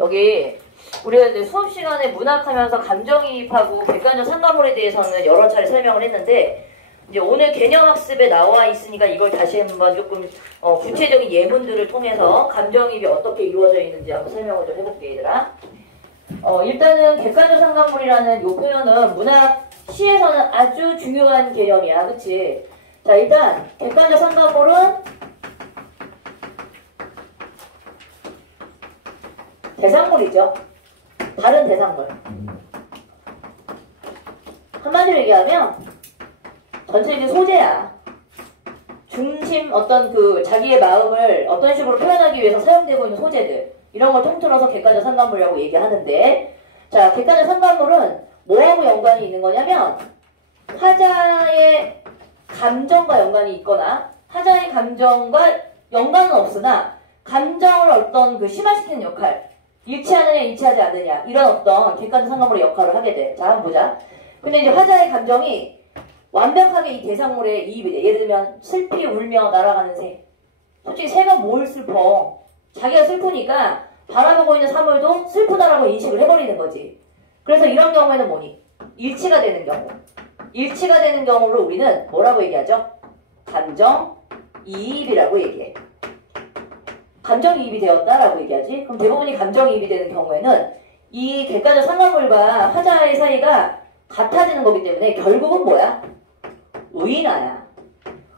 여기 우리가 이제 수업 시간에 문학하면서 감정이입하고 객관적 상관물에 대해서는 여러 차례 설명을 했는데 이제 오늘 개념학습에 나와 있으니까 이걸 다시 한번 조금 구체적인 예문들을 통해서 감정이입이 어떻게 이루어져 있는지 한번 설명을 좀 해볼게 얘들아. 일단은 객관적 상관물이라는 이 표현은 문학 시에서는 아주 중요한 개념이야, 그치? 자, 일단 객관적 상관물은 대상물이죠. 다른 대상물. 한마디로 얘기하면 전체적인 소재야. 중심 어떤 그 자기의 마음을 어떤 식으로 표현하기 위해서 사용되고 있는 소재들, 이런 걸 통틀어서 객관적 상관물이라고 얘기하는데, 자, 객관적 상관물은 뭐하고 연관이 있는 거냐면 화자의 감정과 연관이 있거나 화자의 감정과 연관은 없으나 감정을 어떤 그 심화시키는 역할, 일치하느냐 일치하지 않느냐, 이런 어떤 객관적 상관물의 역할을 하게 돼. 자, 한번 보자. 근데 이제 화자의 감정이 완벽하게 이 대상물에 이입이 돼. 예를 들면 슬피 울며 날아가는 새. 솔직히 새가 뭘 슬퍼. 자기가 슬프니까 바라보고 있는 사물도 슬프다라고 인식을 해버리는 거지. 그래서 이런 경우에는 뭐니? 일치가 되는 경우. 일치가 되는 경우를 우리는 뭐라고 얘기하죠? 감정이입이라고 얘기해. 감정이입이 되었다라고 얘기하지. 그럼 대부분이 감정이입이 되는 경우에는 이 객관적 상관물과 화자의 사이가 같아지는 거기 때문에 결국은 뭐야? 의인화야.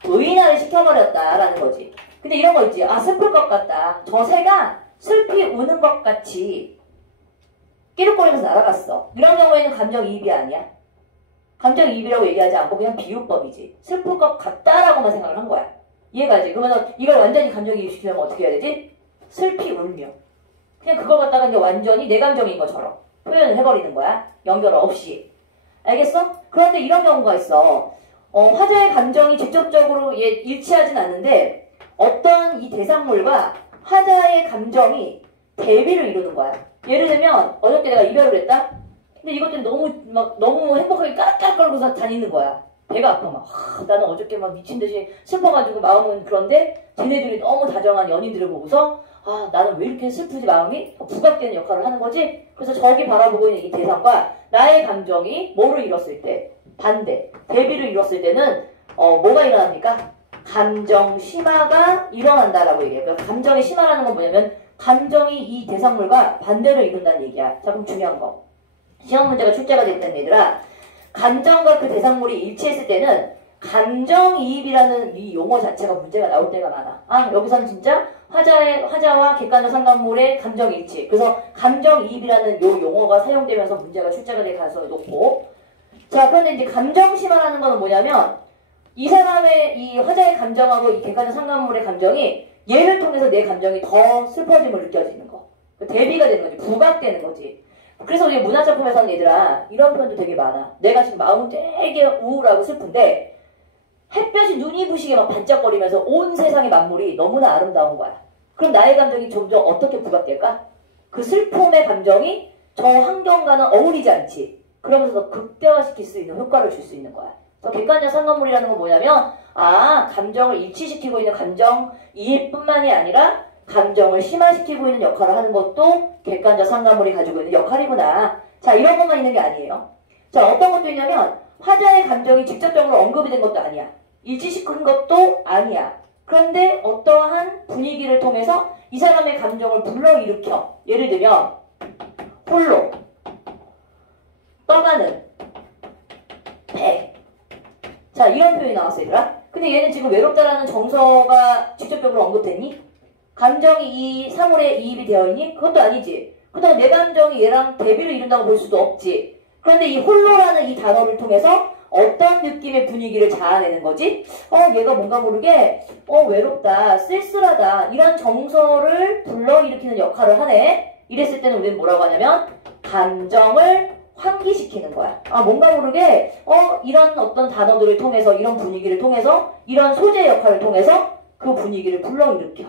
의인화를 시켜버렸다라는 거지. 근데 이런 거 있지. 아, 슬플 것 같다. 저 새가 슬피 우는 것 같이 끼룩거리면서 날아갔어. 이런 경우에는 감정이입이 아니야. 감정이입이라고 얘기하지 않고 그냥 비유법이지. 슬플 것 같다라고만 생각을 한 거야. 이해가지? 그러면 이걸 완전히 감정이입 시키려면 어떻게 해야 되지? 슬피 울며. 그냥 그걸 갖다가 이제 완전히 내 감정인 것처럼 표현을 해버리는 거야. 연결 없이. 알겠어? 그런데 이런 경우가 있어. 화자의 감정이 직접적으로 일치하진 않는데 어떤 이 대상물과 화자의 감정이 대비를 이루는 거야. 예를 들면 어저께 내가 이별을 했다? 근데 이것 때문에 너무 행복하게 까락까락거리면서 다니는 거야. 배가 아파 막. 나는 어저께 막 미친 듯이 슬퍼가지고 마음은 그런데 쟤네들이 너무 다정한 연인들을 보고서 아, 나는 왜 이렇게 슬프지 마음이? 부각되는 역할을 하는 거지? 그래서 저기 바라보고 있는 이 대상과 나의 감정이 뭐를 이뤘을 때? 반대. 대비를 이뤘을 때는 뭐가 일어납니까? 감정 심화가 일어난다라고 얘기해요. 그러니까 감정의 심화라는 건 뭐냐면 감정이 이 대상물과 반대를 이룬다는 얘기야. 자, 그럼 중요한 거. 시험 문제가 출제가 됐다는 얘들아. 감정과 그 대상물이 일치했을 때는 감정이입이라는 이 용어 자체가 문제가 나올 때가 많아. 아, 여기서는 진짜 화자와 객관적 상관물의 감정일치. 그래서 감정이입이라는 요 용어가 사용되면서 문제가 출제가 될 가능성이 높고. 자, 그런데 이제 감정심화라는 거는 뭐냐면 이 사람의 이 화자의 감정하고 이 객관적 상관물의 감정이 얘를 통해서 내 감정이 더 슬퍼짐을 느껴지는 거. 대비가 되는 거지. 부각되는 거지. 그래서 우리 문화작품에서는 얘들아 이런 표현도 되게 많아. 내가 지금 마음은 되게 우울하고 슬픈데 햇볕이 눈이 부시게 막 반짝거리면서 온 세상의 만물이 너무나 아름다운 거야. 그럼 나의 감정이 점점 어떻게 부각될까? 그 슬픔의 감정이 저 환경과는 어울리지 않지. 그러면서 더 극대화시킬 수 있는 효과를 줄 수 있는 거야. 그래서 객관적 상관물이라는 건 뭐냐면 아, 감정을 일치시키고 있는 감정이뿐만이 아니라 감정을 심화시키고 있는 역할을 하는 것도 객관적 상관물이 가지고 있는 역할이구나. 자, 이런 것만 있는 게 아니에요. 자, 어떤 것도 있냐면 화자의 감정이 직접적으로 언급이 된 것도 아니야. 일치시킨 것도 아니야. 그런데 어떠한 분위기를 통해서 이 사람의 감정을 불러일으켜. 예를 들면 홀로 떠가는 배. 자, 이런 표현이 나왔어 얘들아. 근데 얘는 지금 외롭다라는 정서가 직접적으로 언급됐니? 감정이 이 사물에 이입이 되어 있니? 그것도 아니지. 그다음 내 감정이 얘랑 대비를 이룬다고 볼 수도 없지. 그런데 이 홀로라는 이 단어를 통해서 어떤 느낌의 분위기를 자아내는 거지? 얘가 뭔가 모르게 외롭다, 쓸쓸하다 이런 정서를 불러일으키는 역할을 하네. 이랬을 때는 우리는 뭐라고 하냐면 감정을 환기시키는 거야. 아, 뭔가 모르게 이런 어떤 단어들을 통해서 이런 분위기를 통해서 이런 소재 역할을 통해서 그 분위기를 불러일으켜.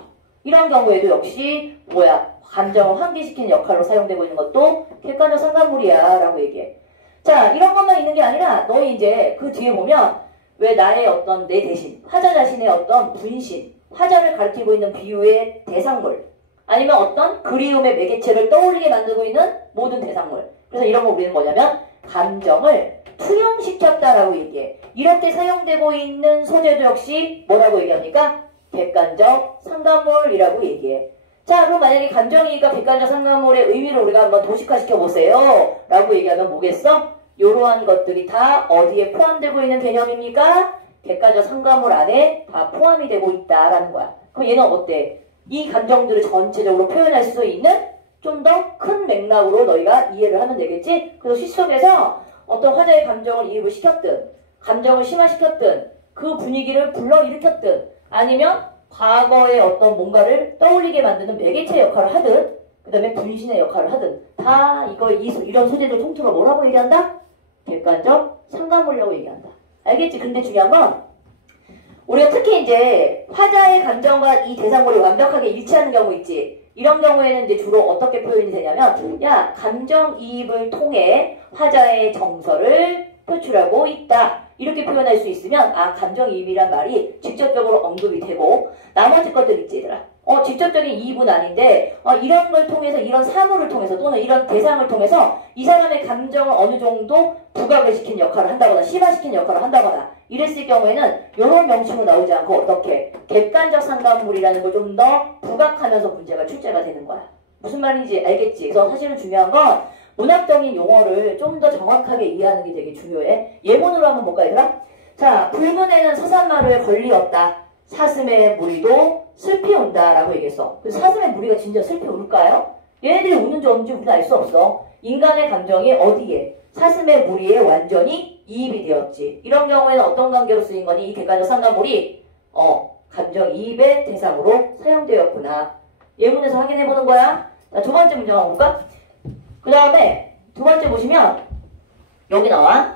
이런 경우에도 역시 뭐야? 감정을 환기시키는 역할로 사용되고 있는 것도 객관적 상관물이야 라고 얘기해. 자, 이런 것만 있는 게 아니라 너희 이제 그 뒤에 보면 왜 나의 내 대신 화자 자신의 어떤 분신, 화자를 가리키고 있는 비유의 대상물, 아니면 어떤 그리움의 매개체를 떠올리게 만들고 있는 모든 대상물. 그래서 이런 거 우리는 뭐냐면 감정을 투영시켰다라고 얘기해. 이렇게 사용되고 있는 소재도 역시 뭐라고 얘기합니까? 객관적 상관물이라고 얘기해. 자, 그럼 만약에 감정이익과 객관적 상관물의 의미를 우리가 한번 도식화시켜 보세요 라고 얘기하면 뭐겠어? 이러한 것들이 다 어디에 포함되고 있는 개념입니까? 객관적 상관물 안에 다 포함이 되고 있다라는 거야. 그럼 얘는 어때? 이 감정들을 전체적으로 표현할 수 있는 좀 더 큰 맥락으로 너희가 이해를 하면 되겠지? 그래서 시 속에서 어떤 화자의 감정을 이입을 시켰든 감정을 심화시켰든 그 분위기를 불러일으켰든 아니면 과거의 어떤 뭔가를 떠올리게 만드는 매개체 역할을 하든 그 다음에 분신의 역할을 하든 다 이런 소재들 통틀어 뭐라고 얘기한다? 객관적 상관물이라고 얘기한다. 알겠지? 근데 중요한 건 우리가 특히 이제 화자의 감정과 이 대상물이 완벽하게 일치하는 경우 있지. 이런 경우에는 이제 주로 어떻게 표현이 되냐면 야, 감정이입을 통해 화자의 정서를 표출하고 있다. 이렇게 표현할 수 있으면 아, 감정이입이란 말이 직접적으로 언급이 되고 나머지 것들 있지 얘들아. 직접적인 이입은 아닌데 이런 걸 통해서 이런 사물을 통해서 또는 이런 대상을 통해서 이 사람의 감정을 어느 정도 부각을 시킨 역할을 한다거나 심화시킨 역할을 한다거나 이랬을 경우에는 이런 명칭으로 나오지 않고 어떻게 객관적 상관물이라는 걸 좀 더 부각하면서 문제가 출제가 되는 거야. 무슨 말인지 알겠지? 그래서 사실은 중요한 건 문학적인 용어를 좀 더 정확하게 이해하는 게 되게 중요해. 예문으로 한번 볼까 얘들아? 자, 붉은 애는 서산마루에 걸리었다. 사슴의 무리도 슬피 온다 라고 얘기했어. 그래서 사슴의 무리가 진짜 슬피 울까요? 얘네들이 우는지 없는지 우리는 알 수 없어. 인간의 감정이 어디에? 사슴의 무리에 완전히 이입이 되었지. 이런 경우에는 어떤 관계로 쓰인 거니? 이 객관적 상관물이 감정이입의 대상으로 사용되었구나. 예문에서 확인해보는 거야. 자, 두 번째 문제 한번 볼까? 그 다음에 두 번째 보시면 여기 나와.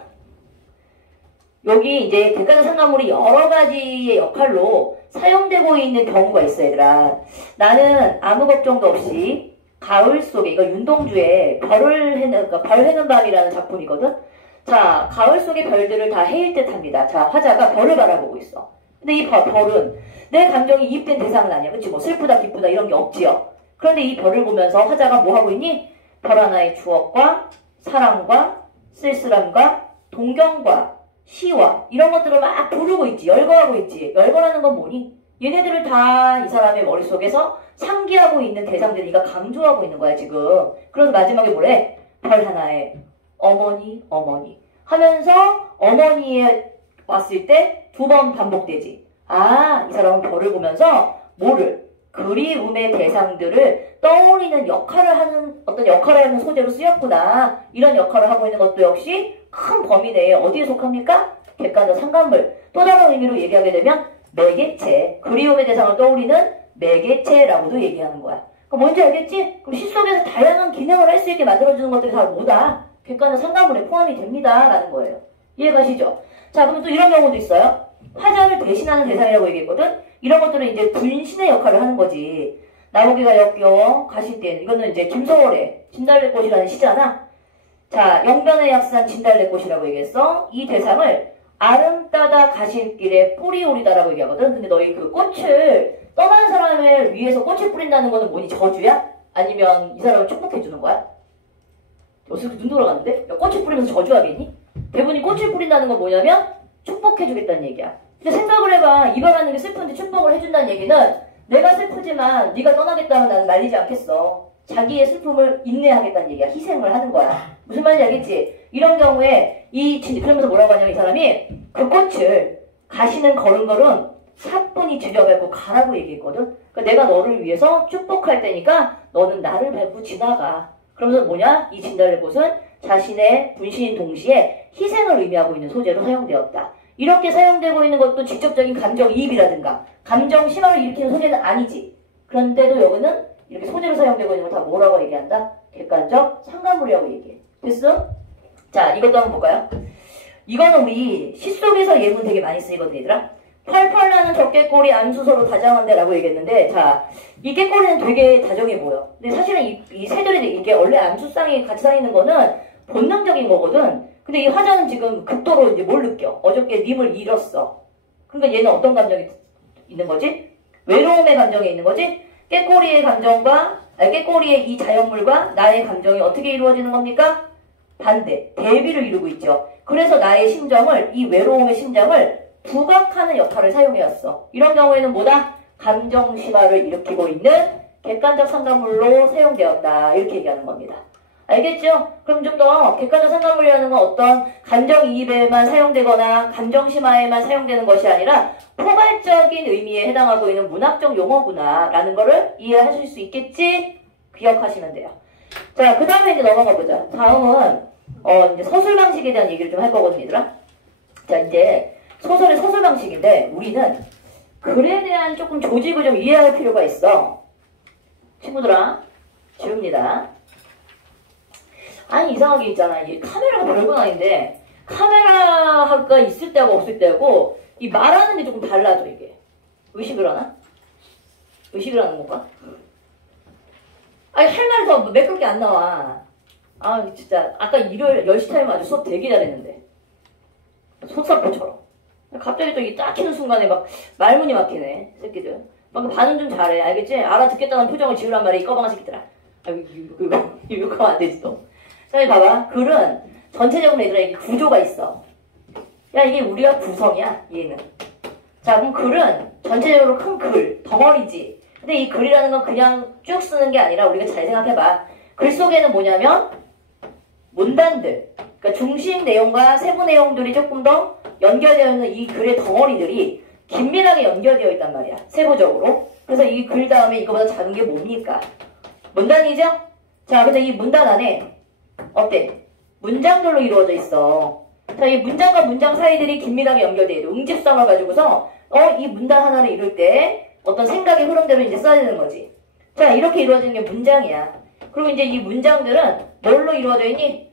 여기 이제 객관적 상관물이 여러 가지의 역할로 사용되고 있는 경우가 있어 얘들아. 나는 아무 걱정도 없이 가을 속에 이거 윤동주의 별을 해는 밤이라는 작품이거든. 자, 가을 속의 별들을 다 해일 듯합니다. 자, 화자가 별을 바라보고 있어. 근데 이 별은 내 감정이 이입된 대상은 아니야. 그치? 뭐 슬프다 기쁘다 이런 게 없지요. 그런데 이 별을 보면서 화자가 뭐 하고 있니? 별 하나의 추억과 사랑과 쓸쓸함과 동경과 시와 이런 것들을 막 부르고 있지. 열거하고 있지. 열거라는 건 뭐니? 얘네들을 다 이 사람의 머릿속에서 상기하고 있는 대상들이니까 강조하고 있는 거야 지금. 그래서 마지막에 뭐래? 별 하나에 어머니 어머니 하면서 어머니에 왔을 때 두 번 반복되지. 아, 이 사람은 별을 보면서 뭐를? 그리움의 대상들을 떠올리는 역할을 하는 어떤 역할을 하는 소재로 쓰였구나. 이런 역할을 하고 있는 것도 역시 큰 범위 내에 어디에 속합니까? 객관적 상관물. 또 다른 의미로 얘기하게 되면 매개체. 그리움의 대상을 떠올리는 매개체라고도 얘기하는 거야. 그럼 뭔지 알겠지? 그럼 시 속에서 다양한 기능을 할 수 있게 만들어주는 것들이 다 뭐다? 객관적 상관물에 포함이 됩니다. 라는 거예요. 이해가시죠? 자, 그럼 또 이런 경우도 있어요. 화자를 대신하는 대상이라고 얘기했거든? 이런 것들은 이제 분신의 역할을 하는 거지. 나무기가 역겨 가실땐 이거는 이제 김소월의 진달래꽃이라는 시잖아. 자, 영변의 약산 진달래꽃이라고 얘기했어. 이 대상을 아름 따다 가실 길에 뿌리 오리다라고 얘기하거든. 근데 너희 그 꽃을 떠난 사람을 위해서 꽃을 뿌린다는 거는 뭐니? 저주야? 아니면 이 사람을 축복해주는 거야? 어디서 눈 돌아갔는데? 야, 꽃을 뿌리면서 저주하겠니? 대부분이 꽃을 뿌린다는 건 뭐냐면 축복해주겠다는 얘기야. 근데 생각을 해봐. 이별하는 게 슬픈데 축복을 해준다는 얘기는 내가 슬프지만 네가 떠나겠다면 나는 말리지 않겠어. 자기의 슬픔을 인내하겠다는 얘기야. 희생을 하는 거야. 무슨 말인지 알겠지? 이런 경우에 그러면서 뭐라고 하냐면 이 사람이 그 꽃을 가시는 걸음걸음 사뿐히 들여밟고 가라고 얘기했거든. 그러니까 내가 너를 위해서 축복할 때니까 너는 나를 밟고 지나가. 그러면서 뭐냐? 이 진달래꽃은 자신의 분신인 동시에 희생을 의미하고 있는 소재로 사용되었다. 이렇게 사용되고 있는 것도 직접적인 감정이입이라든가 감정 심화를 일으키는 소재는 아니지. 그런데도 여기는 이렇게 소재로 사용되고 있는 걸 다 뭐라고 얘기한다? 객관적 상관물이라고 얘기해. 됐어? 자, 이것도 한번 볼까요? 이거는 우리 시 속에서 예문 되게 많이 쓰이거든 얘들아. 펄펄 나는 젖개꼬리 암수서로 다정한데 라고 얘기했는데, 자, 이 꾀꼬리는 되게 다정해 보여. 근데 사실은 이 새들이 이게 원래 암수쌍이 같이 다니는 거는 본능적인 거거든. 근데 이 화자는 지금 극도로 이제 뭘 느껴? 어저께 님을 잃었어. 그러니까 얘는 어떤 감정이 있는 거지? 외로움의 감정이 있는 거지? 깨꼬리의 감정과 깨꼬리의 이 자연물과 나의 감정이 어떻게 이루어지는 겁니까? 반대, 대비를 이루고 있죠. 그래서 나의 심정을, 이 외로움의 심정을 부각하는 역할을 사용해왔어. 이런 경우에는 뭐다? 감정심화를 일으키고 있는 객관적 상관물로 사용되었다. 이렇게 얘기하는 겁니다. 알겠죠? 그럼 좀 더 객관적 상관물이라는 건 어떤 감정이입에만 사용되거나 감정심화에만 사용되는 것이 아니라 포괄적인 의미에 해당하고 있는 문학적 용어구나 라는 거를 이해하실 수 있겠지? 기억하시면 돼요. 자, 그 다음에 이제 넘어가 보자. 다음은 이제 서술 방식에 대한 얘기를 좀 할 거거든요, 얘들아. 자, 이제 소설의 서술 방식인데 우리는 글에 대한 조금 조직을 좀 이해할 필요가 있어. 친구들아, 지웁니다. 아니, 이상하게 있잖아. 이 카메라가 별건 아닌데 카메라가 있을 때하고 없을 때하고 이 말하는 게 조금 달라져, 이게. 의식을 하나? 의식을 하는 건가? 아니, 할 말이 더 매끄럽게 안 나와. 아, 진짜. 아까 일요일 10시 타임 아주 수업 되게 잘했는데. 속사포처럼. 갑자기 또 이 딱 키는 순간에 막 말문이 막히네, 새끼들. 막 반응 좀 잘해. 알겠지? 알아듣겠다는 표정을 지으란 말이야, 이 꺼방아 새끼들아. 아, 이거 하면 안 되지, 또. 자, 여기 봐봐. 글은 전체적으로 얘들아, 이게 구조가 있어. 야, 이게 우리가 구성이야, 얘는. 자, 그럼 글은 전체적으로 큰 글, 덩어리지. 근데 이 글이라는 건 그냥 쭉 쓰는 게 아니라 우리가 잘 생각해봐. 글 속에는 뭐냐면 문단들, 그러니까 중심 내용과 세부 내용들이 조금 더 연결되어 있는 이 글의 덩어리들이 긴밀하게 연결되어 있단 말이야, 세부적으로. 그래서 이 글 다음에 이거보다 작은 게 뭡니까? 문단이죠? 자, 그래서 이 문단 안에 어때? 문장들로 이루어져 있어. 자, 이 문장과 문장 사이들이 긴밀하게 연결되어 있는 응집성을 가지고서 이 문단 하나를 이룰 때 어떤 생각의 흐름대로 이제 써야 되는 거지. 자, 이렇게 이루어지는 게 문장이야. 그리고 이제 이 문장들은 뭘로 이루어져 있니?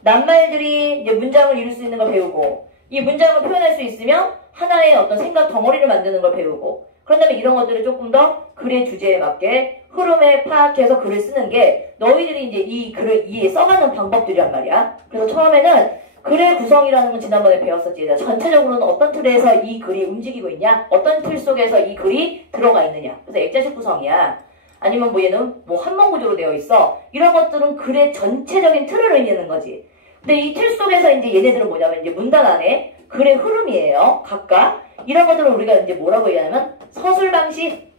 낱말들이 이제 문장을 이룰 수 있는 걸 배우고, 이 문장을 표현할 수 있으면 하나의 어떤 생각 덩어리를 만드는 걸 배우고, 그런 다음에 이런 것들을 조금 더 글의 주제에 맞게 흐름에 파악해서 글을 쓰는 게 너희들이 이제 이 글을 써가는 방법들이란 말이야. 그래서 처음에는 글의 구성이라는 건 지난번에 배웠었지. 전체적으로는 어떤 틀에서 이 글이 움직이고 있냐? 어떤 틀 속에서 이 글이 들어가 있느냐? 그래서 액자식 구성이야. 아니면 뭐 얘는 뭐 한문 구조로 되어 있어. 이런 것들은 글의 전체적인 틀을 의미하는 거지. 근데 이 틀 속에서 이제 얘네들은 뭐냐면 이제 문단 안에 글의 흐름이에요. 각각. 이런 것들을 우리가 이제 뭐라고 얘기하냐면 서술 방식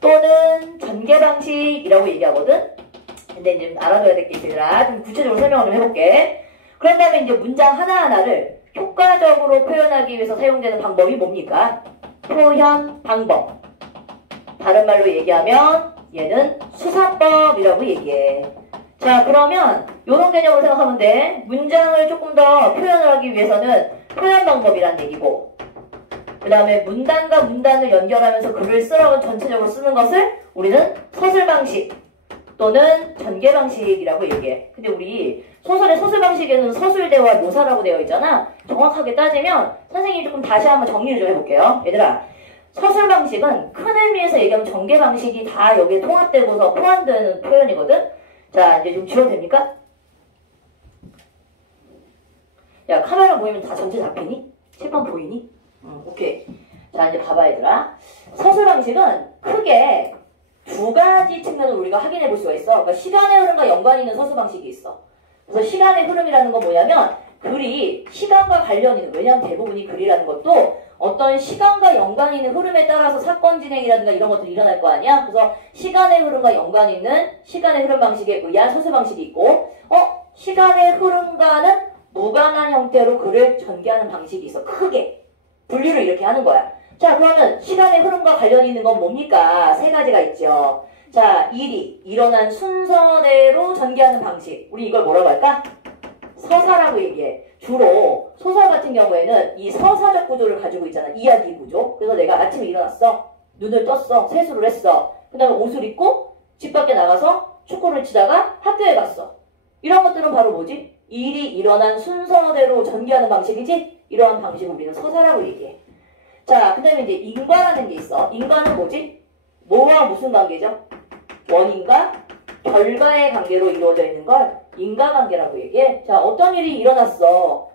또는 전개 방식이라고 얘기하거든. 근데 이제 좀 알아둬야 될 게 있으라 좀 구체적으로 설명을 좀 해볼게. 그런 다음에 이제 문장 하나하나를 효과적으로 표현하기 위해서 사용되는 방법이 뭡니까? 표현 방법. 다른 말로 얘기하면 얘는 수사법이라고 얘기해. 자, 그러면 이런 개념으로 생각하면 돼. 문장을 조금 더 표현을 하기 위해서는 표현 방법이란 얘기고, 그 다음에 문단과 문단을 연결하면서 글을 쓰라고 전체적으로 쓰는 것을 우리는 서술 방식 또는 전개 방식이라고 얘기해. 근데 우리 소설의 서술 방식에는 서술대와 묘사라고 되어 있잖아. 정확하게 따지면 선생님이 조금 다시 한번 정리를 좀 해볼게요. 얘들아, 서술 방식은 큰 의미에서 얘기하면 전개 방식이 다 여기에 통합되고서 포함되는 표현이거든. 자, 이제 좀 지워도 됩니까? 야, 카메라 보이면 다 전체 잡히니? 칠판 보이니? 오케이. 자, 이제 봐봐, 얘들아. 서술 방식은 크게 두 가지 측면을 우리가 확인해 볼 수가 있어. 그러니까 시간의 흐름과 연관이 있는 서술 방식이 있어. 그래서 시간의 흐름이라는 건 뭐냐면 글이 시간과 관련이 있는, 왜냐하면 대부분이 글이라는 것도 어떤 시간과 연관이 있는 흐름에 따라서 사건 진행이라든가 이런 것들이 일어날 거 아니야? 그래서 시간의 흐름과 연관이 있는 시간의 흐름 방식에 의한 서술 방식이 있고, 시간의 흐름과는 무관한 형태로 글을 전개하는 방식이 있어. 크게 분류를 이렇게 하는 거야. 자, 그러면 시간의 흐름과 관련이 있는 건 뭡니까? 세 가지가 있죠. 자, 일이 일어난 순서대로 전개하는 방식. 우리 이걸 뭐라고 할까? 서사라고 얘기해. 주로 소설 같은 경우에는 이 서사적 구조를 가지고 있잖아. 이야기 구조. 그래서 내가 아침에 일어났어. 눈을 떴어. 세수를 했어. 그 다음에 옷을 입고 집 밖에 나가서 축구를 치다가 학교에 갔어. 이런 것들은 바로 뭐지? 일이 일어난 순서대로 전개하는 방식이지? 이러한 방식을 우리는 서사라고 얘기해. 자, 그 다음에 이제 인과라는 게 있어. 인과는 뭐지? 뭐와 무슨 관계죠? 원인과 결과의 관계로 이루어져 있는 걸 인과관계라고 얘기해. 자, 어떤 일이 일어났어.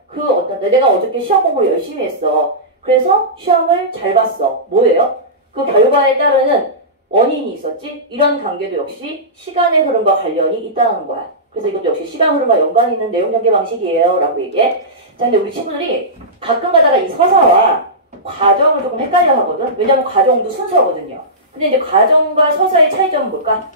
내가 어저께 시험 공부를 열심히 했어. 그래서 시험을 잘 봤어. 뭐예요? 그 결과에 따르는 원인이 있었지? 이런 관계도 역시 시간의 흐름과 관련이 있다는 거야. 그래서 이것도 역시 시간 흐름과 연관이 있는 내용 전개 방식이에요. 라고 얘기해. 자, 근데 우리 친구들이 가끔 가다가 이 서사와 과정을 조금 헷갈려 하거든. 왜냐면 과정도 순서거든요. 근데 이제 과정과 서사의 차이점은 뭘까?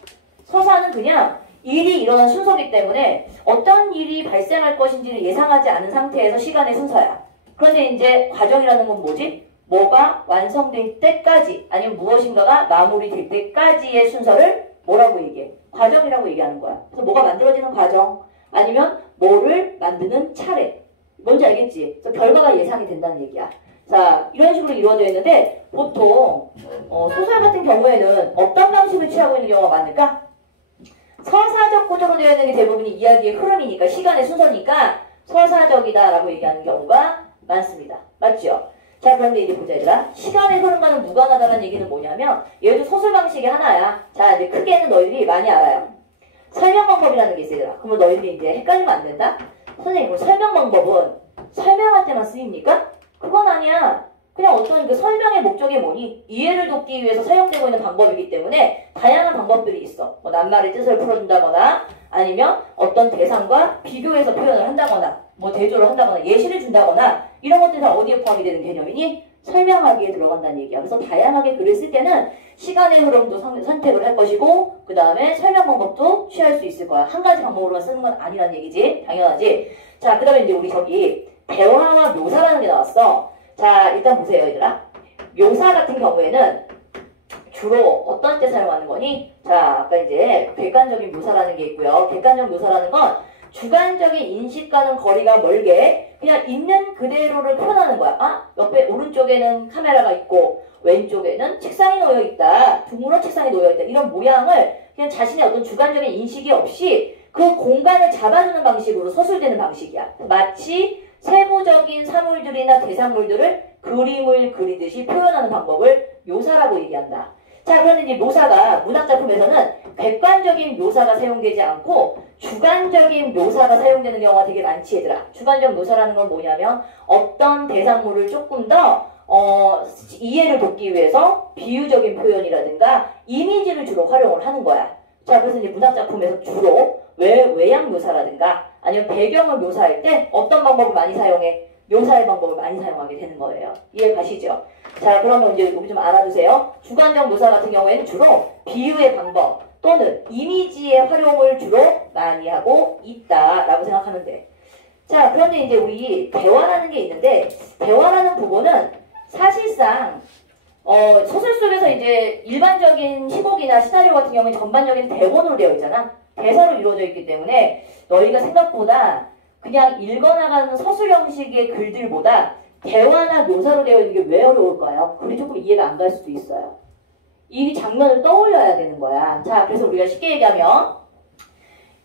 서사는 그냥 일이 일어난 순서이기 때문에 어떤 일이 발생할 것인지를 예상하지 않은 상태에서 시간의 순서야. 그런데 이제 과정이라는 건 뭐지? 뭐가 완성될 때까지 아니면 무엇인가가 마무리될 때까지의 순서를 뭐라고 얘기해? 과정이라고 얘기하는 거야. 그래서 뭐가 만들어지는 과정 아니면 뭐를 만드는 차례. 뭔지 알겠지? 그래서 결과가 예상이 된다는 얘기야. 자, 이런 식으로 이루어져 있는데 보통 소설 같은 경우에는 어떤 방식을 취하고 있는 경우가 많을까? 서사적 구조로 되어 있는 게 대부분이 이야기의 흐름이니까 시간의 순서니까 서사적이다라고 얘기하는 경우가 많습니다. 맞죠? 자, 그런데 이제 보자 얘들아. 시간의 흐름과는 무관하다는 얘기는 뭐냐면 얘도 소설 방식의 하나야. 자, 이제 크게는 너희들이 많이 알아요. 설명 방법이라는 게 있어 얘들아. 그러면 너희들이 이제 헷갈리면 안 된다. 선생님, 그럼 설명 방법은 설명할 때만 쓰입니까? 그건 아니야. 그냥 어떤 그 설명의 목적이 뭐니? 이해를 돕기 위해서 사용되고 있는 방법이기 때문에 다양한 방법들이 있어. 뭐 낱말의 뜻을 풀어준다거나 아니면 어떤 대상과 비교해서 표현을 한다거나 뭐 대조를 한다거나 예시를 준다거나 이런 것들이 다 어디에 포함이 되는 개념이니? 설명하기에 들어간다는 얘기야. 그래서 다양하게 글을 쓸 때는 시간의 흐름도 선택을 할 것이고 그 다음에 설명 방법도 취할 수 있을 거야. 한 가지 방법으로만 쓰는 건 아니라는 얘기지. 당연하지. 자, 그 다음에 이제 우리 저기 대화와 묘사라는 게 나왔어. 자, 일단 보세요 얘들아. 묘사 같은 경우에는 주로 어떤 때 사용하는 거니? 자, 아까 이제 객관적인 묘사라는 게 있고요. 객관적 묘사라는 건 주관적인 인식과는 거리가 멀게 그냥 있는 그대로를 표현하는 거야. 아, 옆에 오른쪽에는 카메라가 있고 왼쪽에는 책상이 놓여 있다. 둥그런 책상이 놓여 있다. 이런 모양을 그냥 자신의 어떤 주관적인 인식이 없이 그 공간을 잡아주는 방식으로 서술되는 방식이야. 마치 세부적인 사물들이나 대상물들을 그림을 그리듯이 표현하는 방법을 묘사라고 얘기한다. 자, 그런데 이제 묘사가 문학작품에서는 객관적인 묘사가 사용되지 않고 주관적인 묘사가 사용되는 경우가 되게 많지 얘들아. 주관적 묘사라는 건 뭐냐면 어떤 대상물을 조금 더 이해를 돕기 위해서 비유적인 표현이라든가 이미지를 주로 활용을 하는 거야. 자, 그래서 이제 문학작품에서 주로 외양 묘사라든가 아니면 배경을 묘사할 때 어떤 방법을 많이 사용해? 묘사의 방법을 많이 사용하게 되는 거예요. 이해 가시죠? 자, 그러면 이제 여기 좀 알아두세요. 주관적 묘사 같은 경우에는 주로 비유의 방법 또는 이미지의 활용을 주로 많이 하고 있다라고 생각하면 돼. 자, 그런데 이제 우리 대화라는 게 있는데 대화라는 부분은 사실상 소설 속에서 이제 일반적인 희곡이나 시나리오 같은 경우는 전반적인 대본으로 되어 있잖아. 대사로 이루어져 있기 때문에 너희가 생각보다 그냥 읽어나가는 서술 형식의 글들보다 대화나 묘사로 되어 있는 게 왜 어려울까요? 그게 조금 이해가 안 갈 수도 있어요. 이 장면을 떠올려야 되는 거야. 자, 그래서 우리가 쉽게 얘기하면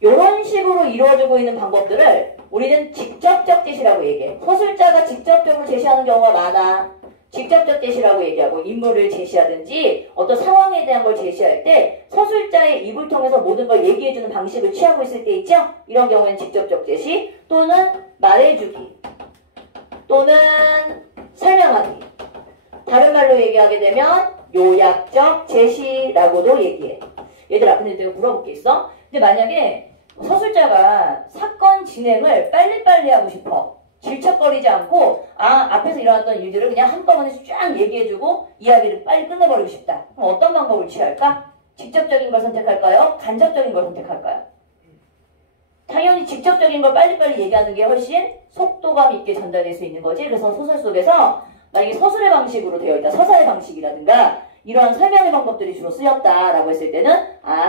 이런 식으로 이루어지고 있는 방법들을 우리는 직접적 제시라고 얘기해. 서술자가 직접적으로 제시하는 경우가 많아. 직접적 제시라고 얘기하고 인물을 제시하든지 어떤 상황에 대한 걸 제시할 때 서술자의 입을 통해서 모든 걸 얘기해주는 방식을 취하고 있을 때 있죠? 이런 경우에는 직접적 제시 또는 말해주기 또는 설명하기. 다른 말로 얘기하게 되면 요약적 제시라고도 얘기해. 얘들아, 근데 내가 물어볼 게 있어. 근데 만약에 서술자가 사건 진행을 빨리빨리 하고 싶어. 질척거리지 않고 앞에서 일어났던 일들을 그냥 한꺼번에 쫙 얘기해주고 이야기를 빨리 끝내버리고 싶다. 그럼 어떤 방법을 취할까? 직접적인 걸 선택할까요? 간접적인 걸 선택할까요? 당연히 직접적인 걸 빨리빨리 얘기하는 게 훨씬 속도감 있게 전달될 수 있는 거지. 그래서 소설 속에서 만약에 서술의 방식으로 되어 있다. 서사의 방식이라든가 이러한 설명의 방법들이 주로 쓰였다라고 했을 때는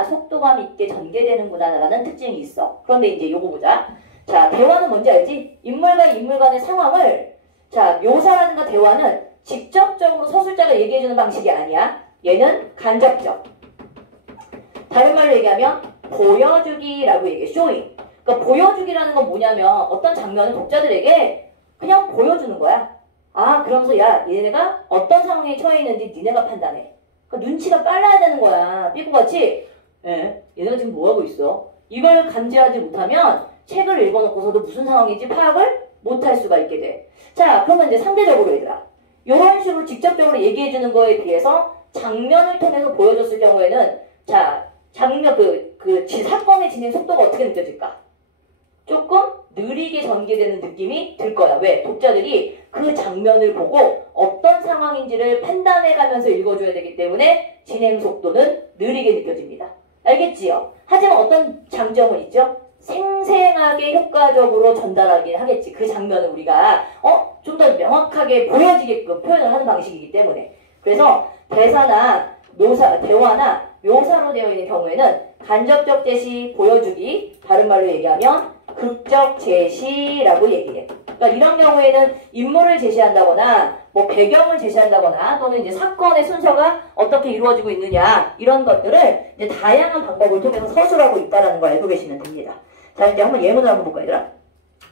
속도감 있게 전개되는구나 라는 특징이 있어. 그런데 이제 요거 보자. 자, 대화는 뭔지 알지? 인물과 인물 간의 상황을 묘사라든가 대화는 직접적으로 서술자가 얘기해주는 방식이 아니야. 얘는 간접적. 다른 말로 얘기하면 보여주기라고 얘기해. showing. 그러니까 보여주기라는 건 뭐냐면 어떤 장면을 독자들에게 그냥 보여주는 거야. 그러면서 야, 얘네가 어떤 상황에 처해 있는지 니네가 판단해. 그러니까 눈치가 빨라야 되는 거야. 삐꾸같이 얘네가 지금 뭐하고 있어? 이걸 감지하지 못하면 책을 읽어놓고서도 무슨 상황인지 파악을 못할 수가 있게 돼. 자, 그러면 이제 상대적으로 얘들아. 이런 식으로 직접적으로 얘기해주는 거에 비해서 장면을 통해서 보여줬을 경우에는 자 장면 사건의 진행 속도가 어떻게 느껴질까? 조금 느리게 전개되는 느낌이 들 거야. 왜? 독자들이 그 장면을 보고 어떤 상황인지를 판단해가면서 읽어줘야 되기 때문에 진행 속도는 느리게 느껴집니다. 알겠지요? 하지만 어떤 장점은 있죠? 생생하게 효과적으로 전달하긴 하겠지. 그 장면을 우리가 좀 더 명확하게 보여지게끔 표현을 하는 방식이기 때문에. 그래서 대사나 대화나 묘사로 되어 있는 경우에는 간접적 제시, 보여주기, 다른 말로 얘기하면 극적 제시라고 얘기해. 그러니까 이런 경우에는 인물을 제시한다거나 뭐 배경을 제시한다거나 또는 이제 사건의 순서가 어떻게 이루어지고 있느냐 이런 것들을 이제 다양한 방법을 통해서 서술하고 있다는 걸 알고 계시면 됩니다. 자, 이제 한번 예문을 한번 볼까요, 얘들아?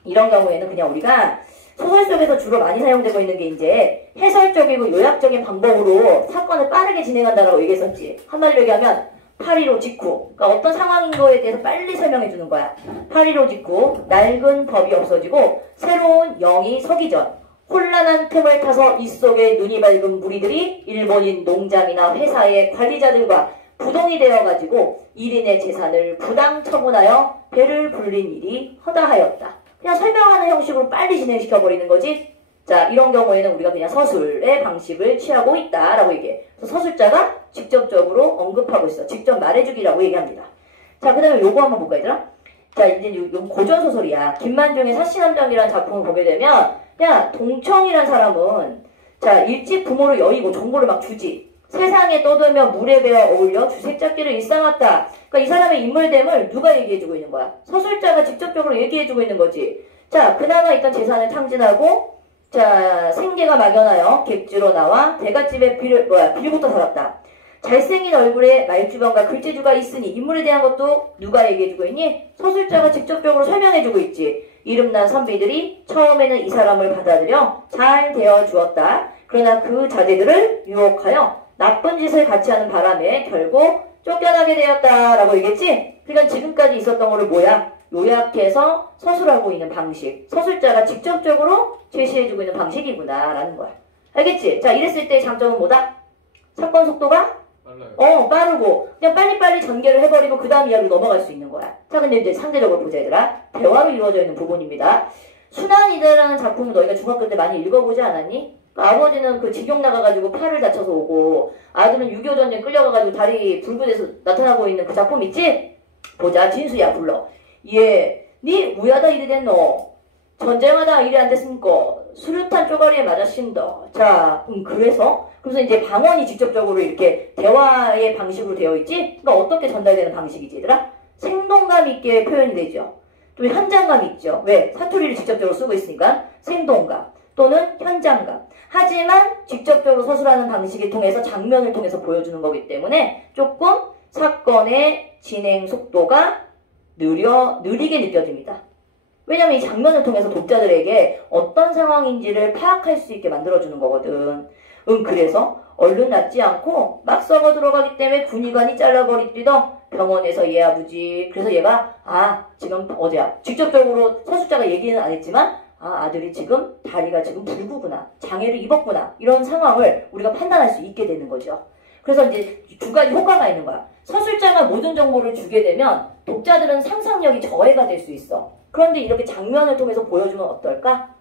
이런 경우에는 그냥 우리가 소설 속에서 주로 많이 사용되고 있는 게 이제 해설적이고 요약적인 방법으로 사건을 빠르게 진행한다라고 얘기했었지. 한마디로 얘기하면 8.15 직후, 그러니까 어떤 상황인 거에 대해서 빨리 설명해 주는 거야. 8.15 직후 낡은 법이 없어지고 새로운 영이 서기 전 혼란한 틈을 타서 이 속에 눈이 밝은 무리들이 일본인 농장이나 회사의 관리자들과 부동이 되어가지고 1인의 재산을 부당 처분하여 배를 불린 일이 허다하였다. 그냥 설명하는 형식으로 빨리 진행시켜버리는 거지. 자, 이런 경우에는 우리가 그냥 서술의 방식을 취하고 있다라고 얘기해. 그래서 서술자가 직접적으로 언급하고 있어. 직접 말해주기라고 얘기합니다. 자, 그 다음에 요거 한번 볼까, 얘들아? 자, 이제 요 고전소설이야. 김만중의 사신함정이라는 작품을 보게 되면, 야, 동청이라는 사람은, 자, 일찍 부모를 여의고 정보를 막 주지. 세상에 떠돌며 물에 배어 어울려 주색잡기를 일삼았다. 그러니까 이 사람의 인물됨을 누가 얘기해주고 있는 거야? 서술자가 직접적으로 얘기해주고 있는 거지. 자, 그나마 일단 재산을 탕진하고, 자, 생계가 막연하여 객지로 나와 대갓집에 빌부터 살았다. 잘생긴 얼굴에 말주변과 글재주가 있으니 인물에 대한 것도 누가 얘기해주고 있니? 서술자가 직접적으로 설명해주고 있지. 이름난 선비들이 처음에는 이 사람을 받아들여 잘 대어주었다. 그러나 그 자제들을 유혹하여 나쁜 짓을 같이 하는 바람에 결국 쫓겨나게 되었다라고 얘기했지? 그러니까 지금까지 있었던 거를 뭐야? 요약해서 서술하고 있는 방식. 서술자가 직접적으로 제시해주고 있는 방식이구나 라는 거야. 알겠지? 자, 이랬을 때 장점은 뭐다? 사건 속도가? 빨라요. 빠르고 그냥 빨리빨리 전개를 해버리고 그 다음 이야기로 넘어갈 수 있는 거야. 자, 근데 이제 상대적으로 보자, 얘들아. 대화로 이루어져 있는 부분입니다. 순환이대라는 작품을 너희가 중학교 때 많이 읽어보지 않았니? 아버지는 그 직용 나가가지고 팔을 다쳐서 오고 아들은 6.25 전쟁 끌려가가지고 다리 불구돼서 나타나고 있는 그 작품 있지? 보자. 진수야 불러. 예, 니 우야다 이리 됐노? 전쟁하다 일이 안 됐습니까? 수류탄 쪼가리에 맞았신다. 자, 그래서 이제 방언이 직접적으로 이렇게 대화의 방식으로 되어 있지? 그러니까 어떻게 전달되는 방식이지, 얘들아? 생동감 있게 표현이 되죠. 또 현장감 있죠. 왜? 사투리를 직접적으로 쓰고 있으니까 생동감 또는 현장감. 하지만 직접적으로 서술하는 방식을 통해서 장면을 통해서 보여주는 거기 때문에 조금 사건의 진행 속도가 느리게 느껴집니다. 왜냐면 이 장면을 통해서 독자들에게 어떤 상황인지를 파악할 수 있게 만들어주는 거거든. 그래서 얼른 낫지 않고 막 썩어 들어가기 때문에 군의관이 잘라버리던 병원에서 얘 아버지. 그래서 얘가 지금 어디야? 직접적으로 서술자가 얘기는 안 했지만 아들이 지금 다리가 지금 불구구나. 장애를 입었구나. 이런 상황을 우리가 판단할 수 있게 되는 거죠. 그래서 이제 두 가지 효과가 있는 거야. 서술자가 모든 정보를 주게 되면 독자들은 상상력이 저해가 될 수 있어. 그런데 이렇게 장면을 통해서 보여주면 어떨까?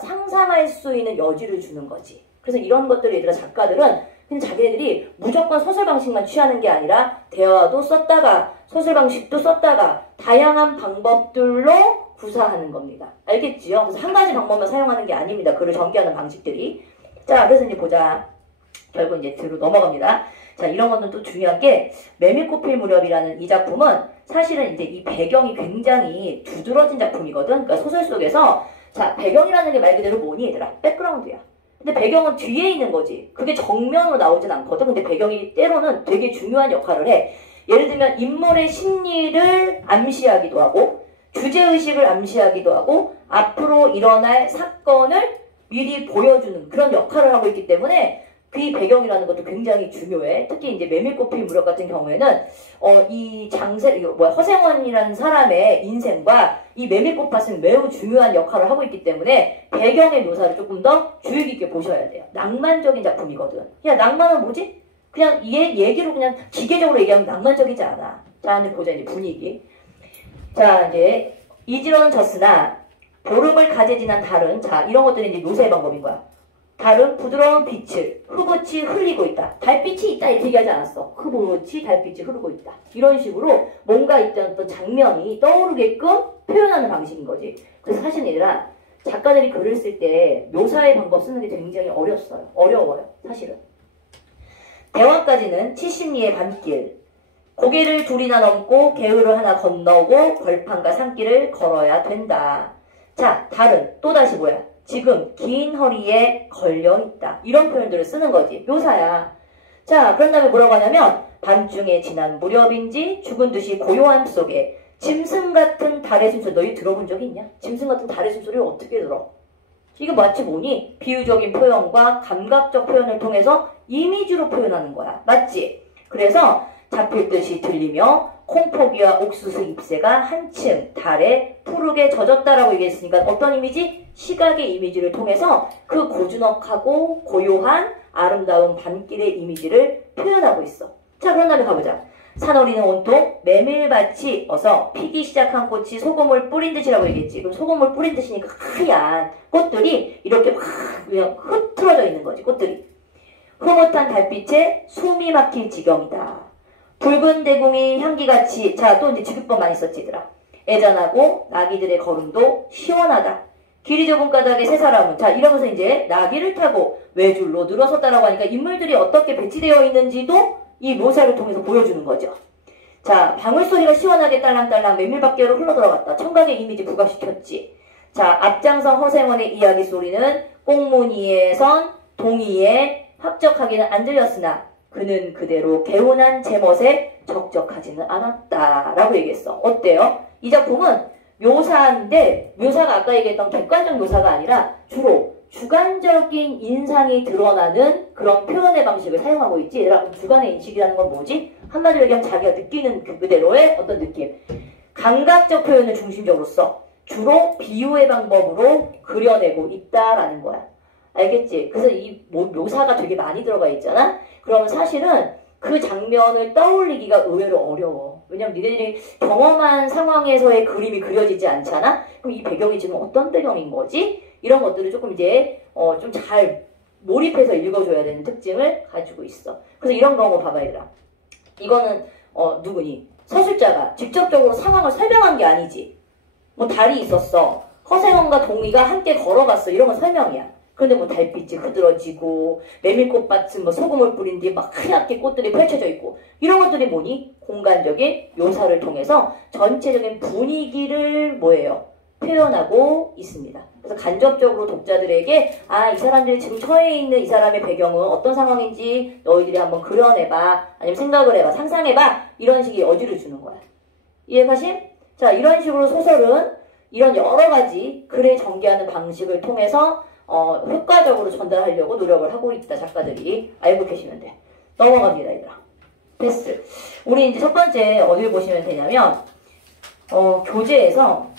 상상할 수 있는 여지를 주는 거지. 그래서 이런 것들을 얘들아 작가들은 그냥 자기네들이 무조건 서술 방식만 취하는 게 아니라 대화도 썼다가 서술 방식도 썼다가 다양한 방법들로 구사하는 겁니다. 알겠지요? 그래서 한 가지 방법만 사용하는 게 아닙니다. 글을 전개하는 방식들이. 자, 그래서 이제 보자. 결국 이제 뒤로 넘어갑니다. 자, 이런 것은 또 중요한 게 메밀꽃필 무렵이라는 이 작품은 사실은 이제 이 배경이 굉장히 두드러진 작품이거든. 그러니까 소설 속에서 자, 배경이라는 게 말 그대로 뭐니 얘들아? 백그라운드야. 근데 배경은 뒤에 있는 거지. 그게 정면으로 나오진 않거든. 근데 배경이 때로는 되게 중요한 역할을 해. 예를 들면 인물의 심리를 암시하기도 하고 주제의식을 암시하기도 하고 앞으로 일어날 사건을 미리 보여주는 그런 역할을 하고 있기 때문에 그 배경이라는 것도 굉장히 중요해. 특히 이제 메밀꽃필 무렵 같은 경우에는 이 허생원이라는 사람의 인생과 이 메밀꽃밭은 매우 중요한 역할을 하고 있기 때문에 배경의 묘사를 조금 더 주의 깊게 보셔야 돼요. 낭만적인 작품이거든. 야, 낭만은 뭐지? 그냥 이게 얘기로 그냥 기계적으로 얘기하면 낭만적이지 않아. 자, 이제 보자, 이제 분위기. 자, 이제 이지로는 졌으나 보름을 가재지난 달은, 자, 이런 것들이 이제 묘사의 방법인 거야. 달은 부드러운 빛을 흡옷이 흘리고 있다. 달빛이 있다 이렇게 얘기하지 않았어. 흡옷이 달빛이 흐르고 있다. 이런 식으로 뭔가 있던 어떤 장면이 떠오르게끔 표현하는 방식인 거지. 그래서 사실 얘들아, 작가들이 글을 쓸 때 묘사의 방법 쓰는 게 굉장히 어려워요. 사실은. 대왕까지는 70리의 밤길. 고개를 둘이나 넘고 개울을 하나 건너고 벌판과 산길을 걸어야 된다. 자, 달은 또다시 뭐야? 지금 긴 허리에 걸려있다. 이런 표현들을 쓰는 거지. 묘사야. 자, 그런 다음에 뭐라고 하냐면 밤중에 지난 무렵인지 죽은 듯이 고요함 속에 짐승 같은 달의 숨소리. 너희 들어본 적이 있냐? 짐승 같은 달의 숨소리를 어떻게 들어? 이거 마치 뭐니? 비유적인 표현과 감각적 표현을 통해서 이미지로 표현하는 거야. 맞지? 그래서 잡힐 듯이 들리며 콩포기와 옥수수 잎새가 한층 달에 푸르게 젖었다라고 얘기했으니까 어떤 이미지? 시각의 이미지를 통해서 그 고즈넉하고 고요한 아름다운 밤길의 이미지를 표현하고 있어. 자, 그런 다음에 가보자. 산허리는 온통 메밀밭이 어서 피기 시작한 꽃이 소금을 뿌린 듯이라고 얘기했지. 그럼 소금을 뿌린 듯이니까 하얀 꽃들이 이렇게 막 그냥 흩어져 있는 거지. 꽃들이. 흐뭇한 달빛에 숨이 막힐 지경이다. 붉은 대궁이 향기같이, 자, 또 이제 지급법 많이 썼지, 얘들아. 애잔하고 나귀들의 걸음도 시원하다. 길이 좁은 까닭에 세 사람은, 자, 이러면서 이제 나귀를 타고 외줄로 늘어섰다라고 하니까 인물들이 어떻게 배치되어 있는지도 이 묘사를 통해서 보여주는 거죠. 자, 방울소리가 시원하게 딸랑딸랑 메밀밖으로 흘러들어갔다. 청각의 이미지 부각시켰지. 자, 앞장선 허생원의 이야기 소리는 꽁무니에선 동이에 합적하기는 안 들렸으나 그는 그대로 개운한 제멋에 적적하지는 않았다. 라고 얘기했어. 어때요? 이 작품은 묘사인데 묘사가 아까 얘기했던 객관적 묘사가 아니라 주로 주관적인 인상이 드러나는 그런 표현의 방식을 사용하고 있지. 얘들아, 주관의 인식이라는 건 뭐지? 한마디로 얘기하면 자기가 느끼는 그대로의 어떤 느낌. 감각적 표현을 중심적으로 써. 주로 비유의 방법으로 그려내고 있다라는 거야. 알겠지? 그래서 이 묘사가 되게 많이 들어가 있잖아? 그러면 사실은 그 장면을 떠올리기가 의외로 어려워. 왜냐면 니네들이 경험한 상황에서의 그림이 그려지지 않잖아? 그럼 이 배경이 지금 어떤 배경인 거지? 이런 것들을 조금 이제 좀 잘 몰입해서 읽어줘야 되는 특징을 가지고 있어. 그래서 이런 경우 봐봐 얘들아. 이거는 누구니? 서술자가 직접적으로 상황을 설명한 게 아니지. 뭐 달이 있었어. 허생원과 동이가 함께 걸어갔어. 이런 건 설명이야. 그런데 뭐 달빛이 흐드러지고 메밀꽃밭은 뭐 소금을 뿌린 뒤에 막 하얗게 꽃들이 펼쳐져 있고 이런 것들이 뭐니? 공간적인 묘사를 통해서 전체적인 분위기를 뭐예요? 표현하고 있습니다. 그래서 간접적으로 독자들에게 이 사람들이 지금 처해 있는 이 사람의 배경은 어떤 상황인지 너희들이 한번 그려내봐. 아니면 생각을 해봐. 상상해봐. 이런 식의 여지를 주는 거야. 이해가심? 자, 이런 식으로 소설은 이런 여러 가지 글을 전개하는 방식을 통해서 효과적으로 전달하려고 노력을 하고 있다. 작가들이. 알고 계시면 돼. 넘어갑니다. 얘들아. 패스. 우리 이제 첫 번째 어디를 보시면 되냐면 교재에서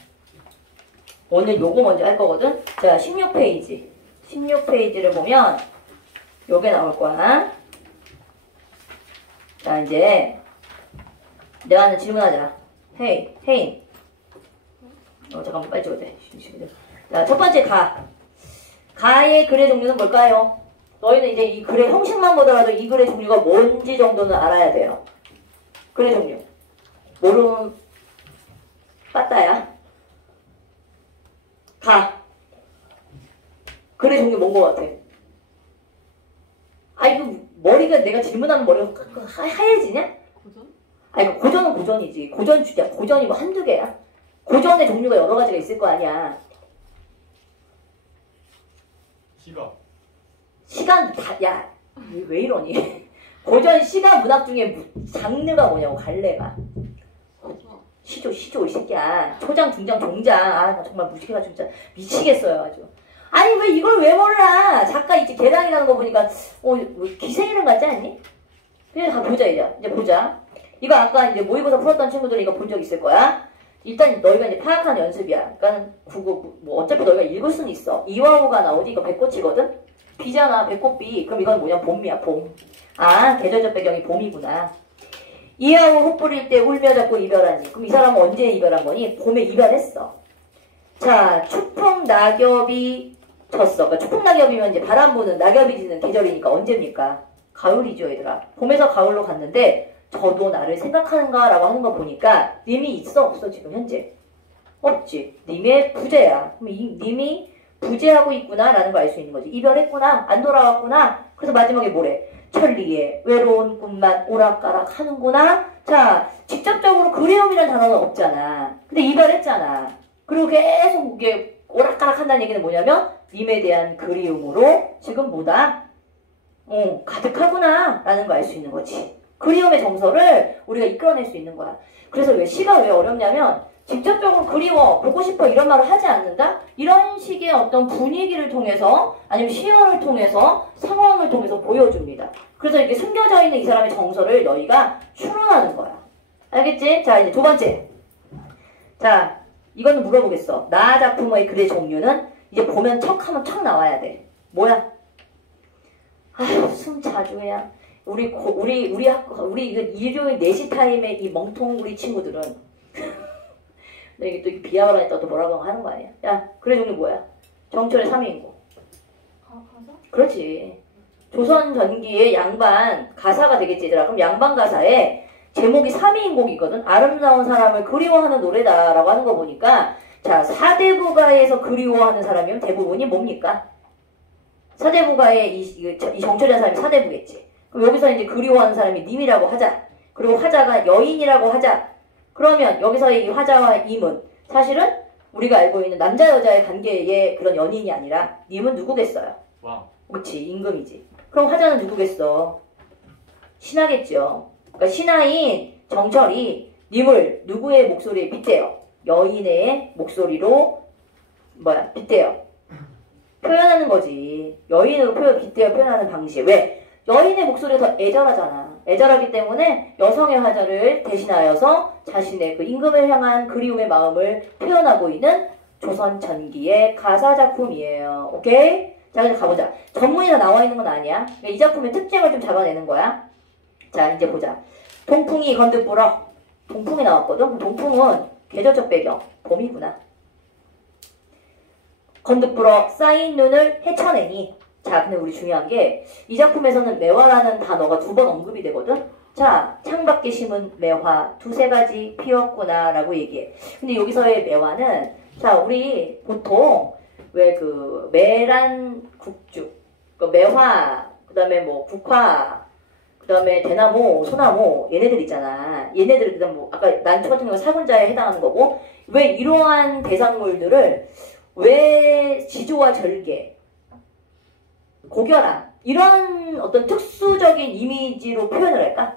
오늘 요거 먼저 할 거거든. 자, 16페이지. 16페이지를 보면 요게 나올 거야. 자, 이제 내가 하는 질문하자. 헤인. 잠깐만 빨리 찍어야 돼. 자, 첫 번째 가의 글의 종류는 뭘까요? 너희는 이제 이 글의 형식만 보더라도 이 글의 종류가 뭔지 정도는 알아야 돼요. 글의 종류. 모름 빠따야. 글의 종류 뭔 거 같아? 이거 머리가 내가 질문하면 머리가 하얘지냐? 고전? 고전은 고전이지. 고전이 뭐 한두 개야? 고전의 종류가 여러 가지가 있을 거 아니야. 시간 야, 왜 이러니? 고전 시가 문학 중에 장르가 뭐냐고. 갈래가 시조 이 새끼야. 초장 중장 종장. 나 정말 무식해가지고 진짜 미치겠어요 아주. 아니 왜 이걸 왜 몰라? 작가 이제 계단이라는 거 보니까 뭐 기생 이름 같지 않니? 그래 보자 이제 보자. 이거 아까 이제 모의고사 풀었던 친구들은 이거 본 적 있을 거야. 일단 너희가 이제 파악하는 연습이야. 그러니까 국어 뭐 어차피 너희가 읽을 수는 있어. 이와우가 나오지. 이거 배꼽치거든. 비잖아. 배꼽비. 그럼 이건 뭐냐? 봄이야. 봄. 아, 계절적 배경이 봄이구나. 이하고 헛부릴 때 울며 잡고 이별하니. 그럼 이 사람은 언제 이별한 거니? 봄에 이별했어. 자, 추풍 낙엽이 졌어. 그러니까 추풍 낙엽이면 이제 바람 부는 낙엽이 지는 계절이니까 언제입니까? 가을이죠, 얘들아. 봄에서 가을로 갔는데 저도 나를 생각하는가라고 하는 거 보니까 님이 있어 없어 지금 현재? 없지. 님의 부재야. 그럼 이 님이 부재하고 있구나라는 걸 알 수 있는 거지. 이별했구나. 안 돌아왔구나. 그래서 마지막에 뭐래? 천리에 외로운 꿈만 오락가락 하는구나. 자, 직접적으로 그리움이라는 단어는 없잖아. 근데 이별했잖아. 그리고 계속 이게 오락가락 한다는 얘기는 뭐냐면 님에 대한 그리움으로 지금 뭐다? 가득하구나 라는 걸 알 수 있는 거지. 그리움의 정서를 우리가 이끌어낼 수 있는 거야. 그래서 왜 시가 왜 어렵냐면 직접적으로 그리워, 보고 싶어 이런 말을 하지 않는다? 이런 식의 어떤 분위기를 통해서 아니면 시연을 통해서 상황을 통해서 보여줍니다. 그래서 이렇게 숨겨져 있는 이 사람의 정서를 너희가 추론하는 거야. 알겠지? 자, 이제 두 번째. 자, 이거는 물어보겠어. 나 작품의 글의 종류는 이제 보면 척하면 척 나와야 돼. 뭐야? 아휴, 숨 자주 해야. 우리 일요일 4시 타임에 이 멍통 우리 친구들은 근데 이게 또 비하가 했다 또 뭐라고 하는 거 아니야? 야, 글의 종류 뭐야? 정철의 3위인고. 가사? 그렇지. 조선 전기의 양반 가사가 되겠지, 얘들아. 그럼 양반 가사에 제목이 3위인곡이거든. 아름다운 사람을 그리워하는 노래다라고 하는 거 보니까 자, 사대부가에서 그리워하는 사람이면 대부분이 뭡니까? 사대부가의 이 정철이라는 사람이 사대부겠지. 그럼 여기서 이제 그리워하는 사람이 님이라고 하자. 그리고 화자가 여인이라고 하자. 그러면 여기서의 이 화자와 임은 사실은 우리가 알고 있는 남자 여자의 관계의 그런 연인이 아니라 님은 누구겠어요? 왕. 그렇지, 임금이지. 그럼 화자는 누구겠어? 신하겠죠. 그러니까 신하인 정철이 님을 누구의 목소리에 빗대요? 여인의 목소리로 빗대요. 표현하는 거지. 여인으로 빗대어 표현하는 방식. 왜? 여인의 목소리가 더 애절하잖아. 애절하기 때문에 여성의 화자를 대신하여서 자신의 그 임금을 향한 그리움의 마음을 표현하고 있는 조선 전기의 가사 작품이에요. 오케이? 자, 이제 가보자. 전문이 다 나와 있는 건 아니야. 이 작품의 특징을 좀 잡아내는 거야. 자, 이제 보자. 동풍이 건득 불어. 동풍이 나왔거든. 동풍은 계절적 배경. 봄이구나. 건득 불어 쌓인 눈을 헤쳐내니. 자, 근데 우리 중요한 게 이 작품에서는 매화라는 단어가 2번 언급이 되거든. 자, 창밖에 심은 매화 2-3가지 피었구나 라고 얘기해. 근데 여기서의 매화는 자, 우리 보통 왜 그 매란 국죽, 그 매화, 그 다음에 뭐 국화, 그 다음에 대나무, 소나무 얘네들 있잖아. 얘네들 그다음 뭐 아까 난초 같은 경우 살군자에 해당하는 거고 왜 이러한 대상물들을 왜 지조와 절개, 고결함 이런 어떤 특수적인 이미지로 표현을 할까?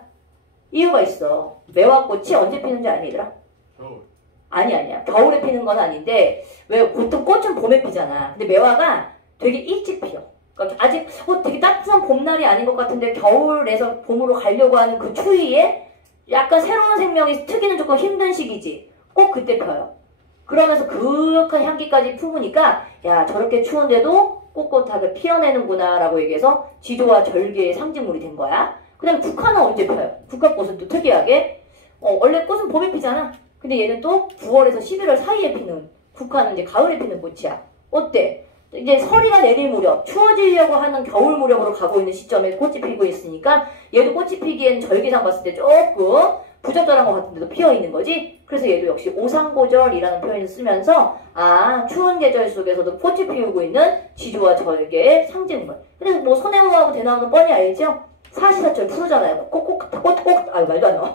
이유가 있어. 매화꽃이 언제 피는지 아니 얘들아? 겨울. 아니야. 겨울에 피는 건 아닌데 왜 보통 꽃은 봄에 피잖아. 근데 매화가 되게 일찍 피어. 그러니까 아직 되게 따뜻한 봄날이 아닌 것 같은데 겨울에서 봄으로 가려고 하는 그 추위에 약간 새로운 생명이 트기는 조금 힘든 시기지. 꼭 그때 펴요. 그러면서 그윽한 향기까지 품으니까 야, 저렇게 추운데도 꼿꼿하게 피어내는구나 라고 얘기해서 지조와 절개의 상징물이 된 거야. 그 다음에 국화는 언제 펴요? 국화꽃은 또 특이하게 원래 꽃은 봄에 피잖아. 근데 얘는 또 9월에서 11월 사이에 피는, 국화는 이제 가을에 피는 꽃이야. 어때? 이제 서리가 내릴 무렵, 추워지려고 하는 겨울 무렵으로 가고 있는 시점에 꽃이 피고 있으니까 얘도 꽃이 피기엔 절기상 봤을 때 조금 부적절한 것 같은데도 피어 있는 거지. 그래서 얘도 역시 오상고절이라는 표현을 쓰면서 아, 추운 계절 속에서도 꽃이 피우고 있는 지조와 절개의 상징물. 근데 뭐 소나무하고 대나무는 뻔히 알죠? 사시사철 푸르잖아요. 아유 말도 안 나와.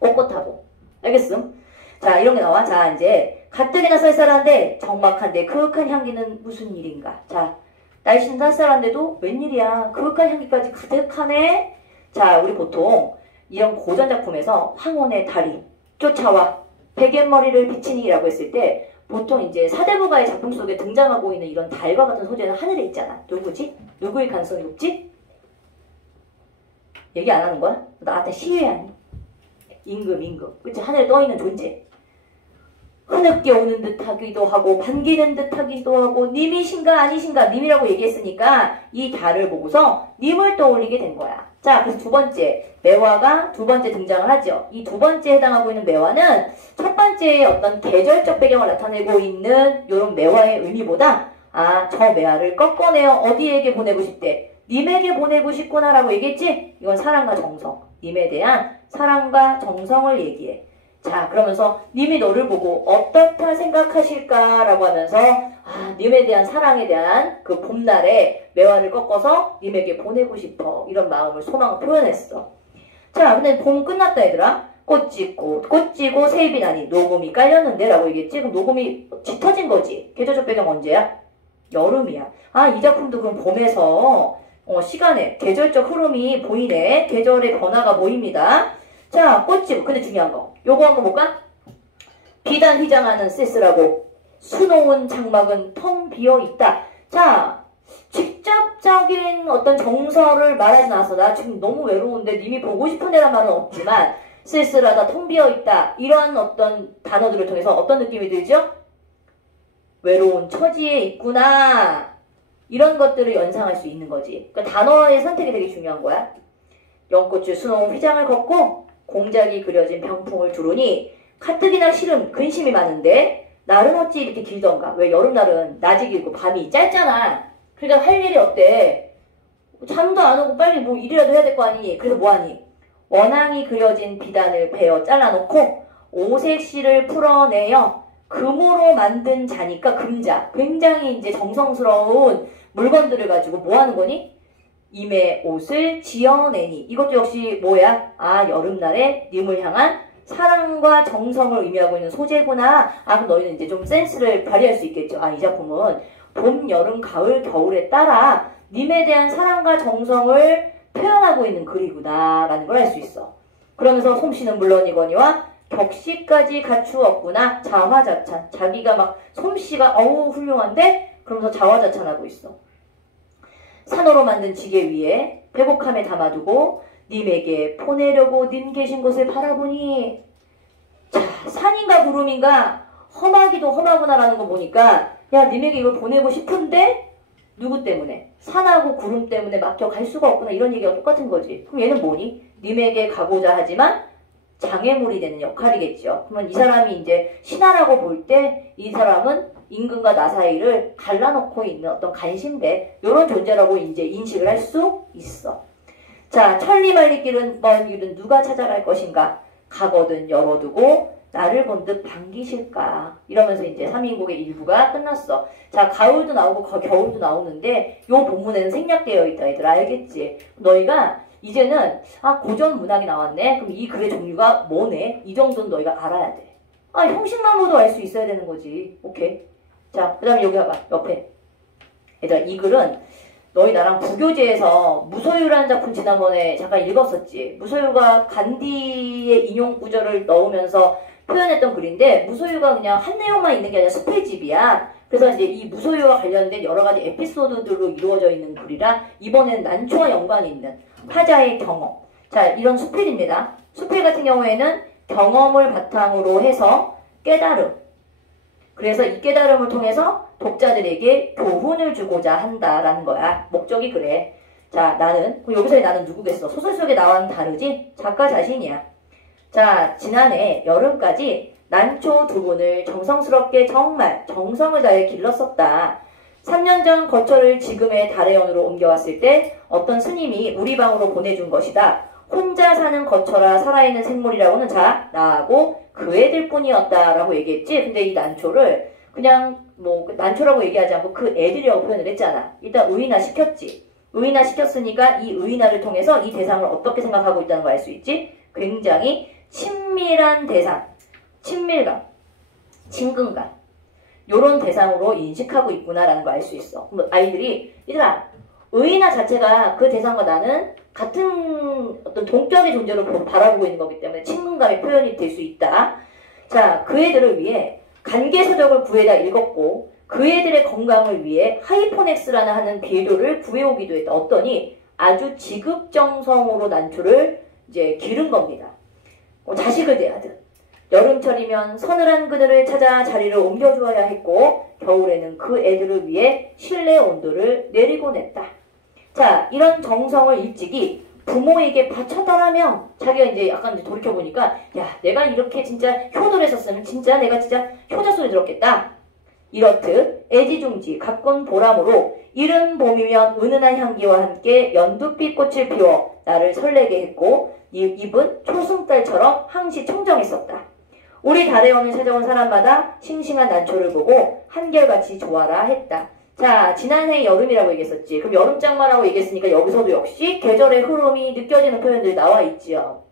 꼿꼿하고. 알겠음? 자, 이런 게 나와. 자, 이제 가뜩이나 쌀쌀한데 적막한데 그윽한 향기는 무슨 일인가? 자, 날씨는 쌀쌀한데도 웬일이야? 그윽한 향기까지 가득하네? 자, 우리 보통 이런 고전 작품에서 황혼의 달이 쫓아와 베갯머리를 비치니라고 했을 때 보통 이제 사대부가의 작품 속에 등장하고 있는 이런 달과 같은 소재는 하늘에 있잖아. 누구지? 누구의 가능성이 높지? 얘기 안 하는 거야? 나한테 시위하니? 임금. 그치? 하늘에 떠있는 존재. 흐느껴 오는 듯 하기도 하고 반기는 듯 하기도 하고 님이신가 아니신가 님이라고 얘기했으니까 이 다를 보고서 님을 떠올리게 된 거야. 자, 그래서 두 번째 매화가 두 번째 등장을 하죠. 이 두 번째 해당하고 있는 매화는 첫 번째의 어떤 계절적 배경을 나타내고 있는 이런 매화의 의미보다 저 매화를 꺾어내어 어디에게 보내고 싶대? 님에게 보내고 싶구나 라고 얘기했지? 이건 사랑과 정성, 님에 대한 사랑과 정성을 얘기해. 자, 그러면서 님이 너를 보고 어떻다 생각하실까라고 하면서 님에 대한 사랑에 대한 그 봄날에 매화를 꺾어서 님에게 보내고 싶어. 이런 마음을, 소망을 표현했어. 자, 근데 봄 끝났다 얘들아. 꽃 지고 새잎이 나니 녹음이 깔렸는데 라고 얘기했지? 그럼 녹음이 짙어진 거지. 계절적 배경 언제야? 여름이야. 이 작품도 그럼 봄에서 시간에 계절적 흐름이 보이네. 계절의 변화가 보입니다. 자, 꽃집. 근데 중요한 거. 요거 한번 볼까? 비단 휘장하는 세스라고. 수놓은 장막은 텅 비어 있다. 자, 직접적인 어떤 정서를 말하지 않아서 나 지금 너무 외로운데 님이 보고 싶은 애란 말은 없지만 쓸쓸하다, 텅 비어 있다. 이런 어떤 단어들을 통해서 어떤 느낌이 들죠? 외로운 처지에 있구나. 이런 것들을 연상할 수 있는 거지. 그러니까 단어의 선택이 되게 중요한 거야. 연꽃줄 수놓은 휘장을 걷고 공작이 그려진 병풍을 두르니 가뜩이나 시름 근심이 많은데 날은 어찌 이렇게 길던가. 왜 여름날은 낮이 길고 밤이 짧잖아. 그러니까 할 일이 어때? 잠도 안 오고 빨리 뭐 일이라도 해야 될 거 아니니. 그래서 뭐하니? 원앙이 그려진 비단을 베어 잘라놓고 오색실을 풀어내어 금으로 만든 자니까 금자. 굉장히 이제 정성스러운 물건들을 가지고 뭐 하는 거니? 임의 옷을 지어내니. 이것도 역시 뭐야? 여름날에 님을 향한 사랑과 정성을 의미하고 있는 소재구나. 그럼 너희는 이제 좀 센스를 발휘할 수 있겠죠. 이 작품은 봄, 여름, 가을, 겨울에 따라 님에 대한 사랑과 정성을 표현하고 있는 글이구나 라는 걸 알 수 있어. 그러면서 솜씨는 물론이거니와 격식까지 갖추었구나. 자화자찬. 자기가 막 솜씨가 훌륭한데 그러면서 자화자찬하고 있어. 산으로 만든 지게 위에 배곡함에 담아두고 님에게 보내려고 님 계신 곳을 바라보니. 자, 산인가 구름인가 험하기도 험하구나라는 거 보니까 야, 님에게 이걸 보내고 싶은데 누구 때문에? 산하고 구름 때문에 막혀 갈 수가 없구나. 이런 얘기가 똑같은 거지. 그럼 얘는 뭐니? 님에게 가고자 하지만 장애물이 되는 역할이겠죠. 그러면 이 사람이 이제 신하라고 볼 때 이 사람은 임금과 나 사이를 갈라놓고 있는 어떤 간신배, 이런 존재라고 이제 인식을 할 수 있어. 자, 천리말리길은 먼 길은 누가 찾아갈 것인가? 가거든 열어두고 나를 본 듯 반기실까? 이러면서 이제 3인곡의 일부가 끝났어. 자, 가을도 나오고 겨울도 나오는데 요 본문에는 생략되어 있다 얘들아. 알겠지? 너희가 이제는 고전 문학이 나왔네? 그럼 이 글의 종류가 뭐네? 이 정도는 너희가 알아야 돼. 형식만으로도 알 수 있어야 되는 거지. 오케이. 자, 그 다음에 여기 봐봐. 옆에. 얘들아, 이 글은 너희 나랑 부교재에서 무소유라는 작품 지난번에 잠깐 읽었었지. 무소유가 간디의 인용 구절을 넣으면서 표현했던 글인데 무소유가 그냥 한 내용만 있는 게 아니라 수필집이야. 그래서 이제 이 무소유와 관련된 여러 가지 에피소드들로 이루어져 있는 글이라 이번에는 난초와 연관이 있는 화자의 경험. 자, 이런 수필입니다. 수필 같은 경우에는 경험을 바탕으로 해서 깨달음. 그래서 이 깨달음을 통해서 독자들에게 교훈을 주고자 한다라는 거야. 목적이 그래. 자, 나는, 그럼 여기서의 나는 누구겠어? 소설 속에 나와는 다르지? 작가 자신이야. 자, 지난해 여름까지 난초 두 분을 정성스럽게 정말 정성을 다해 길렀었다. 3년 전 거처를 지금의 달해연으로 옮겨왔을 때 어떤 스님이 우리 방으로 보내준 것이다. 혼자 사는 거처라 살아있는 생물이라고는 나하고 그 애들 뿐이었다라고 얘기했지. 근데 이 난초를 그냥 뭐 난초라고 얘기하지 않고 그 애들이라고 표현을 했잖아. 일단 의인화 시켰지. 의인화 시켰으니까 이 의인화를 통해서 이 대상을 어떻게 생각하고 있다는 걸 알 수 있지. 굉장히 친밀한 대상, 친밀감, 친근감 요런 대상으로 인식하고 있구나라는 걸 알 수 있어. 그럼 아이들이 얘들아, 의인화 자체가 그 대상과 나는 같은 어떤 동격의 존재로 바라보고 있는 거기 때문에 친근감의 표현이 될 수 있다. 자, 그 애들을 위해 간계서적을 구해다 읽었고 그 애들의 건강을 위해 하이포넥스라는 하는 비료를 구해오기도 했다. 어떠니 아주 지극정성으로 난초를 이제 기른 겁니다. 자식을 대하듯 여름철이면 서늘한 그늘을 찾아 자리를 옮겨주어야 했고 겨울에는 그 애들을 위해 실내 온도를 내리고 냈다. 자, 이런 정성을 일찍이 부모에게 바쳤더라면 자기가 이제 약간 이제 돌이켜보니까 야, 내가 이렇게 진짜 효도를 했었으면 진짜 내가 진짜 효자 소리 들었겠다. 이렇듯 애지중지 가꾼 보람으로 이른 봄이면 은은한 향기와 함께 연두빛 꽃을 피워 나를 설레게 했고 입은 초승달처럼 항시 청정했었다. 우리 달에원을 찾아온 사람마다 싱싱한 난초를 보고 한결같이 좋아라 했다. 자, 지난해 여름이라고 얘기했었지. 그럼 여름장마라고 얘기했으니까 여기서도 역시 계절의 흐름이 느껴지는 표현들이 나와 있지요.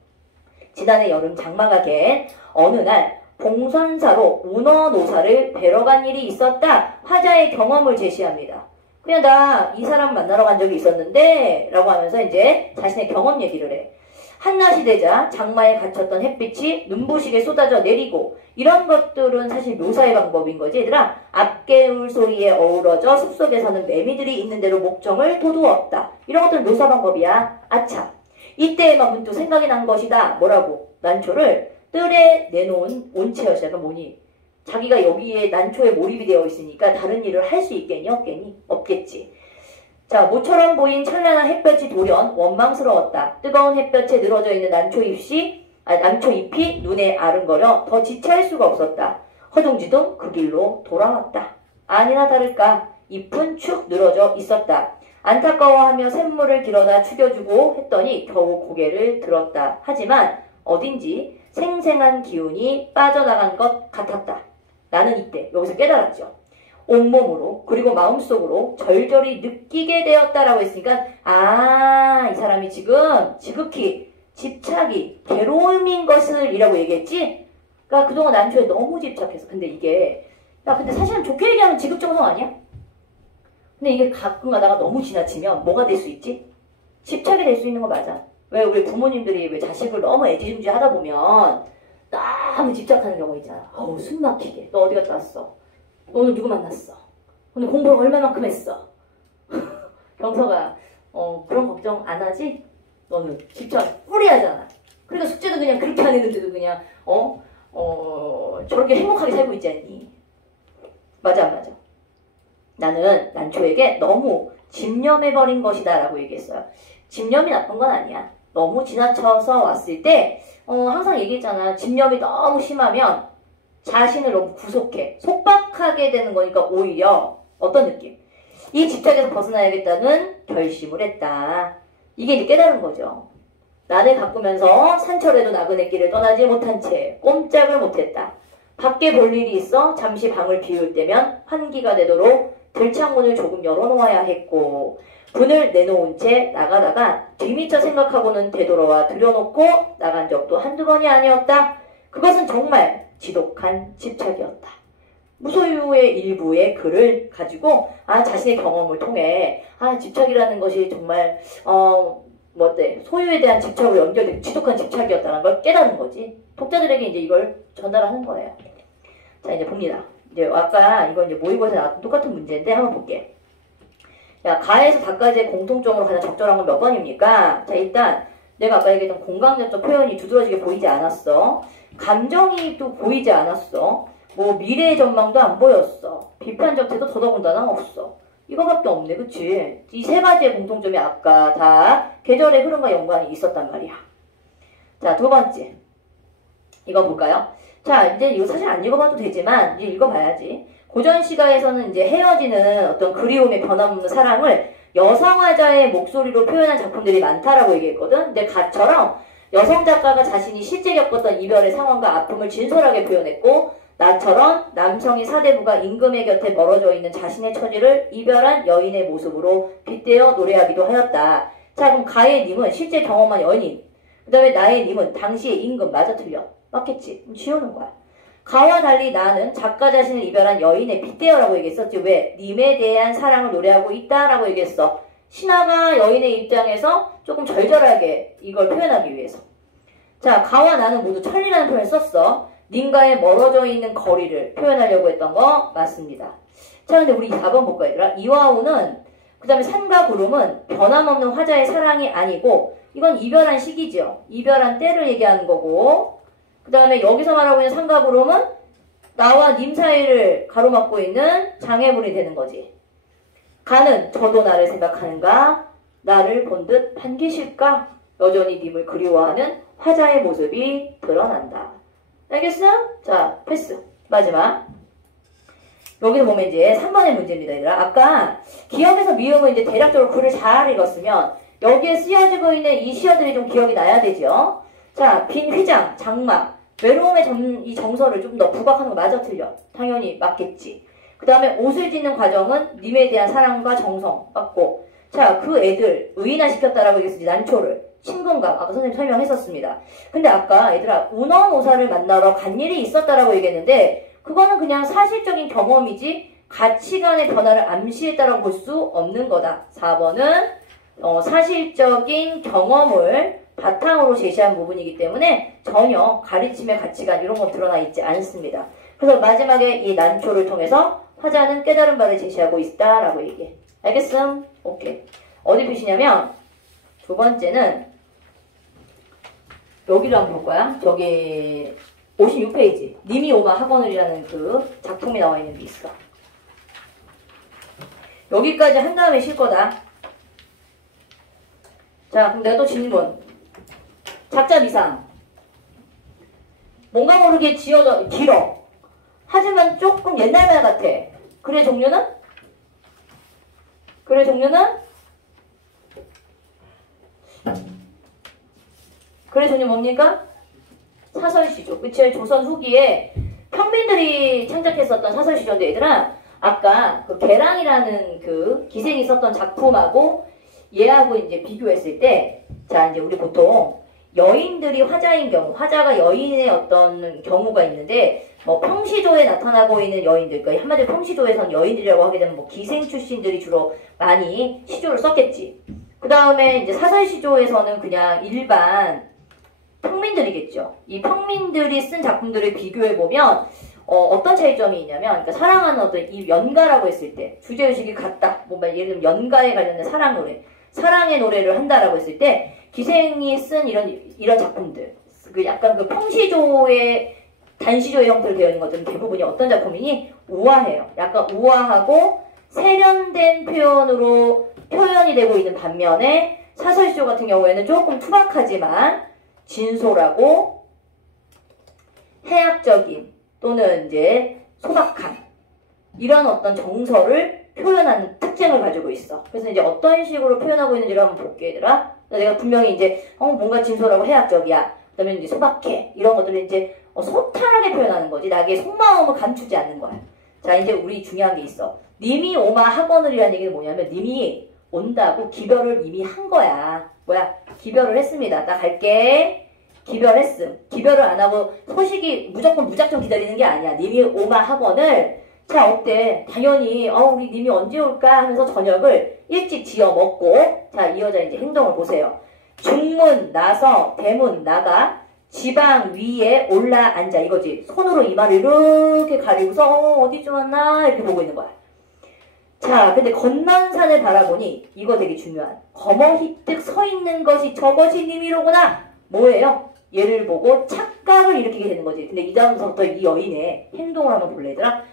지난해 여름 장마가 갠 어느 날 봉선사로 운어노사를 뵈러 간 일이 있었다. 화자의 경험을 제시합니다. 그냥 나 이 사람 만나러 간 적이 있었는데 라고 하면서 이제 자신의 경험 얘기를 해. 한낮이 되자 장마에 갇혔던 햇빛이 눈부시게 쏟아져 내리고 이런 것들은 사실 묘사의 방법인 거지 얘들아. 앞개울 소리에 어우러져 숲속에서는 매미들이 있는 대로 목청을 도두었다. 이런 것들은 묘사 방법이야. 아차. 이때에만 문득 생각이 난 것이다. 뭐라고? 난초를 뜰에 내놓은 온체여시. 약간 뭐니? 자기가 여기에 난초에 몰입이 되어 있으니까 다른 일을 할 수 있겠니? 없겠니? 없겠지. 자, 모처럼 보인 찬란한 햇볕이 돌연 원망스러웠다. 뜨거운 햇볕에 늘어져 있는 난초잎이 눈에 아른거려 더 지체할 수가 없었다. 허둥지둥 그 길로 돌아왔다. 아니나 다를까 잎은 축 늘어져 있었다. 안타까워하며 샘물을 길어다 죽여주고 했더니 겨우 고개를 들었다. 하지만 어딘지 생생한 기운이 빠져나간 것 같았다. 나는 이때 여기서 깨달았죠. 온몸으로 그리고 마음속으로 절절히 느끼게 되었다라고 했으니까 이 사람이 지금 지극히 집착이 괴로움인 것을 이라고 얘기했지? 그러니까 그동안 난초에 너무 집착해서 근데 이게 근데 사실은 좋게 얘기하면 지극정성 아니야? 근데 이게 가끔 가다가 너무 지나치면 뭐가 될 수 있지? 집착이 될 수 있는 거 맞아. 왜 우리 부모님들이 왜 자식을 너무 애지중지 하다 보면 너무 집착하는 경우 있잖아. 어우 숨 막히게 너 어디 갔다 왔어? 오늘 누구 만났어? 오늘 공부를 얼마만큼 했어? 경서가 그런 걱정 안 하지? 너는 집착 뿌리 하잖아. 그러니까 숙제도 그냥 그렇게 안 했는데도 그냥 저렇게 행복하게 살고 있지 않니? 맞아 안 맞아? 나는 난초에게 너무 집념해버린 것이다 라고 얘기했어요. 집념이 나쁜 건 아니야. 너무 지나쳐서 왔을 때 항상 얘기했잖아. 집념이 너무 심하면 자신을 너무 구속해. 속박하게 되는 거니까 오히려 어떤 느낌? 이 집착에서 벗어나야겠다는 결심을 했다. 이게 이제 깨달은 거죠. 나를 가꾸면서 산철에도 나그네 길을 떠나지 못한 채 꼼짝을 못했다. 밖에 볼 일이 있어 잠시 방을 비울 때면 환기가 되도록 들창문을 조금 열어놓아야 했고 문을 내놓은 채 나가다가 뒤미처 생각하고는 되돌아와 들여놓고 나간 적도 한두 번이 아니었다. 그것은 정말 지독한 집착이었다. 무소유의 일부의 글을 가지고 자신의 경험을 통해 집착이라는 것이 정말 소유에 대한 집착으로 연결된 지독한 집착이었다는 걸 깨달은 거지. 독자들에게 이제 이걸 전달하는 거예요. 자 이제 봅니다. 이제 아까 이거 이제 모의고사에 나왔던 똑같은 문제인데 한번 볼게. 야, 가에서 다까지의 공통점으로 가장 적절한 건 몇 번입니까? 자 일단 내가 아까 얘기했던 공감정적 표현이 두드러지게 보이지 않았어. 감정이입도 보이지 않았어. 뭐 미래의 전망도 안 보였어. 비판적 태도 더더군다나 없어. 이거밖에 없네. 그치? 이 세 가지의 공통점이 아까 다 계절의 흐름과 연관이 있었단 말이야. 자, 두 번째. 이거 볼까요? 자, 이제 이거 사실 안 읽어봐도 되지만 이제 읽어봐야지. 고전 시가에서는 이제 헤어지는 어떤 그리움의 변함없는 사랑을 여성화자의 목소리로 표현한 작품들이 많다라고 얘기했거든. 근데 가처럼 여성 작가가 자신이 실제 겪었던 이별의 상황과 아픔을 진솔하게 표현했고 나처럼 남성의 사대부가 임금의 곁에 멀어져 있는 자신의 처지를 이별한 여인의 모습으로 빗대어 노래하기도 하였다. 자 그럼 가의 님은 실제 경험한 여인, 그 다음에 나의 님은 당시의 임금. 맞아 틀려? 맞겠지? 그럼 지우는 거야. 가와 달리 나는 작가 자신을 이별한 여인의 빗대어라고 얘기했었지. 왜? 님에 대한 사랑을 노래하고 있다라고 얘기했어. 신하가 여인의 입장에서 조금 절절하게 이걸 표현하기 위해서. 자, 가와 나는 모두 천리라는 표현을 썼어. 님과의 멀어져 있는 거리를 표현하려고 했던 거 맞습니다. 자, 근데 우리 4번 볼까 얘들아? 이와 우는 그 다음에 산과 구름은 변함없는 화자의 사랑이 아니고 이건 이별한 시기죠. 이별한 때를 얘기하는 거고 그 그 다음에 여기서 말하고 있는 상가부름은 나와 님 사이를 가로막고 있는 장애물이 되는 거지. 가는 저도 나를 생각하는가? 나를 본 듯 반기실까? 여전히 님을 그리워하는 화자의 모습이 드러난다. 알겠어? 자, 패스. 마지막. 여기서 보면 이제 3번의 문제입니다, 얘들아. 아까 기억에서 미음은 이제 대략적으로 글을 잘 읽었으면 여기에 쓰여지고 있는 이 시어들이 좀 기억이 나야 되죠. 자, 빈 휘장, 장막, 외로움의 이 정서를 좀 더 부각하는 거 맞아 틀려? 당연히 맞겠지. 그 다음에 옷을 짓는 과정은 님에 대한 사랑과 정성 맞고, 자, 그 애들 의인화시켰다라고 얘기했지. 난초를 친근감 아까 선생님 설명했었습니다. 근데 아까 얘들아 운원오사를 만나러 간 일이 있었다라고 얘기했는데 그거는 그냥 사실적인 경험이지 가치관의 변화를 암시했다라고 볼 수 없는 거다. 4번은 사실적인 경험을 바탕으로 제시한 부분이기 때문에 전혀 가르침의 가치관 이런 건 드러나 있지 않습니다. 그래서 마지막에 이 난초를 통해서 화자는 깨달은 바를 제시하고 있다라고 얘기해. 알겠음? 오케이. 어디 표시냐면 두 번째는 여기를 한번 볼 거야. 저기 56페이지 님이 오마 학원을이라는 그 작품이 나와 있는 게 있어. 여기까지 한 다음에 쉴 거다. 자, 그럼 내가 또 질문. 작자 미상. 뭔가 모르게 지어져 길어. 하지만 조금 옛날 말 같아. 글의 종류는? 글의 종류는? 글의 종류 뭡니까? 사설시조. 그치? 조선 후기에 평민들이 창작했었던 사설시조인데 얘들아 아까 그 개랑이라는 그 기생이 썼던 작품하고 얘하고 이제 비교했을 때 자 이제 우리 보통 여인들이 화자인 경우 화자가 여인의 어떤 경우가 있는데 뭐 평시조에 나타나고 있는 여인들 그러니까 한마디로 평시조에선 여인들이라고 하게 되면 뭐 기생 출신들이 주로 많이 시조를 썼겠지. 그 다음에 이제 사설시조에서는 그냥 일반 평민들이겠죠. 이 평민들이 쓴 작품들을 비교해보면 어떤 차이점이 있냐면 그러니까 사랑하는 어떤 이 연가라고 했을 때 주제의식이 같다. 뭐 예를 들면 연가에 관련된 사랑 노래 사랑의 노래를 한다라고 했을 때 기생이 쓴 이런 작품들 그 약간 그 평시조의 단시조의 형태로 되어 있는 것들은 대부분이 어떤 작품이니? 우아해요. 약간 우아하고 세련된 표현으로 표현이 되고 있는 반면에 사설시조 같은 경우에는 조금 투박하지만 진솔하고 해학적인 또는 이제 소박한 이런 어떤 정서를 표현하는 특징을 가지고 있어. 그래서 이제 어떤 식으로 표현하고 있는지를 한번 볼게 얘들아. 내가 분명히 이제 뭔가 진솔하고 해학적이야. 그다음에 이제 소박해. 이런 것들을 이제 소탈하게 표현하는 거지. 나에게 속마음을 감추지 않는 거야. 자 이제 우리 중요한 게 있어. 님이 오마 학원을이라는 얘기는 뭐냐면 님이 온다고 기별을 이미 한 거야. 뭐야? 기별을 했습니다. 나 갈게. 기별했음. 기별을 안 하고 소식이 무작정 기다리는 게 아니야. 님이 오마 학원을 자 어때? 당연히 우리 님이 언제 올까 하면서 저녁을 일찍 지어 먹고 자 이 여자 이제 행동을 보세요. 중문 나서 대문 나가 지방 위에 올라 앉아 이거지. 손으로 이마를 이렇게 가리고서 어디 좀 왔나 이렇게 보고 있는 거야. 자 근데 건넌산을 바라보니 이거 되게 중요한 거머히뜩 서 있는 것이 저것이 님이로구나. 뭐예요? 얘를 보고 착각을 일으키게 되는 거지. 근데 이 다음부터 이 여인의 행동을 한번 볼래 얘들아.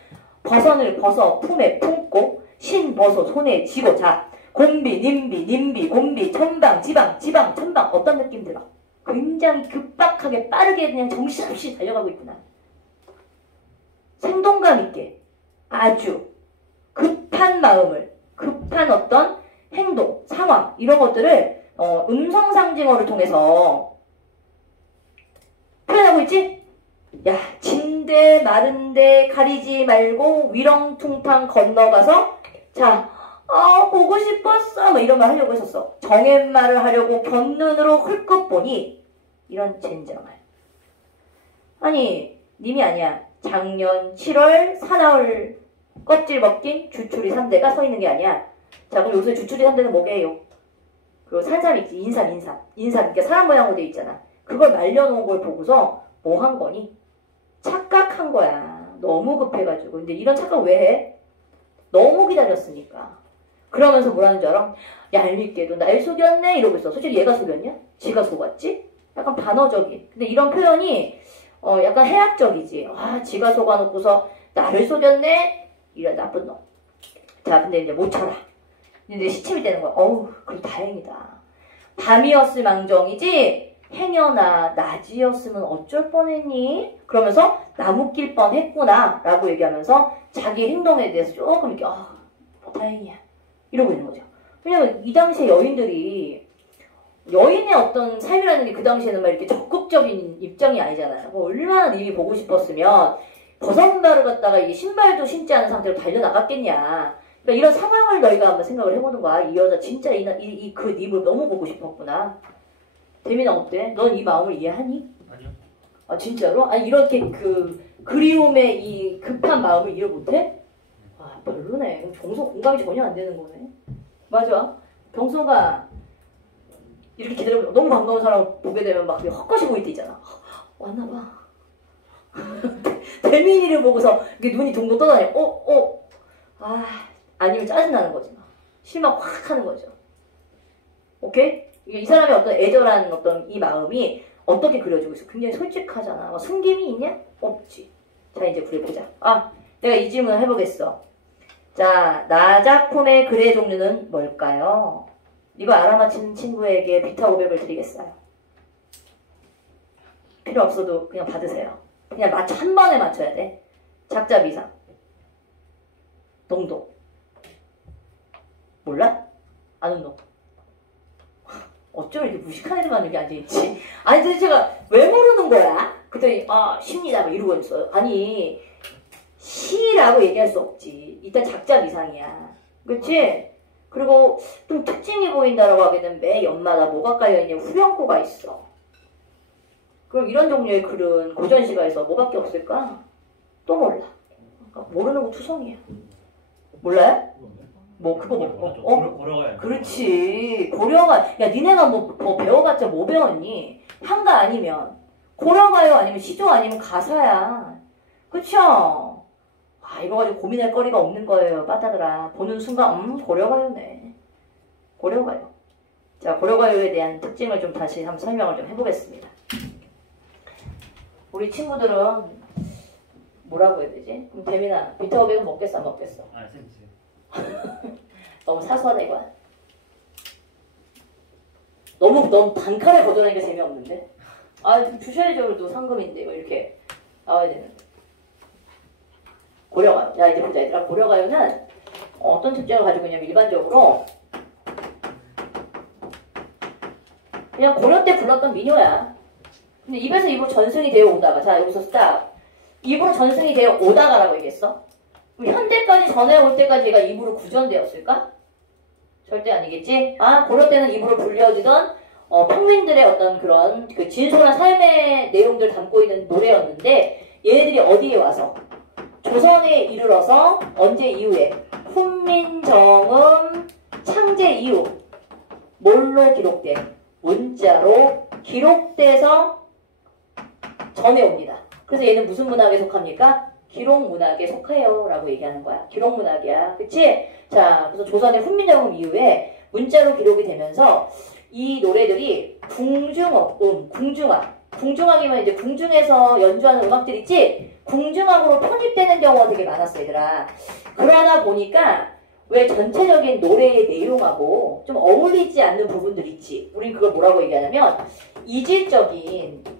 버선을 벗어 품에 품고 신 벗어 손에 쥐고 자 곰비 님비 곰비 천방 지방 천방 어떤 느낌 들어? 굉장히 급박하게 빠르게 그냥 정신없이 달려가고 있구나. 생동감 있게 아주 급한 마음을 급한 어떤 행동 상황 이런 것들을 음성 상징어를 통해서 표현하고 있지? 야 진대 마른데 가리지 말고 위렁퉁탕 건너가서 자 보고 싶었어 뭐 이런 말 하려고 했었어. 정옛말을 하려고 곁눈으로 흘끗 보니 이런 젠장을 아니 님이 아니야. 작년 7월 사나울 껍질 벗긴 주추리 3대가 서 있는 게 아니야. 자 그럼 여기서 주추리 3대는 뭐게요? 그 산삼 있지. 인삼 그러니까 사람 모양으로 돼 있잖아. 그걸 말려놓은 걸 보고서 뭐 한 거니? 착각한 거야. 너무 급해가지고. 근데 이런 착각 왜 해? 너무 기다렸으니까. 그러면서 뭐라는 줄 알아? 얄밉게도 날 속였네 이러고 있어. 솔직히 얘가 속였냐? 지가 속았지? 약간 반어적인. 근데 이런 표현이 약간 해악적이지. 아, 지가 속아놓고서 나를 속였네? 이런 나쁜 놈. 자, 근데 이제 못 참아. 근데 시침이 되는 거야. 어우, 그럼 다행이다. 밤이었을 망정이지 행여나 낮이었으면 어쩔 뻔했니? 그러면서 나무길 뻔했구나 라고 얘기하면서 자기 행동에 대해서 조금 이렇게 다행이야 이러고 있는 거죠. 왜냐면 이 당시에 여인의 어떤 삶이라는 게 그 당시에는 막 이렇게 적극적인 입장이 아니잖아요. 뭐 얼마나 님이 보고 싶었으면 벗은 발을 갖다가 이 신발도 신지 않은 상태로 달려나갔겠냐. 그러니까 이런 상황을 너희가 한번 생각을 해보는 거야. 이 여자 진짜 그 님을 너무 보고 싶었구나. 대민아 어때? 넌 이 마음을 이해하니? 아니요. 아 진짜로? 아니 이렇게 그 그리움의 이 급한 마음을 이해 못해? 아 별로네. 정서 공감이 전혀 안 되는 거네. 맞아. 경서가 이렇게 기다리면 너무 반가운 사람을 보게 되면 막 헛것이 보일 때 있잖아. 왔나봐. 대민이를 보고서 이게 눈이 동동 떠다녀. 아니면 짜증나는 거지. 실망 확 하는 거죠. 오케이? 이 사람의 어떤 애절한 어떤 이 마음이 어떻게 그려지고 있어? 굉장히 솔직하잖아. 숨김이 있냐? 없지. 자, 이제 그려보자. 내가 이 질문을 해보겠어. 자, 나 작품의 글의 종류는 뭘까요? 이거 알아맞히는 친구에게 비타 500을 드리겠어요. 필요 없어도 그냥 받으세요. 그냥 한 번에 맞춰야 돼. 작자 비상. 동동. 몰라? 아는 놈. 어쩜 이렇게 무식한 애들만 여기 앉아있지? 아니 도대체가 왜 모르는 거야? 그랬더니 시입니다 막 이러고 있어요. 아니 시라고 얘기할 수 없지. 일단 작자 미상이야. 그치? 그리고 좀 특징이 보인다라고 하게 되면 매 연마다 뭐가 깔려있냐 후렴구가 있어. 그럼 이런 종류의 글은 고전시가에서 뭐밖에 없을까? 또 몰라. 그러니까 모르는 거 투성이야. 몰라요? 그거 고려가요. 그렇지. 고려가, 야, 니네가 뭐 배워봤자 뭐 배웠니? 한가 아니면, 고려가요 아니면 시조 아니면 가사야. 그쵸? 이거 가지고 고민할 거리가 없는 거예요, 빠따들아. 보는 순간, 고려가요네. 고려가요. 자, 고려가요에 대한 특징을 좀 다시 한번 설명을 좀 해보겠습니다. 우리 친구들은, 뭐라고 해야 되지? 그럼 대민아, 비타 500은 먹겠어, 안 먹겠어? 쌤 주세요. 너무 사소하다 이거야. 너무 단칼에 거절하니까 재미없는데. 주셔야죠. 그래도 상금인데 이거 이렇게 나와야 되는데. 고려가요. 야 이제 보자 얘들아. 고려가요는 어떤 특징을 가지고 있냐면 일반적으로 그냥 고려 때 불렀던 민요야. 근데 입에서 입으로 전승이 되어 오다가 자 여기서 스탑. 입으로 전승이 되어 오다가라고 얘기했어. 현대까지 전해 올 때까지 얘가 입으로 구전되었을까? 절대 아니겠지? 고려 때는 입으로 불려지던 평민들의 어떤 그런 그 진솔한 삶의 내용들 담고 있는 노래였는데 얘네들이 어디에 와서 조선에 이르러서 언제 이후에 훈민정음 창제 이후 뭘로 기록돼? 문자로 기록돼서 전해옵니다. 그래서 얘는 무슨 문학에 속합니까? 기록문학에 속해요 라고 얘기하는 거야. 기록문학이야. 그치? 자, 그래서 조선의 훈민정음 이후에 문자로 기록이 되면서 이 노래들이 궁중악이면 이제 궁중에서 연주하는 음악들 있지? 궁중악으로 편입되는 경우가 되게 많았어 얘들아. 그러다 보니까 왜 전체적인 노래의 내용하고 좀 어울리지 않는 부분들 있지? 우린 그걸 뭐라고 얘기하냐면 이질적인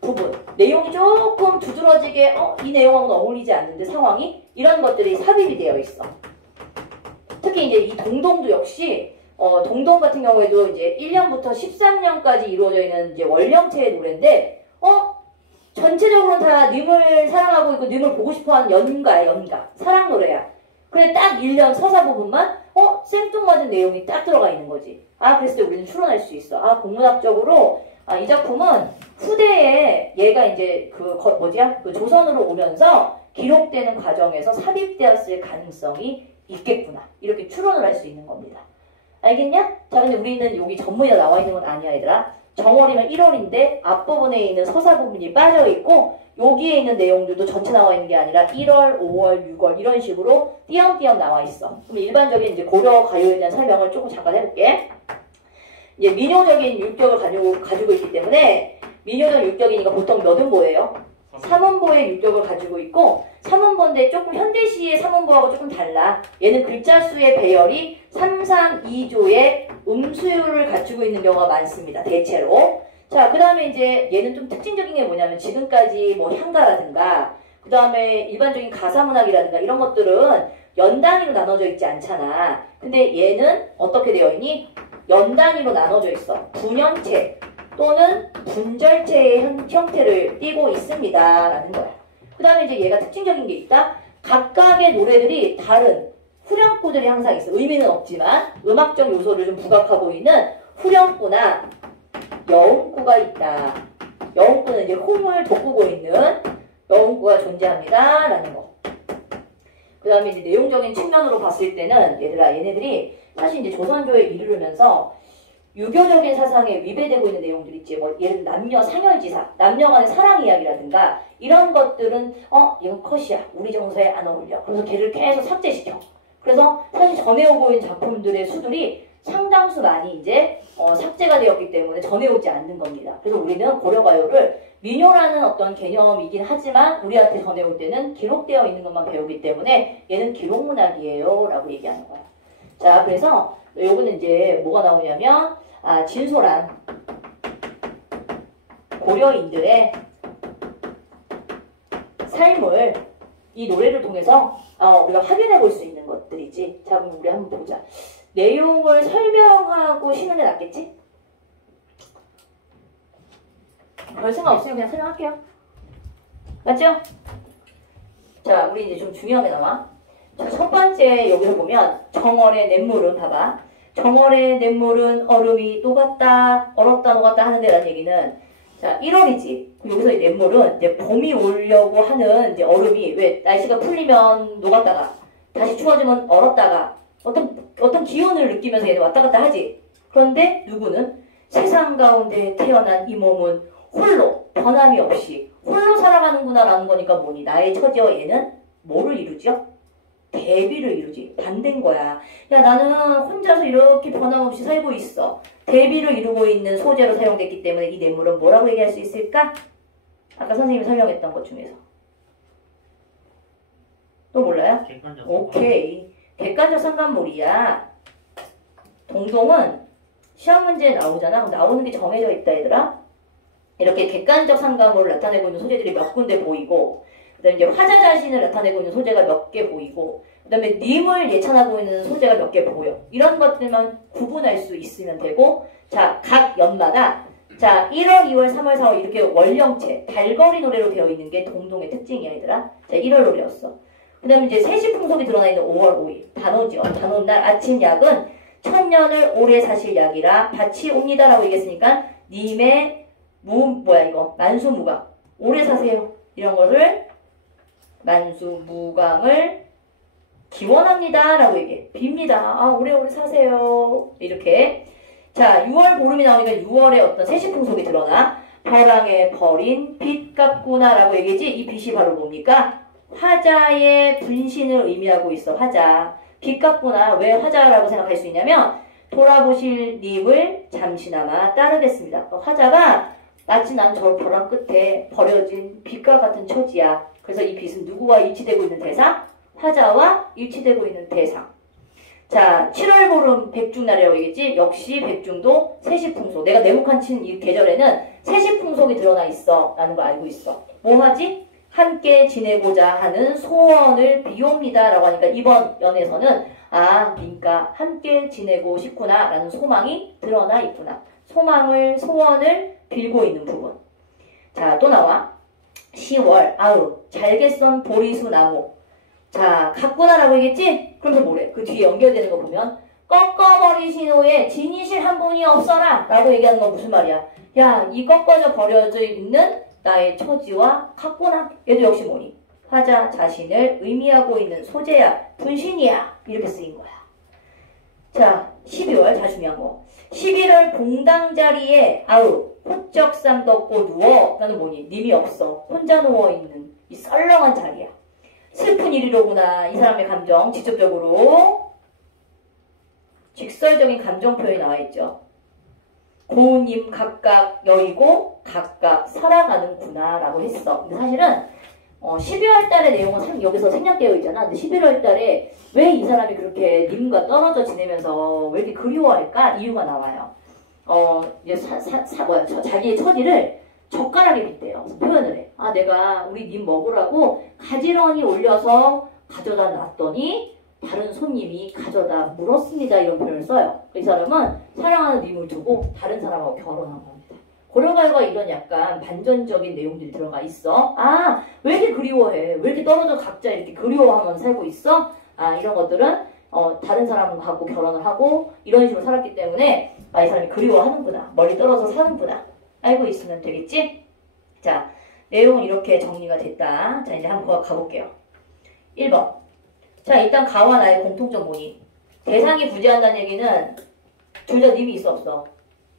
부분, 내용이 조금 두드러지게 이 내용하고는 어울리지 않는데 상황이 이런 것들이 삽입이 되어 있어. 특히 이제 이 동동도 역시 동동 같은 경우에도 이제 1년부터 13년까지 이루어져 있는 이제 원령체의 노래인데 전체적으로는 다 님을 사랑하고 있고 님을 보고 싶어하는 연가 사랑 노래야. 근데 딱 1년 서사 부분만 생뚱맞은 내용이 딱 들어가 있는 거지. 그랬을 때 우리는 추론할 수 있어. 공문학적으로 이 작품은 후대에 얘가 이제 그 조선으로 오면서 기록되는 과정에서 삽입되었을 가능성이 있겠구나. 이렇게 추론을 할 수 있는 겁니다. 알겠냐? 자, 근데 우리는 여기 전문이 나와 있는 건 아니야, 얘들아. 정월이면 1월인데 앞부분에 있는 서사 부분이 빠져있고 여기에 있는 내용들도 전체 나와 있는 게 아니라 1월, 5월, 6월 이런 식으로 띄엄띄엄 나와 있어. 그럼 일반적인 이제 고려 가요에 대한 설명을 조금 잠깐 해볼게. 이제 민요적인 율격을 가지고 있기 때문에 민요적 율격이니까 보통 몇 음보예요? 삼음보의 율격을 가지고 있고 삼음보인데 조금 현대시의 삼음보하고 조금 달라. 얘는 글자 수의 배열이 3, 3, 2조의 음수율을 갖추고 있는 경우가 많습니다. 대체로. 자, 그 다음에 이제 얘는 좀 특징적인 게 뭐냐면 지금까지 뭐 향가라든가 그 다음에 일반적인 가사문학이라든가 이런 것들은 연 단위로 나눠져 있지 않잖아. 근데 얘는 어떻게 되어 있니? 연 단위로 나눠져 있어. 분연체 또는 분절체의 형태를 띠고 있습니다. 라는 거야. 그 다음에 이제 얘가 특징적인 게 있다. 각각의 노래들이 다른 후렴구들이 항상 있어. 의미는 없지만 음악적 요소를 좀 부각하고 있는 후렴구나 여음구가 있다. 여음구는 이제 홍을 돋구고 있는 여음구가 존재합니다. 라는 거. 그 다음에 이제 내용적인 측면으로 봤을 때는 얘네들이 사실 이제 조선조에 이르면서 유교적인 사상에 위배되고 있는 내용들 있지. 뭐 예를 들어 남녀 상열지사, 남녀 간의 사랑 이야기라든가 이런 것들은 이건 컷이야. 우리 정서에 안 어울려. 그래서 걔를 계속 삭제시켜. 그래서 사실 전해오고 있는 작품들의 수들이 상당수 많이 이제 삭제가 되었기 때문에 전해오지 않는 겁니다. 그래서 우리는 고려가요를 민요라는 어떤 개념이긴 하지만 우리한테 전해올 때는 기록되어 있는 것만 배우기 때문에 얘는 기록문학이에요 라고 얘기하는 거야. 자, 그래서 요거는 이제 뭐가 나오냐면 진솔한 고려인들의 삶을 이 노래를 통해서 우리가 확인해 볼 수 있는 것들이지. 자, 그럼 우리 한번 보자. 내용을 설명하고 쉬는 게 낫겠지? 별 생각 없으면 그냥 설명할게요. 맞죠? 자, 우리 이제 좀 중요한 게 나와. 자, 첫 번째 여기서 보면 정월의 냇물은 봐봐. 정월의 냇물은 얼음이 녹았다, 얼었다 녹았다 하는데라는 얘기는 자 1월이지. 여기서 이 냇물은 이제 봄이 오려고 하는 이제 얼음이 왜 날씨가 풀리면 녹았다가 다시 추워지면 얼었다가 어떤 기운을 느끼면서 얘는 왔다 갔다 하지. 그런데 누구는 세상 가운데 태어난 이 몸은 홀로 변함이 없이 홀로 살아가는구나 라는 거니까 뭐니? 나의 처지와 얘는 뭐를 이루죠? 대비를 이루지. 반대인 거야. 야, 나는 혼자서 이렇게 변함없이 살고 있어. 대비를 이루고 있는 소재로 사용됐기 때문에 이 냇물은 뭐라고 얘기할 수 있을까? 아까 선생님이 설명했던 것 중에서. 또 몰라요? 객관적 오케이. 객관적 상관물이야. 동동은 시험 문제에 나오잖아. 나오는 게 정해져 있다 얘들아. 이렇게 객관적 상관물을 나타내고 있는 소재들이 몇 군데 보이고 그 다음에 이제 화자 자신을 나타내고 있는 소재가 몇 개 보이고 그 다음에 님을 예찬하고 있는 소재가 몇 개 보여. 이런 것들만 구분할 수 있으면 되고 자, 각 연마다 자 1월, 2월, 3월, 4월 이렇게 월령체, 달거리 노래로 되어 있는 게 동동의 특징이야 얘들아. 자 1월 노래였어. 그 다음에 이제 세시풍속이 드러나 있는 5월 5일 단오죠. 단오날 아침 약은 천년을 오래 사실 약이라 밭이 옵니다 라고 얘기했으니까 님의 만수무강 오래 사세요. 이런 거를 만수무강을 기원합니다 라고 얘기해. 빕니다. 오래오래 사세요. 이렇게. 자 6월 보름이 나오니까 6월에 어떤 세시풍속이 드러나. 벼랑에 버린 빛 같구나 라고 얘기했지. 이 빛이 바로 뭡니까? 화자의 분신을 의미하고 있어. 화자. 빛 같구나. 왜 화자라고 생각할 수 있냐면 돌아보실 님을 잠시나마 따르겠습니다. 화자가 마치 난 저 벼랑 끝에 버려진 빛과 같은 처지야. 그래서 이 빛은 누구와 일치되고 있는 대상? 화자와 일치되고 있는 대상. 자, 7월 보름 백중날이라고 얘기했지? 역시 백중도 세시풍속. 내가 네모칸 친 이 계절에는 세시풍속이 드러나 있어. 라는 거 알고 있어. 뭐 하지? 함께 지내고자 하는 소원을 비옵니다. 라고 하니까 이번 연에서는 그러니까 함께 지내고 싶구나. 라는 소망이 드러나 있구나. 소원을 빌고 있는 부분. 자, 또 나와. 10월, 잘게 썬 보리수 나무. 자, 같구나라고 얘기했지? 그러면 뭐래? 그 뒤에 연결되는 거 보면 꺾어버리신 후에 지니실 한 분이 없어라 라고 얘기하는 건 무슨 말이야? 야, 이 꺾어져 버려져 있는 나의 처지와 같구나. 얘도 역시 뭐니? 화자 자신을 의미하고 있는 소재야. 분신이야. 이렇게 쓰인 거야. 자, 12월 다 중요한 거. 11월 봉당 자리에 호쩍삼 덮고 누워. 나는 뭐니? 님이 없어. 혼자 누워있는 이 썰렁한 자리야. 슬픈 일이로구나. 이 사람의 감정 직접적으로 직설적인 감정 표현이 나와있죠. 고우님 각각 여의고 각각 살아가는구나 라고 했어. 근데 사실은 12월 달의 내용은 여기서 생략되어 있잖아. 근데 11월 달에 왜 이 사람이 그렇게 님과 떨어져 지내면서 왜 이렇게 그리워할까? 이유가 나와요. 이제 자기의 처지를 젓가락에 빗대요. 표현을 해. 아, 내가 우리 님 먹으라고 가지런히 올려서 가져다 놨더니 다른 손님이 가져다 물었습니다. 이런 표현을 써요. 이 사람은 사랑하는 님을 두고 다른 사람하고 결혼한 겁니다. 고려가요가 이런 약간 반전적인 내용들이 들어가 있어. 아, 왜 이렇게 그리워해? 왜 이렇게 떨어져 각자 이렇게 그리워하면서 살고 있어? 아, 이런 것들은 다른 사람하고 결혼을 하고 이런 식으로 살았기 때문에 아, 이 사람이 그리워하는구나. 멀리 떨어져 사는구나. 알고 있으면 되겠지? 자, 내용은 이렇게 정리가 됐다. 자, 이제 한번 가볼게요. 1번. 자, 일단 가와 나의 공통점 뭐니? 대상이 부재한다는 얘기는 둘 다 님이 있어 없어?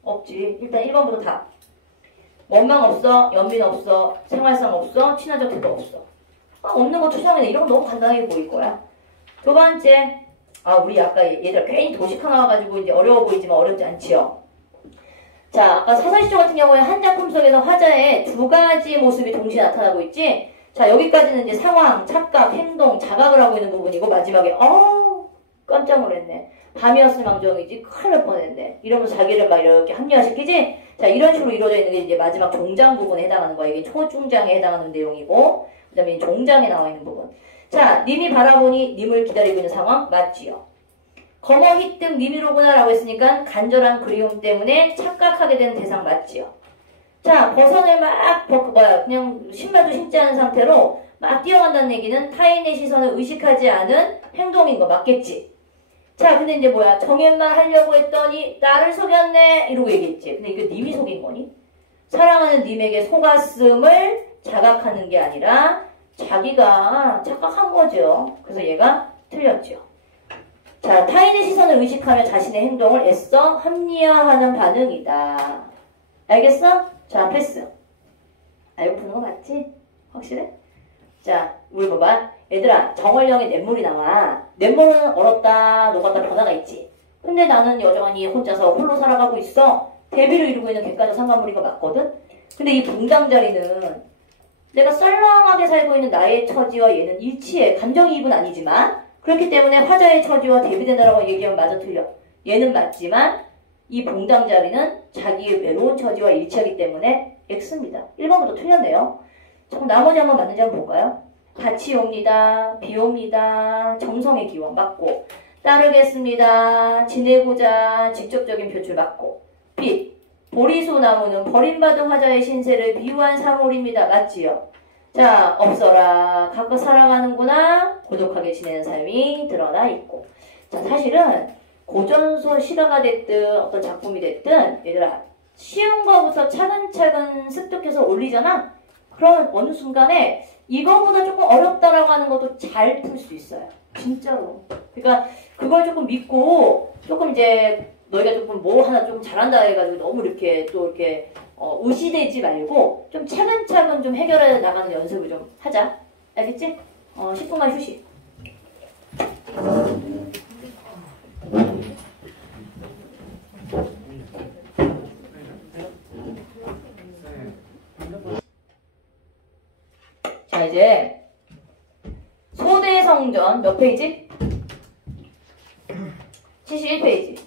없지. 일단 1번부터 답. 원망 없어, 연민 없어, 생활상 없어, 친화적 태도 없어. 아, 없는 거 투정이네. 이런 거 너무 간단하게 보일 거야. 두 번째. 아, 우리 아까 얘들아 괜히 도식화 나와가지고 이제 어려워 보이지만 어렵지 않지요? 자, 아까 사설시조 같은 경우에 한 작품 속에서 화자의 두 가지 모습이 동시에 나타나고 있지? 자, 여기까지는 이제 상황, 착각, 행동, 자각을 하고 있는 부분이고 마지막에 깜짝 놀랐네. 밤이었을 망정이지 큰일 날 뻔했네. 이러면서 자기를 막 이렇게 합리화시키지? 자, 이런 식으로 이루어져 있는 게 이제 마지막 종장 부분에 해당하는 거야. 이게 초중장에 해당하는 내용이고 그 다음에 종장에 나와 있는 부분. 자, 님이 바라보니 님을 기다리고 있는 상황 맞지요? 거머히뜸 님이로구나 라고 했으니까 간절한 그리움 때문에 착각하게 되는 대상 맞지요? 자, 버선을 그냥 신발도 신지 않은 상태로 막 뛰어간다는 얘기는 타인의 시선을 의식하지 않은 행동인 거 맞겠지? 자, 근데 이제 뭐야? 정연만 하려고 했더니 나를 속였네 이러고 얘기했지. 근데 이거 님이 속인 거니? 사랑하는 님에게 속았음을 자각하는 게 아니라 자기가 착각한 거죠. 그래서 얘가 틀렸죠. 자, 타인의 시선을 의식하며 자신의 행동을 애써 합리화하는 반응이다. 알겠어? 자, 패스. 알고 푸는 거 맞지? 확실해? 자, 우리 봐봐. 얘들아, 정월령의 냇물이 나와. 냇물은 얼었다, 녹았다 변화가 있지. 근데 나는 여전히 혼자서 홀로 살아가고 있어. 대비를 이루고 있는 객관적 상관물인 거 맞거든? 근데 이 동장자리는 내가 썰렁하게 살고 있는 나의 처지와 얘는 일치해. 감정이입은 아니지만 그렇기 때문에 화자의 처지와 대비된다라고 얘기하면 맞아 틀려. 얘는 맞지만 이 봉당자리는 자기의 외로운 처지와 일치하기 때문에 X입니다. 1번부터 틀렸네요. 자, 나머지 한번 맞는지 한번 볼까요? 같이 옵니다. 비 옵니다. 정성의 기원 맞고 따르겠습니다. 지내고자 직접적인 표출 맞고 빛 보리소나무는 버림받은 화자의 신세를 비유한 사물입니다. 맞지요? 자, 없어라. 각각 살아가는구나. 고독하게 지내는 삶이 드러나 있고. 자, 사실은 고전소 실화가 됐든 어떤 작품이 됐든 얘들아 쉬운 거부터 차근차근 습득해서 올리잖아. 그럼 어느 순간에 이거보다 조금 어렵다라고 하는 것도 잘 풀 수 있어요. 진짜로. 그러니까 그걸 조금 믿고 조금 이제 너희가 조금 뭐 하나 좀 잘한다 해가지고 너무 이렇게 또 이렇게 의시되지 말고 좀 차근차근 좀 해결해 나가는 연습을 좀 하자. 알겠지? 10분간 휴식. 자, 이제 소대성전 몇 페이지? 71페이지.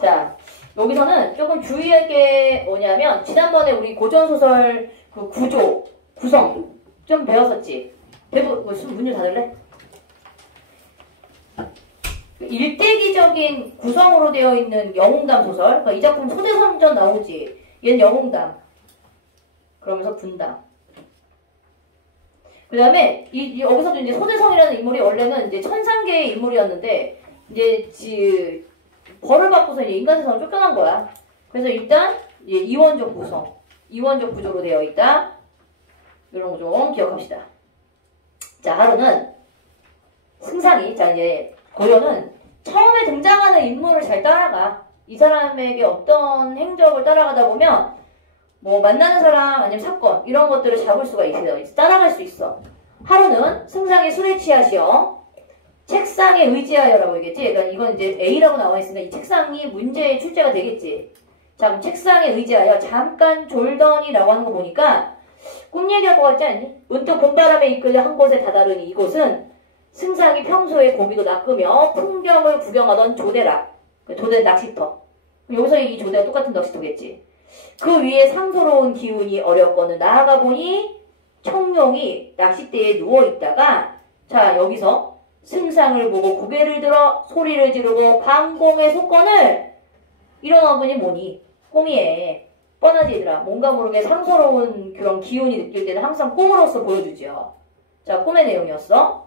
자, 여기서는 조금 주의할 게 뭐냐면 지난번에 우리 고전소설 그 구조, 구성 좀 배웠었지? 대부분 문 좀 닫을래? 일대기적인 구성으로 되어 있는 영웅담 소설. 그러니까 이 작품 소대성전 나오지. 얘는 영웅담. 그러면서 분담. 그 다음에 여기서도 이제 소대성이라는 인물이 원래는 이제 천상계의 인물이었는데 이제 벌을 받고서 이제 인간세상으로 쫓겨난 거야. 그래서 일단 이원적 구성, 이원적 구조로 되어 있다. 이런 거 좀 기억합시다. 자, 하루는 승상이, 자 이제 고려는 처음에 등장하는 인물을 잘 따라가. 이 사람에게 어떤 행적을 따라가다 보면 뭐 만나는 사람 아니면 사건 이런 것들을 잡을 수가 있어요. 따라갈 수 있어. 하루는 승상이 술에 취하시어 책상에 의지하여라고 얘기했지. 그러니까 이건 이제 A라고 나와 있으니까 이 책상이 문제의 출제가 되겠지. 자, 그럼 책상에 의지하여 잠깐 졸더니라고 하는 거 보니까 꿈 얘기할 것 같지 않니? 문득 봄바람에 이끌려 한 곳에 다다르니 이곳은 승상이 평소에 고기도 낚으며 풍경을 구경하던 조대라. 조대 낚시터. 여기서 이 조대가 똑같은 낚시터겠지. 그 위에 상소로운 기운이 어렵거늘 나아가 보니 청룡이 낚싯대에 누워있다가 자 여기서 승상을 보고 고개를 들어 소리를 지르고 방공의 속건을 일어나 보니 뭐니? 꿈이에 뻔하지 얘들아. 뭔가 모르게 상서로운 그런 기운이 느낄 때는 항상 꿈으로써 보여주죠. 자 꿈의 내용이었어.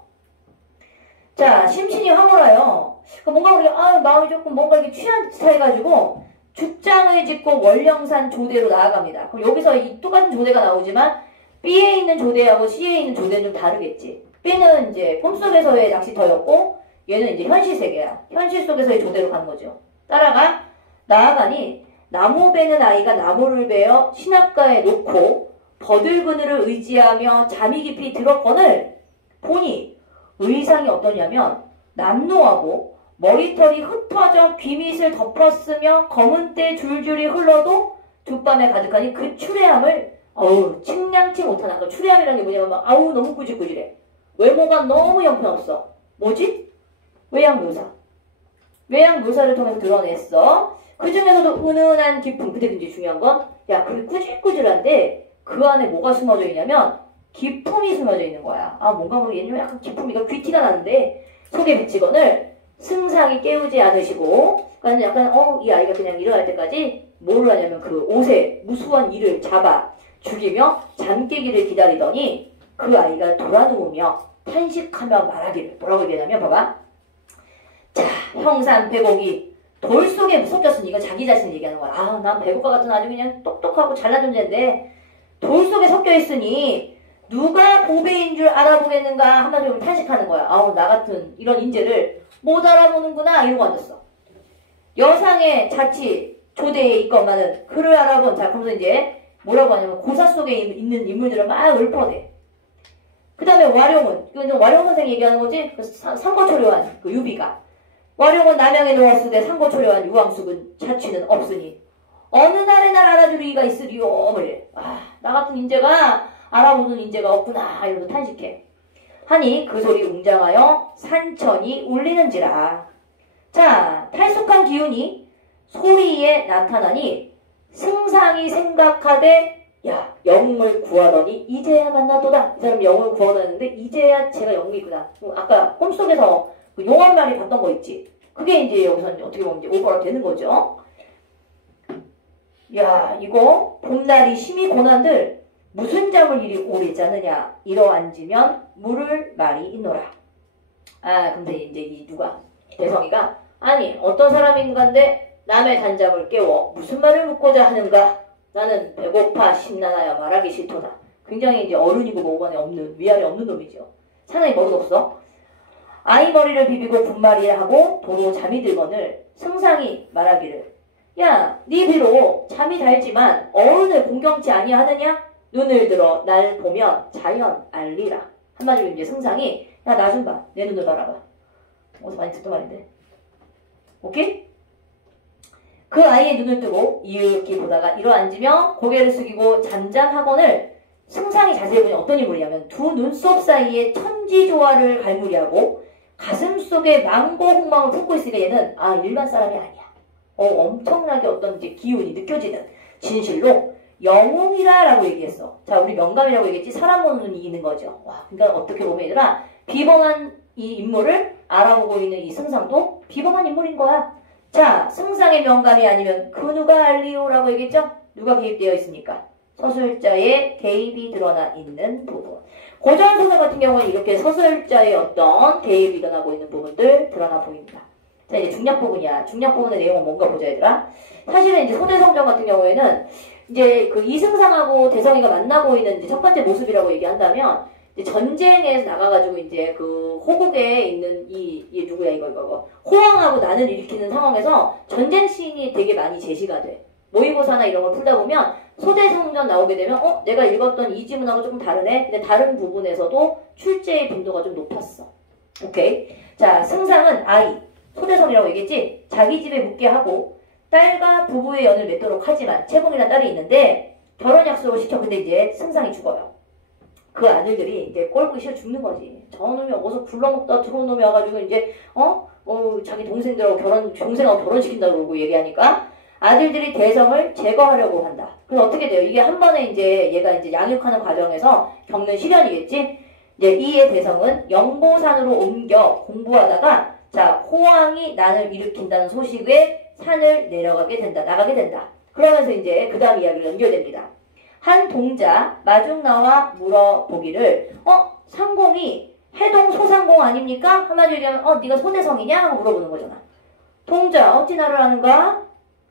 자 심신이 황홀하여 뭔가 모르게 마음이 조금 뭔가 이렇게 취한 듯 해가지고 죽장을 짓고 월령산 조대로 나아갑니다. 그럼 여기서 이 똑같은 조대가 나오지만 B에 있는 조대하고 C에 있는 조대는 좀 다르겠지. B는 이제 꿈속에서의 낚시터였고 얘는 이제 현실 세계야. 현실 속에서의 조대로 가는 거죠. 따라가 나아가니 나무 베는 아이가 나무를 베어 신압가에 놓고 버들 그늘을 의지하며 잠이 깊이 들었거늘 보니 의상이 어떠냐면 남노하고 머리털이 흩어져 귀밑을 덮었으며 검은 때 줄줄이 흘러도 두 밤에 가득하니 그 추레함을 측량치 못하나. 그 추레함이라는 게 뭐냐면 너무 꾸질꾸질해. 외모가 너무 형편없어. 뭐지? 외양묘사. 외양묘사를 통해서 드러냈어. 그 중에서도 은은한 기품. 근데 이제 중요한 건 그 꾸질꾸질한데 그 안에 뭐가 숨어져 있냐면 기품이 숨어져 있는 거야. 뭔가 얘는 약간 기품이가 귀티가 나는데 속에 비치거늘 승상이 깨우지 않으시고 그러니까 약간 이 아이가 그냥 일어날 때까지 뭐를 하냐면 그 옷에 무수한 이를 잡아 죽이며 잠 깨기를 기다리더니 그 아이가 돌아누우며 탄식하며 말하기를 뭐라고 얘기하냐면 봐봐. 자 형산 백옥이 돌 속에 섞였으니 이건 자기 자신을 얘기하는 거야. 난 백옥과 같은 아주 그냥 똑똑하고 잘난 존재인데 돌 속에 섞여 있으니 누가 보배인 줄 알아보겠는가 한마디로 탄식하는 거야. 나 같은 이런 인재를 못 알아보는구나 이러고 앉았어. 여상의 자치 조대에 있건만은 그를 알아본 자 그러면서 이제 뭐라고 하냐면 고사 속에 있는 인물들을 막 읊어대. 그 다음에 와룡은 이건 와룡 선생 얘기하는 거지. 그 상거초려한 그 유비가 와룡은 남양에 놓았으되 상거초려한 유황숙은 자취는 없으니 어느 날에 날 알아줄 이가 있으리요. 그래. 나 같은 인재가 알아보는 인재가 없구나 이러면서 탄식해. 하니 그 소리 웅장하여 산천이 울리는지라. 자 탈숙한 기운이 소리에 나타나니 승상이 생각하되 영웅을 구하더니 이제야 만나도다. 이 사람 영웅을 구하더는데 이제야 제가 영웅이구나. 아까 꿈속에서 그 용왕말이 봤던 거 있지. 그게 이제 여기서 어떻게 보면 이제 오버가 되는 거죠. 이거 봄날이 심히 고난들 무슨 잠을 이리 오래 자느냐. 이러앉으면 물을 말이 있노라. 근데 이제 이 누가 대성이가 어떤 사람인가인데 남의 단잠을 깨워 무슨 말을 묻고자 하는가. 나는 배고파 심란하여 말하기 싫도다. 굉장히 이제 어른이고 뭐간에 없는 위아래 없는 놈이죠. 상당히 버릇없어. 아이 머리를 비비고 분말이라 하고 도로 잠이 들거늘 승상이 말하기를 네 비록 잠이 달지만 어른을 공경치 아니하느냐. 눈을 들어 날 보면 자연 알리라. 한마디로 이제 승상이 나 좀 봐. 내 눈을 바라봐. 어디서 많이 듣던 말인데. 오케이? 그 아이의 눈을 뜨고 이윽기 보다가 일어앉으며 고개를 숙이고 잠잠하거늘 승상이 자세히 보니 어떤 인물이냐면 두 눈썹 사이에 천지조화를 갈무리하고 가슴 속에 망고 홍망을 품고 있으니까 얘는 일반 사람이 아니야. 엄청나게 어떤 이제 기운이 느껴지는 진실로 영웅이라 라고 얘기했어. 자 우리 명감이라고 얘기했지. 사람 보는 눈이 있는 거죠. 그러니까 어떻게 보면 얘들아 비범한 이 인물을 알아보고 있는 이 승상도 비범한 인물인 거야. 자 승상의 명감이 아니면 그 누가 알리오라고 얘기했죠. 누가 개입되어 있습니까? 서술자의 개입이 드러나 있는 부분. 고전소설 같은 경우는 이렇게 서술자의 어떤 개입이 드러나고 있는 부분들 드러나 보입니다. 자 이제 중략 부분이야. 중략 부분의 내용은 뭔가 보자 얘들아. 사실은 이제 소대성전 같은 경우에는 이제 그 이승상하고 대성이가 만나고 있는 이제 첫 번째 모습이라고 얘기한다면 이제 전쟁에 나가가지고 이제 그 호국에 있는 이 누구야 이거 호왕하고 난을 일으키는 상황에서 전쟁 씬이 되게 많이 제시가 돼. 모의고사나 이런 걸 풀다 보면 소대성전 나오게 되면 내가 읽었던 이 지문하고 조금 다르네. 근데 다른 부분에서도 출제의 빈도가 좀 높았어. 오케이. 자, 승상은 아이, 소대성이라고 얘기했지? 자기 집에 묵게 하고 딸과 부부의 연을 맺도록 하지만 채봉이란 딸이 있는데 결혼 약속을 시켜. 근데 이제 승상이 죽어요. 그 아들들이 이제 꼴보기 싫어 죽는 거지. 저놈이 어디서 굴러먹다 들어온 놈이 와가지고 이제 자기 동생들하고 동생하고 결혼시킨다고 그러고 얘기하니까 아들들이 대성을 제거하려고 한다. 그럼 어떻게 돼요? 이게 한 번에 이제 얘가 이제 양육하는 과정에서 겪는 시련이겠지? 이제 이의 대성은 영보산으로 옮겨 공부하다가 자, 호황이 난을 일으킨다는 소식에 산을 내려가게 된다. 나가게 된다. 그러면서 이제 그 다음 이야기를 연결됩니다. 한 동자 마중 나와 물어보기를 상공이 해동 소상공 아닙니까? 한마디로 얘기하면 네가 소대성이냐? 하고 물어보는 거잖아. 동자 어찌 나를 아는가?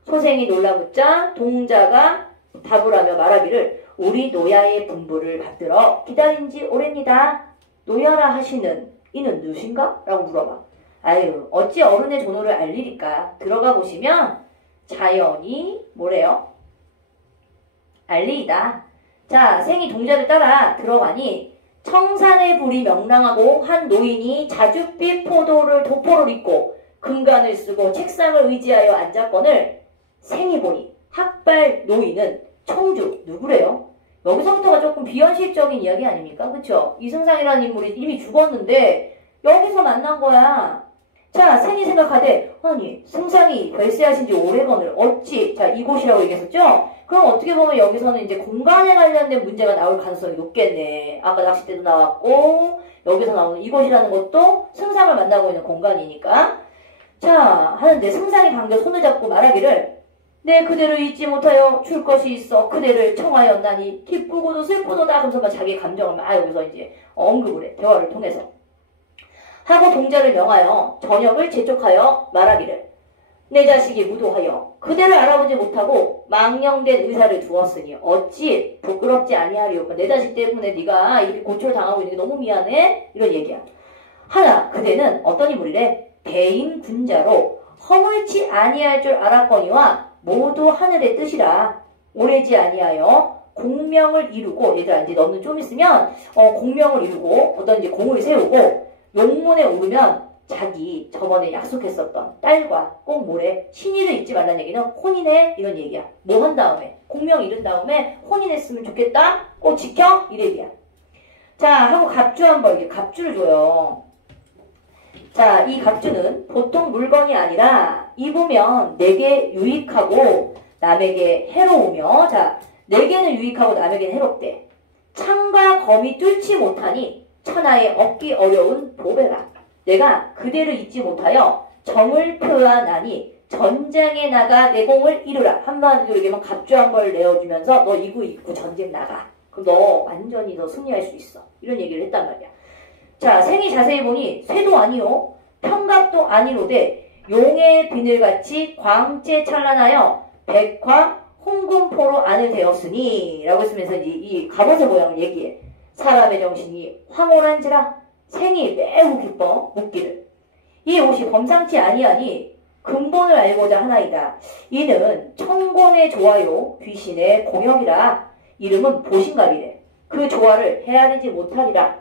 소생이 놀라붙자 동자가 답을 하며 말하기를 우리 노야의 분부를 받들어 기다린 지 오래니다. 노야라 하시는 이는 누신가? 라고 물어봐. 아유 어찌 어른의 존호를 알리리까? 들어가 보시면 자연이 뭐래요? 알리이다. 자, 생이 동자를 따라 들어가니 청산의 불이 명랑하고 한 노인이 자줏빛 포도를 도포를 입고 금관을 쓰고 책상을 의지하여 앉았거늘 생이 보니 학발 노인은 청주 누구래요? 여기서부터가 조금 비현실적인 이야기 아닙니까? 그쵸? 이승상이라는 인물이 이미 죽었는데 여기서 만난 거야. 자, 생이 생각하되 아니 승상이 별세하신 지 오래거늘 어찌 자 이곳이라고 얘기했었죠? 그럼 어떻게 보면 여기서는 이제 공간에 관련된 문제가 나올 가능성이 높겠네. 아까 낚싯대도 나왔고 여기서 나오는 이곳이라는 것도 승상을 만나고 있는 공간이니까. 자 하는데 승상이 반겨 손을 잡고 말하기를 내 그대를 잊지 못하여 줄 것이 있어 그대를 청하였나니 기쁘고도 슬프도다. 그러면서 막 자기의 감정을 막 여기서 이제 언급을 해. 대화를 통해서. 하고 동자를 명하여 저녁을 재촉하여 말하기를 내 자식이 무도하여 그대를 알아보지 못하고 망령된 의사를 두었으니 어찌 부끄럽지 아니하리오. 내 자식 때문에 네가 이렇게 고초를 당하고 있는 게 너무 미안해. 이런 얘기야. 하나 그대는 어떤 인물이래? 대인 군자로 허물치 아니할 줄 알았거니와 모두 하늘의 뜻이라 오래지 아니하여 공명을 이루고 얘들아 이제 너는 좀 있으면 공명을 이루고 어떤 이제 공을 세우고 용문에 오르면 자기 저번에 약속했었던 딸과 꼭 뭐래? 신의를 잊지 말라는 얘기는 혼인해 이런 얘기야. 뭐 한 다음에? 공명 이룬 다음에 혼인했으면 좋겠다. 꼭 지켜 이 얘기야. 자 하고 갑주 한번 이게 갑주를 줘요. 자 이 갑주는 보통 물건이 아니라 입으면 내게 유익하고 남에게 해로우며 자 내게는 유익하고 남에게는 해롭대. 창과 검이 뚫지 못하니 천하에 얻기 어려운 보배라. 내가 그대를 잊지 못하여 정을 표하나니 전장에 나가 내공을 이루라. 한마디로 얘기하면 갑주 한 벌 내어주면서 너 이구 입고 전쟁 나가. 그럼 너 완전히 너 승리할 수 있어. 이런 얘기를 했단 말이야. 자 생이 자세히 보니 쇠도 아니요 평갑도 아니로되 용의 비늘같이 광채 찬란하여 백화 홍금포로 안을 되었으니 라고 했으면서 이 갑옷의 모양을 얘기해. 사람의 정신이 황홀한지라 생이 매우 기뻐 묻기를 이 옷이 범상치 아니하니 근본을 알고자 하나이다. 이는 천공의 조화요 귀신의 공역이라 이름은 보신갑이래. 그 조화를 헤아리지 못하리라.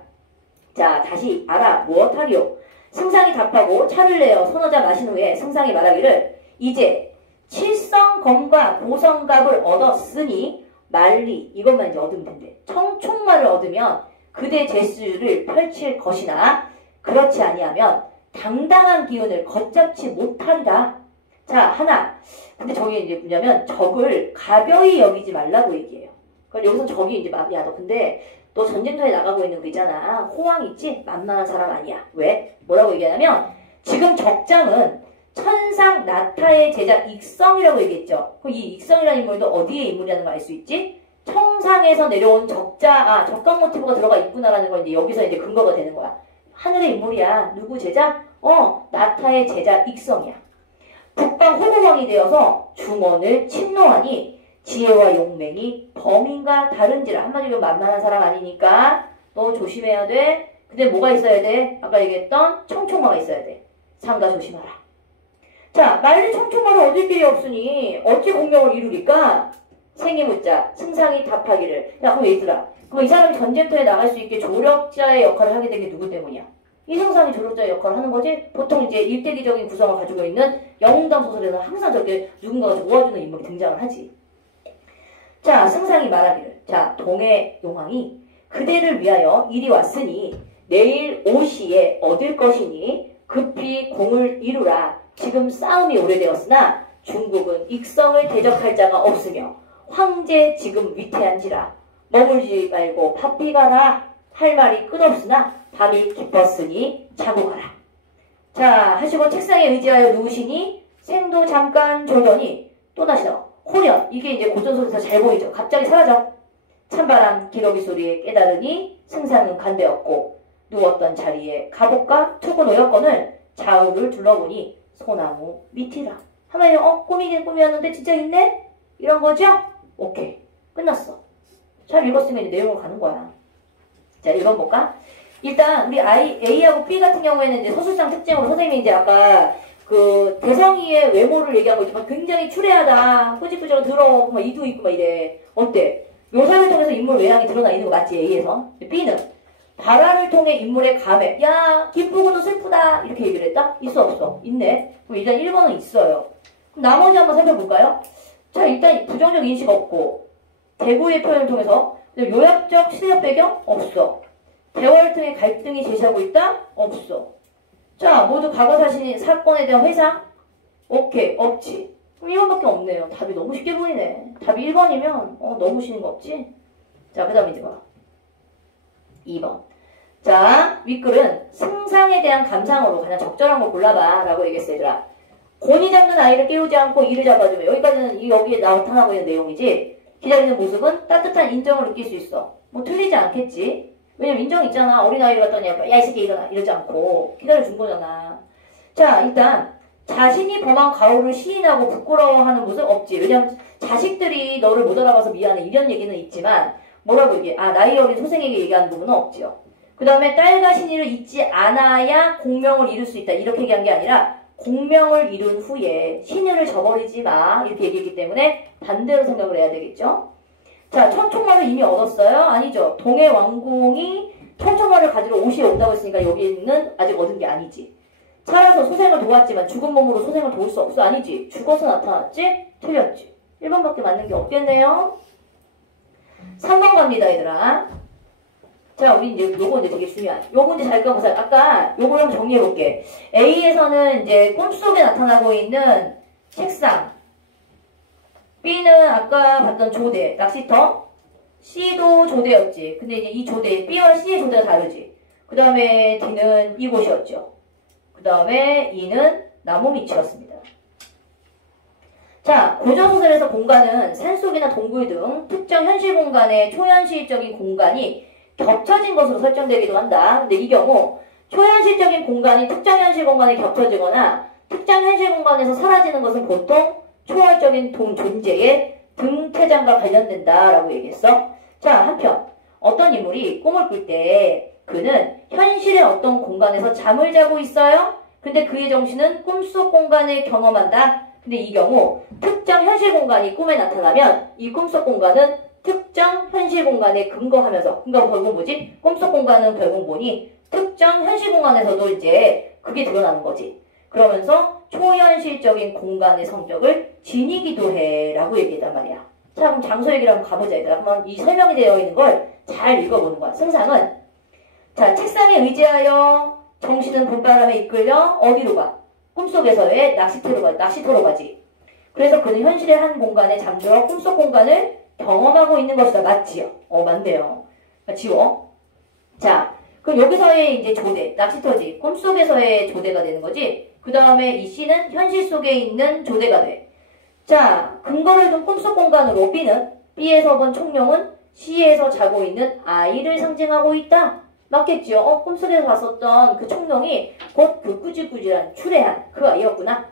자 다시 알아 무엇하리요. 승상이 답하고 차를 내어 서너자 마신 후에 승상이 말하기를 이제 칠성검과 보성갑을 얻었으니 만리 이것만 이제 얻으면 된대. 청총말을 얻으면 그대 제수를 펼칠 것이나 그렇지 아니하면 당당한 기운을 걷잡지 못하리라. 자 하나 근데 저기 이제 뭐냐면 적을 가벼이 여기지 말라고 얘기해요. 그러니까 여기서 적이 이제 야 너 근데 너 전쟁터에 나가고 있는 거 있잖아. 호황 있지? 만만한 사람 아니야. 왜? 뭐라고 얘기하냐면 지금 적장은 천상 나타의 제자 익성이라고 얘기했죠. 그럼 이 익성이라는 인물도 어디의 인물이라는 걸 알 수 있지? 청상에서 내려온 적자, 적강 모티브가 들어가 있구나라는 걸 이제 여기서 이제 근거가 되는 거야. 하늘의 인물이야. 누구 제자? 나타의 제자 익성이야. 북방 호국왕이 되어서 중원을 침노하니 지혜와 용맹이 범인과 다른지라. 한마디로 만만한 사람 아니니까 너 조심해야 돼. 근데 뭐가 있어야 돼? 아까 얘기했던 청총마가 있어야 돼. 상가 조심하라. 자, 말리 청총마를 얻을 길이 없으니 어찌 공명을 이루리까? 생이 묻자 승상이 답하기를 야 그럼 얘들아 그럼 이 사람이 전쟁터에 나갈 수 있게 조력자의 역할을 하게 된 게 누구 때문이야? 이 승상이 조력자의 역할을 하는 거지. 보통 이제 일대기적인 구성을 가지고 있는 영웅담 소설에는 항상 저렇게 누군가가 도와주는 인물이 등장을 하지. 자, 승상이 말하기를. 자, 동해 용왕이 그대를 위하여 이리 왔으니 내일 오시에 얻을 것이니 급히 공을 이루라. 지금 싸움이 오래되었으나 중국은 익성을 대적할 자가 없으며 황제 지금 위태한지라. 머물지 말고 바삐 가라. 할 말이 끝없으나 밤이 깊었으니 자고 가라. 자, 하시고 책상에 의지하여 누우시니 생도 잠깐 졸더니 또다시 나와. 호련. 이게 이제 고전소설에서 잘 보이죠. 갑자기 사라져. 찬바람 기러기 소리에 깨달으니 승상은 간대었고 누웠던 자리에 갑옷과 투구 노여건을 좌우를 둘러보니 소나무 밑이라. 하면 꿈이긴 꿈이었는데 진짜 있네? 이런 거죠? 오케이. 끝났어. 잘 읽었으면 이제 내용으로 가는 거야. 자, 읽어볼까? 일단 우리 A하고 B 같은 경우에는 이제 소설상 특징으로 선생님이 이제 아까 그 대성이의 외모를 얘기한 거지만 굉장히 추레하다, 꾸지꾸지하고 더러워, 막 이도 있고 막 이래. 어때? 묘사를 통해서 인물 외향이 드러나 있는 거 맞지? A에서. B는 발화를 통해 인물의 감회. 야, 기쁘고도 슬프다. 이렇게 얘기를 했다? 있어 없어? 있네. 그럼 일단 1번은 있어요. 그럼 나머지 한번 살펴볼까요? 자, 일단 부정적 인식 없고 대구의 표현을 통해서 요약적 실력 배경? 없어. 대화를 통해 갈등이 제시하고 있다? 없어. 자, 모두 과거 사건에 대한 회상? 오케이, 없지. 그럼 1번밖에 없네요. 답이 너무 쉽게 보이네. 답이 1번이면 너무 쉬운 거 없지? 자, 그 다음에 이제 봐. 2번. 자, 윗글은 승상에 대한 감상으로 가장 적절한 걸 골라봐 라고 얘기했어 얘들아. 곤히 잡는 아이를 깨우지 않고 이를 잡아주면 여기까지는 여기에 나타나고 있는 내용이지. 기다리는 모습은 따뜻한 인정을 느낄 수 있어. 뭐 틀리지 않겠지. 왜냐면 인정 있잖아. 어린아이를 갖더니 야 이 새끼 일어나 이러지 않고 기다려준 거잖아. 자, 일단 자신이 범한 가오를 시인하고 부끄러워하는 모습 없지. 왜냐면 자식들이 너를 못 알아봐서 미안해 이런 얘기는 있지만 뭐라고 얘기해? 나이 어린 소생에게 얘기하는 부분은 없지요. 그 다음에 딸과 신의를 잊지 않아야 공명을 이룰 수 있다 이렇게 얘기한 게 아니라 공명을 이룬 후에 신의를 저버리지 마 이렇게 얘기했기 때문에 반대로 생각을 해야 되겠죠. 자, 천총말을 이미 얻었어요? 아니죠. 동해 왕궁이 천총말을 가지러 오시에 온다고 했으니까 여기는 아직 얻은 게 아니지. 살아서 소생을 도왔지만 죽은 몸으로 소생을 도울 수 없어? 아니지. 죽어서 나타났지? 틀렸지. 1번밖에 맞는 게 없겠네요. 3번 갑니다 얘들아. 자, 우리 이제 요거 이제 되게 중요한. 요 문제 잘 까보세요. 아까 요걸 한번 정리해볼게. A에서는 이제 꿈속에 나타나고 있는 책상. B는 아까 봤던 조대, 낚시터. C도 조대였지. 근데 이제 이 조대, B와 C의 조대가 다르지. 그 다음에 D는 이곳이었죠. 그 다음에 E는 나무 밑이었습니다. 자, 고전소설에서 공간은 산속이나 동굴 등 특정 현실 공간의 초현실적인 공간이 겹쳐진 것으로 설정되기도 한다. 근데 이 경우 초현실적인 공간이 특정 현실 공간에 겹쳐지거나 특정 현실 공간에서 사라지는 것은 보통 초월적인 존재의 등퇴장과 관련된다라고 얘기했어. 자, 한편 어떤 인물이 꿈을 꿀 때 그는 현실의 어떤 공간에서 잠을 자고 있어요. 근데 그의 정신은 꿈속 공간을 경험한다. 근데 이 경우 특정 현실 공간이 꿈에 나타나면 이 꿈속 공간은 특정 현실 공간에 근거하면서 그러니까 결국 뭐지? 꿈속 공간은 결국 뭐니? 특정 현실 공간에서도 이제 그게 드러나는 거지. 그러면서 초현실적인 공간의 성격을 지니기도 해 라고 얘기했단 말이야. 자, 그럼 장소 얘기를 한번 가보자 얘들아. 한번 이 설명이 되어 있는 걸 잘 읽어보는 거야. 승상은 자, 책상에 의지하여 정신은 봄바람에 이끌려 어디로 가? 꿈속에서의 낚시터로 가지. 그래서 그는 현실의 한 공간에 잠들어 꿈속 공간을 경험하고 있는 것이다. 맞지요? 맞네요. 지워. 자, 그럼 여기서의 이제 조대, 낚시터지. 꿈속에서의 조대가 되는 거지. 그 다음에 이 C는 현실 속에 있는 조대가 돼. 자, 근거를 둔 꿈속 공간으로 B에서 본 총룡은 C에서 자고 있는 아이를 상징하고 있다. 맞겠지요? 꿈속에서 봤었던 그 총룡이 곧 그 꾸질꾸질한 추레한 그 아이였구나.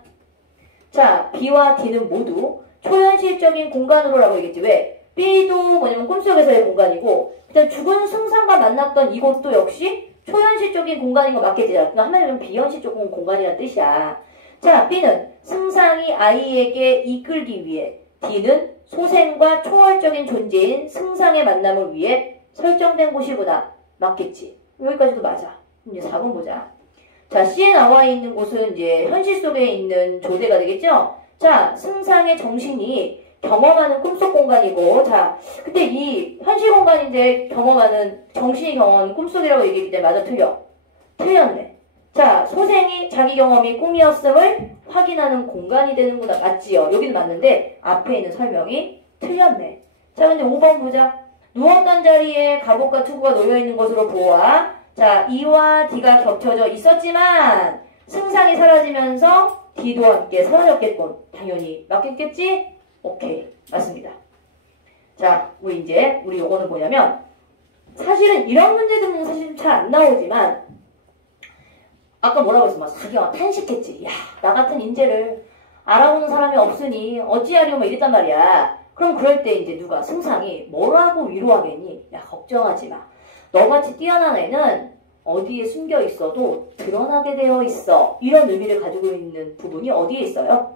자, B와 D는 모두 초현실적인 공간으로라고 얘기했지. 왜? B도 뭐냐면 꿈속에서의 공간이고 그다음 죽은 승상과 만났던 이곳도 역시 초현실적인 공간인 거 맞겠지. 그러니까 한마디로 비현실적인 공간이라는 뜻이야. 자, B는 승상이 아이에게 이끌기 위해 D는 소생과 초월적인 존재인 승상의 만남을 위해 설정된 곳이구나. 맞겠지. 여기까지도 맞아. 이제 4번 보자. 자, C에 나와 있는 곳은 이제 현실 속에 있는 조대가 되겠죠? 자, 승상의 정신이 경험하는 꿈속 공간이고, 자, 근데 이 현실 공간인데 경험하는, 정신이 경험하는 꿈속이라고 얘기했기 때문에 맞아, 틀려. 틀렸네. 자, 소생이 자기 경험이 꿈이었음을 확인하는 공간이 되는구나. 맞지요? 여기는 맞는데, 앞에 있는 설명이 틀렸네. 자, 근데 5번 보자. 누웠던 자리에 갑옷과 투구가 놓여있는 것으로 보아. 자, E와 D가 겹쳐져 있었지만, 승상이 사라지면서 D도 함께 사라졌겠군. 당연히 맞겠겠지? 오케이, 맞습니다. 자, 우리 요거는 뭐냐면, 사실은 이런 문제들은 사실 잘 안 나오지만, 아까 뭐라고 했어? 막 자기가 탄식했지. 야, 나 같은 인재를 알아보는 사람이 없으니 어찌하려 뭐 이랬단 말이야. 그럼 그럴 때 이제 누가 승상이 뭐라고 위로하겠니? 야, 걱정하지 마. 너같이 뛰어난 애는 어디에 숨겨 있어도 드러나게 되어 있어. 이런 의미를 가지고 있는 부분이 어디에 있어요?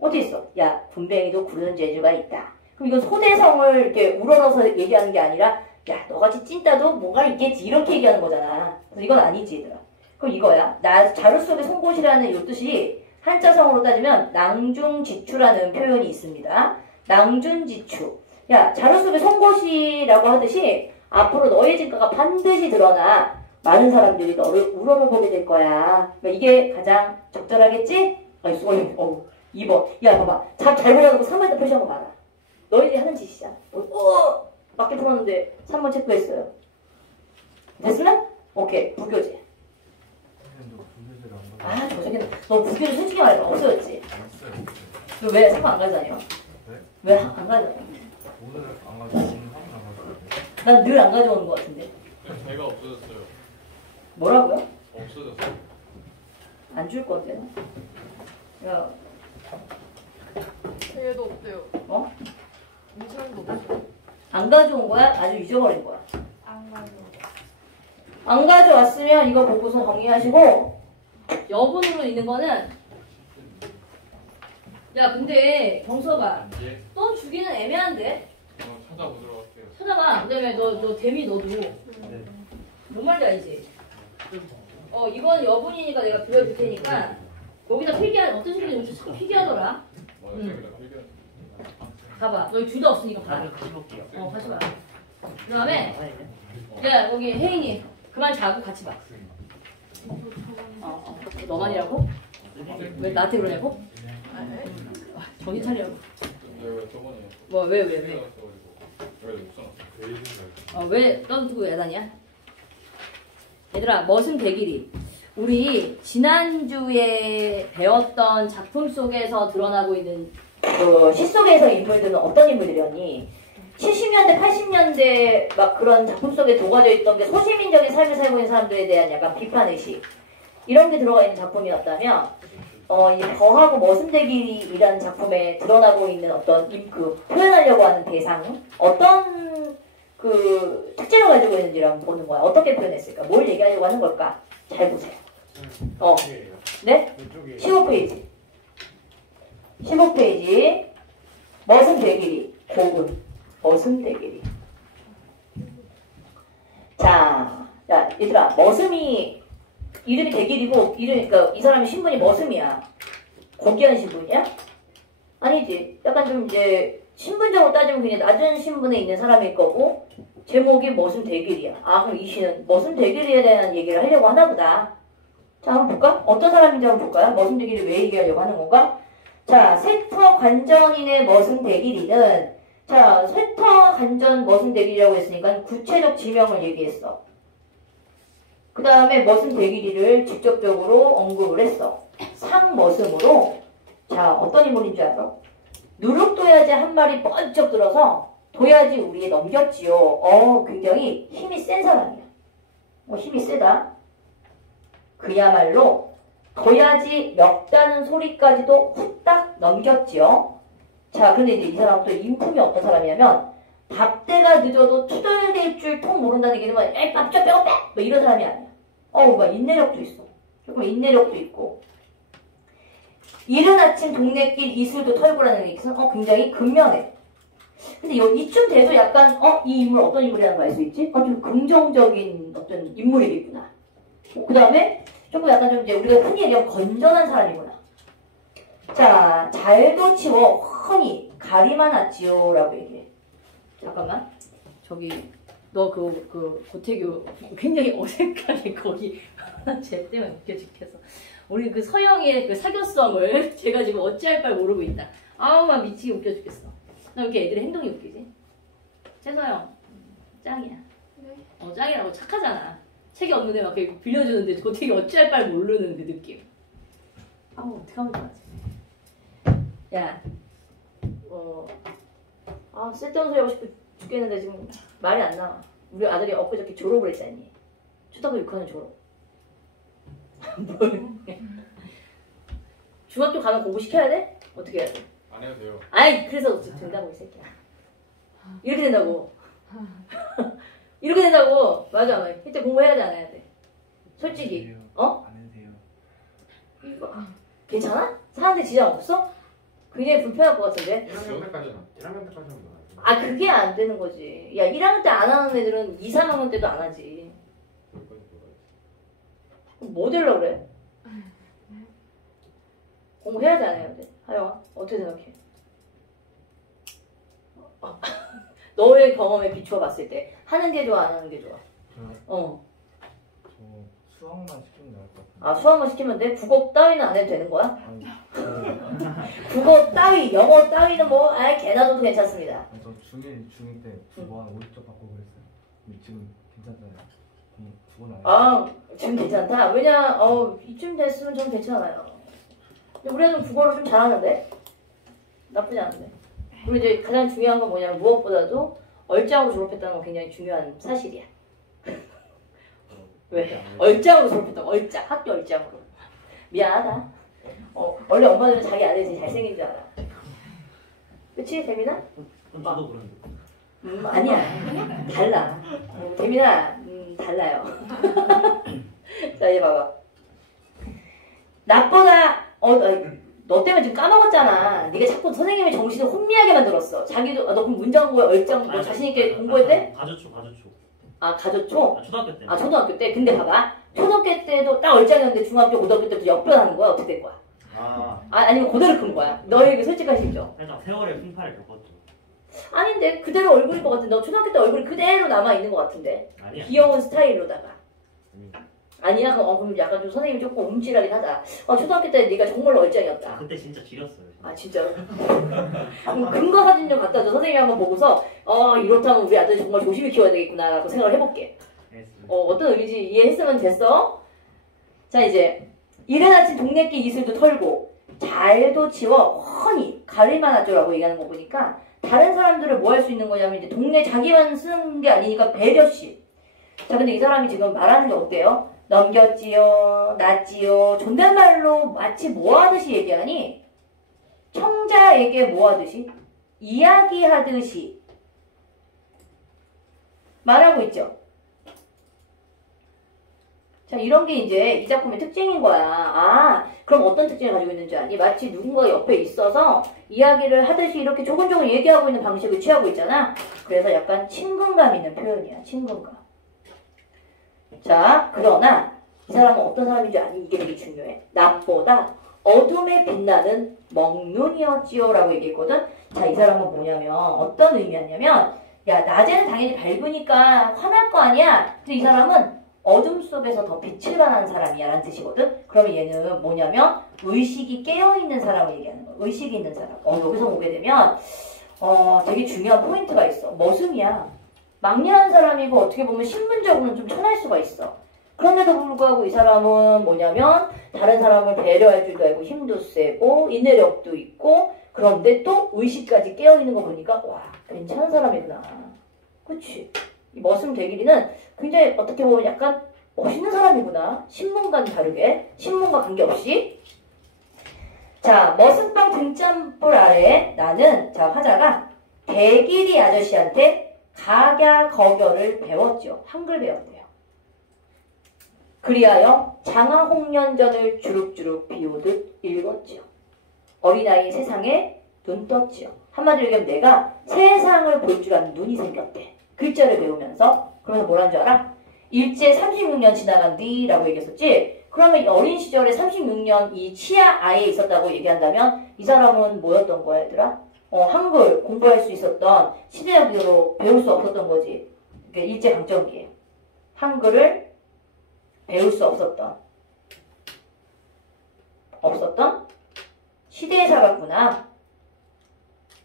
어디 있어? 야, 분뱅이도 구르는 재주가 있다. 그럼 이건 소대성을 이렇게 우러러서 얘기하는 게 아니라, 야, 너같이 찐따도 뭔가 있겠지. 이렇게 얘기하는 거잖아. 그래서 이건 아니지, 얘들아. 그럼 이거야. 자루 속의 송곳이라는 이 뜻이 한자성으로 따지면 낭중지추라는 표현이 있습니다. 낭중지추. 야, 자루 속의 송곳이라고 하듯이 앞으로 너의 진가가 반드시 드러나 많은 사람들이 너를 우러러보게 될 거야. 그러니까 이게 가장 적절하겠지? 아니, 2번. 야, 봐봐. 잘 보려고 3번에 표시한 거 봐라. 너희들이 하는 짓이야. 맞게 풀었는데 3번 체크했어요. 됐으면? 오케이. 부교재. 아, 저 새끼는 너 부교재 솔직히 말해서 없어졌지? 너 왜 상관 안 가잖아요? 네? 왜 안 가잖아요? 오늘 안 가지고 오늘 한번 안 가지고. 난 늘 안 가져오는 것 같은데. 제가 없어졌어요. 뭐라고요? 없어졌어요. 안 줄 건데. 야, 얘도 없대요. 어? 민철도 없어요. 안 가져온 거야? 아주 잊어버린 거야? 안 가요. 안 가져왔으면 이거 보고서 정리하시고, 여분으로 있는 거는, 야, 근데 경서가 예. 또 주기는 애매한데? 찾아보도록 할게요. 찾아봐. 그다음에 너 데미 너도 뭔 말인지 알지? 이건 여분이니까 내가 빌려줄 테니까 여기다 필기한 어떤 식으로 자꾸 필기하더라. 봐봐. 너희 둘 다 없으니까 봐라. 같이 봐. 그다음에 야, 여기 혜인이 그만 자고 같이 봐. 너만이라고? 왜 나한테 그러냐고? 정신 차리라고. 왜 저번에 뭐 왜? 왜 떠들고 야단이야? 얘들아, 머슴 대길이. 우리 지난주에 배웠던 작품 속에서 드러나고 있는 시 속에서 인물들은 어떤 인물들이었니? 70년대, 80년대 막 그런 작품 속에 녹아져 있던 게 소시민적인 삶을 살고 있는 사람들에 대한 약간 비판의식 이런 게 들어가 있는 작품이었다면 이 거하고 머슴대길이라는 작품에 드러나고 있는 어떤 표현하려고 하는 대상 어떤 그 특징을 가지고 있는지를 한번 보는 거야. 어떻게 표현했을까? 뭘 얘기하려고 하는 걸까? 잘 보세요. 네? 15페이지. 15페이지. 머슴대길이. 고은. 머슴대길이. 자, 얘들아, 머슴이 이름이 대길이고 그러니까 이 사람의 신분이 머슴이야. 고귀한 신분이야? 아니지. 약간 좀 이제 신분적으로 따지면 그냥 낮은 신분에 있는 사람일 거고 제목이 머슴 대길이야. 아, 그럼 이 시는 머슴 대길이에 대한 얘기를 하려고 하나 보다. 자, 한번 볼까? 어떤 사람인지 한번 볼까요? 머슴 대길이 왜 얘기하려고 하는 건가? 자, 쇠터 관전인의 머슴 대길이는 자, 쇠터 관전 머슴 대길이라고 했으니까 구체적 지명을 얘기했어. 그 다음에 머슴 대길이를 직접적으로 언급을 했어. 상머슴으로 자, 어떤 인물인 줄 알아? 누룩도야지 한 마리 번쩍 들어서 도야지 우리에 넘겼지요. 굉장히 힘이 센 사람이야. 힘이 세다. 그야말로 도야지 멱다는 소리까지도 후딱 넘겼지요. 자, 근데 이제 이 사람은 또 인품이 어떤 사람이냐면 밥때가 늦어도 투덜댈 줄 통 모른다는 얘기는 뭐 에이 밥 좀 배고파! 뭐 이런 사람이 아니야. 막 인내력도 있어. 조금 인내력도 있고 이른 아침 동네길 이슬도 털고라는 얘기는 굉장히 근면해. 근데 이쯤 돼도 약간 이 인물 어떤 인물이라는 거 알 수 있지? 좀 긍정적인 어떤 인물이겠구나. 그 다음에 조금 약간 좀 이제 우리가 흔히 얘기하는 건전한 사람이구나. 자, 잘도 치워 훤히 가리만 놨지요 라고 얘기해. 잠깐만. 저기 너 고태규 굉장히 어색하게 거기 쟤 때문에 웃겨 죽겠어. 우리 그 서영이의 그 사교성을 제가 지금 어찌할 바를 모르고 있다. 아우 막 미치게 웃겨 죽겠어. 나 왜 이렇게 애들의 행동이 웃기지? 최서영 짱이야. 네. 짱이라고 착하잖아. 책이 없는데 막 이렇게 빌려주는데 고태규 어찌할 바를 모르는 그 느낌. 아우 어떡하면 좋아하지. 야 쓸데없는 소리 하고 싶어 죽겠는데 지금 말이 안 나와. 우리 아들이 엊그저께 졸업을 했잖니. 초등학교 6학년 졸업. 뭘? 중학교 가면 공부 시켜야 돼? 어떻게 해야 돼? 안 해도 돼요. 아이 그래서 된다고 이 새끼야. 이렇게 된다고. 이렇게 된다고. 맞아. 이때 공부해야 돼 안 해야 돼? 솔직히. 어? 안 해도 돼요. 이거 괜찮아? 사는데 지장 없어? 굉장히 불편할 것 같은데? 1학년 때까지는. 1학년 때까지는 아 그게 안 되는 거지. 야 1학년 때 안 하는 애들은 2, 3학년 때도 안 하지. 그럼 뭐 되려고 그래? 공부해야 돼 안 해야 돼? 하영아 어떻게 생각해? 너의 경험에 비추어 봤을 때 하는 게 좋아 안 하는 게 좋아? 저요? 저 수학만 시키면 나을 것 같아요. 아 수학만 시키면 돼? 국어 따위는 안 해도 되는 거야? 아니, 국어 따위, 영어 따위는 뭐 아예 개나 둬도 괜찮습니다. 저 중1 때 국어 한 50점 받고 그랬어요. 근데 지금 괜찮잖아요. 국어는 안 해요. 아 지금 괜찮다. 왜냐 이쯤 됐으면 좀 괜찮아요. 근데 우리 애는 국어를 좀 잘하는데 나쁘지 않은데. 그리고 이제 가장 중요한 건 뭐냐면 무엇보다도 얼짱으로 졸업했다는 건 굉장히 중요한 사실이야. 왜? 얼짱으로 졸업했다고. 얼짱 학교 얼짱으로. 미안하다. 원래 엄마들은 자기 아들이 제일 잘생긴 줄 알아. 그치 재민아? 저도 그런데. 아니야. 달라. 재민아 달라요. 자 이제 봐봐. 나보다 너 때문에 지금 까먹었잖아. 네가 자꾸 선생님의 정신을 혼미하게 만들었어. 자기도 너 그럼 문장 공부에 얼짱 너 자신 있게 공부했대? 가조초. 아 가졌죠? 초등학교 때. 아 초등학교 때. 근데 봐봐. 초등학교 때도 딱 얼짱이었는데 중학교 고등학교 때부터 역변하는 거야. 어떻게 될 거야? 아니면 그대로 큰 거야. 너의 그 솔직한 심정. 살짝 세월의 풍파를 겪었죠. 아닌데 그대로 얼굴인 것 같은데 너 초등학교 때 얼굴이 그대로 남아 있는 것 같은데. 아니야. 귀여운 스타일로다가. 아니야? 그럼 약간 좀 선생님이 조금 움찔하긴 하다. 초등학교 때 네가 정말로 얼짱이었다. 그때 진짜 지렸어요. 아 진짜로? 근거 사진 좀 갖다 줘. 선생님이 한번 보고서 이렇다면 우리 아들 정말 조심히 키워야 되겠구나 라고 생각을 해볼게. 어떤 의미인지 이해했으면 됐어? 자 이제 이른 아침 동네끼 이슬도 털고 잘도 치워 훤히 가릴만 하죠 라고 얘기하는 거 보니까 다른 사람들을 뭐 할 수 있는 거냐면 이제 동네 자기만 쓰는 게 아니니까 배려심. 자 근데 이 사람이 지금 말하는 게 어때요? 넘겼지요, 놨지요, 존댓말로 마치 뭐하듯이 얘기하니 청자에게 뭐하듯이? 이야기하듯이 말하고 있죠. 자 이런 게 이제 이 작품의 특징인 거야. 그럼 어떤 특징을 가지고 있는지 아니? 마치 누군가 옆에 있어서 이야기를 하듯이 이렇게 조근조근 얘기하고 있는 방식을 취하고 있잖아. 그래서 약간 친근감 있는 표현이야. 친근감. 자, 그러나 이 사람은 어떤 사람인지 아니? 이게 되게 중요해. 낮보다 어둠에 빛나는 먹눈이었지요 라고 얘기했거든. 자, 이 사람은 뭐냐면 어떤 의미였냐면 야, 낮에는 당연히 밝으니까 환할 거 아니야. 근데 이 사람은 어둠 속에서 더 빛을 발하는 사람이야 라는 뜻이거든. 그러면 얘는 뭐냐면 의식이 깨어있는 사람을 얘기하는 거야. 의식이 있는 사람. 여기서 보게 되면 되게 중요한 포인트가 있어. 머슴이야. 망려한 사람이고 어떻게 보면 신분적으로는 좀 천할 수가 있어. 그런데도 불구하고 이 사람은 뭐냐면 다른 사람을 배려할 줄도 알고 힘도 세고 인내력도 있고 그런데 또 의식까지 깨어있는 거 보니까 와 괜찮은 사람이구나. 그치? 이 머슴 대길이는 굉장히 어떻게 보면 약간 멋있는 사람이구나. 신문과는 다르게 신문과 관계없이. 자 머슴빵 등잔불 아래 나는 자 화자가 대길이 아저씨한테 각야거결을 배웠죠. 한글 배웠대요. 그리하여 장하홍련전을 주룩주룩 비오듯 읽었지요. 어린아이 세상에 눈 떴지요. 한마디로 얘기하면 내가 세상을 볼 줄 아는 눈이 생겼대. 글자를 배우면서. 그러면서 뭐라는 줄 알아? 일제 36년 지나간 뒤라고 얘기했었지? 그러면 어린 시절에 36년 이 치아 아에 있었다고 얘기한다면 이 사람은 뭐였던 거야, 얘들아? 한글 공부할 수 있었던 시대학으로 배울 수 없었던 거지. 그러니까 일제 강점기에. 한글을 배울 수 없었던 시대에 살았구나.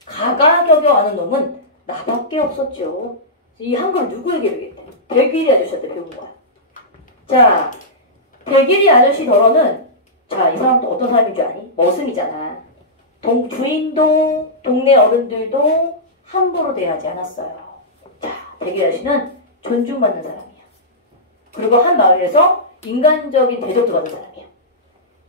가가격여 아는 놈은 나밖에 없었죠. 이 한글 누구에게 배우겠대? 대길이 아저씨한테 배운 거야. 자, 대길이 아저씨 덜어는 자, 이 사람도 어떤 사람인 줄 아니? 머슴이잖아. 주인도 동네 어른들도 함부로 대하지 않았어요. 자, 대길이 아저씨는 존중받는 사람이야. 그리고 한 마을에서 인간적인 대접도 받는 사람이야.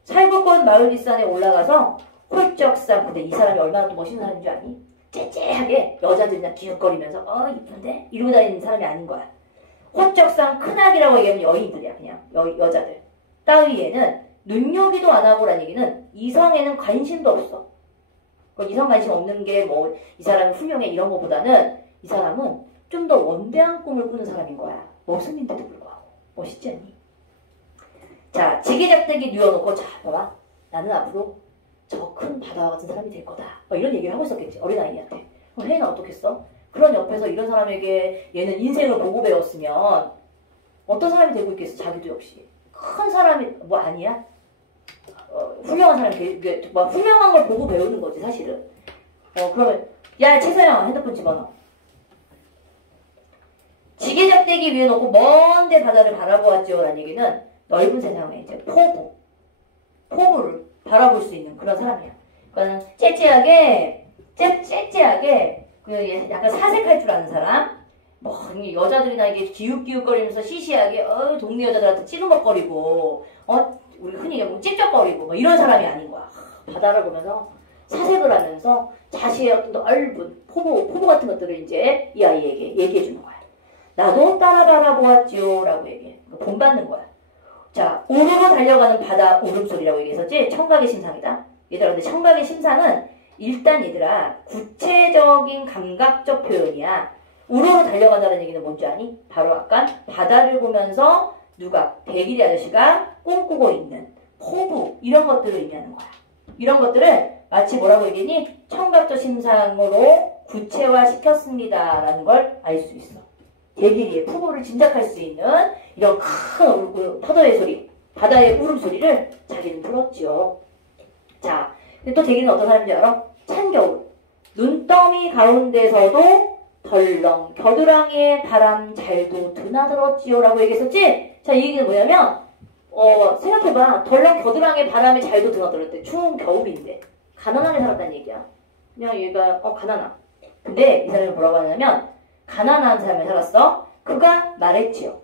살구권 마을 뒷산에 올라가서 홀쩍상, 근데 이 사람이 얼마나 또 멋있는 사람인 줄 아니? 째째하게 여자들이나 기웃거리면서 이쁜데? 이러고 다니는 사람이 아닌 거야. 홀쩍상 큰아기라고 얘기하면 여인들이야. 그냥 여자들. 따위에는 눈요기도 안 하고라는 얘기는 이성에는 관심도 없어. 이성 관심 없는 게 뭐 이 사람이 훌륭해 이런 거보다는 이 사람은 좀 더 원대한 꿈을 꾸는 사람인 거야. 머슴인데도 불구하고. 멋있지 않니? 자, 지게작대기 뉘어놓고 자, 봐봐. 나는 앞으로 저 큰 바다와 같은 사람이 될 거다. 이런 얘기를 하고 있었겠지. 어린아이한테. 그럼 혜인은 어떻겠어? 그런 옆에서 이런 사람에게 얘는 인생을 보고 배웠으면 어떤 사람이 되고 있겠어? 자기도 역시. 큰 사람이 뭐 아니야? 훌륭한 사람이 훌륭한 걸 보고 배우는 거지 사실은. 그러면 야 최서영 핸드폰 집어넣어. 지게작대기 위에 놓고 먼데 바다를 바라보았죠 라는 얘기는 넓은 세상에 이제 포부를 바라볼 수 있는 그런 사람이야. 그러니까 째째하게 그 약간 사색할 줄 아는 사람. 뭐 여자들이나 이게 기웃기웃거리면서 시시하게 동네 여자들한테 찌그먹거리고 우리 흔히 얘기하면 찝쩍거리고 뭐 이런 사람이 아닌 거야. 바다를 보면서 사색을 하면서 자신의 어떤 넓은 포부 같은 것들을 이제 이 아이에게 얘기해 주는 거야. 나도 따라 바라보았지요 라고 얘기해. 본받는 거야. 자, 우르르 달려가는 바다 울음소리라고 얘기했었지? 청각의 심상이다. 얘들아, 근데 청각의 심상은 일단 얘들아 구체적인 감각적 표현이야. 우르르 달려간다는 얘기는 뭔지 아니? 바로 아까 바다를 보면서 누가? 대길이 아저씨가 꿈꾸고 있는 포부 이런 것들을 의미하는 거야. 이런 것들을 마치 뭐라고 얘기했니? 청각적 심상으로 구체화시켰습니다 라는 걸 알 수 있어. 대길이의 포부를 짐작할 수 있는 이런 큰 파도의 소리, 바다의 울음소리를 자기는 들었죠. 자, 근데 또 대길이는 어떤 사람인지 알아? 찬겨울. 눈더미 가운데서도 덜렁 겨드랑이에 바람 잘도 드나들었지요 라고 얘기했었지? 자, 이 얘기는 뭐냐면 생각해봐. 덜렁 겨드랑이에 바람이 잘도 드나들었대. 추운 겨울인데 가난하게 살았다는 얘기야. 그냥 얘가 가난하. 근데 이 사람이 뭐라고 하냐면 가난한 삶을 살았어. 그가 말했지요.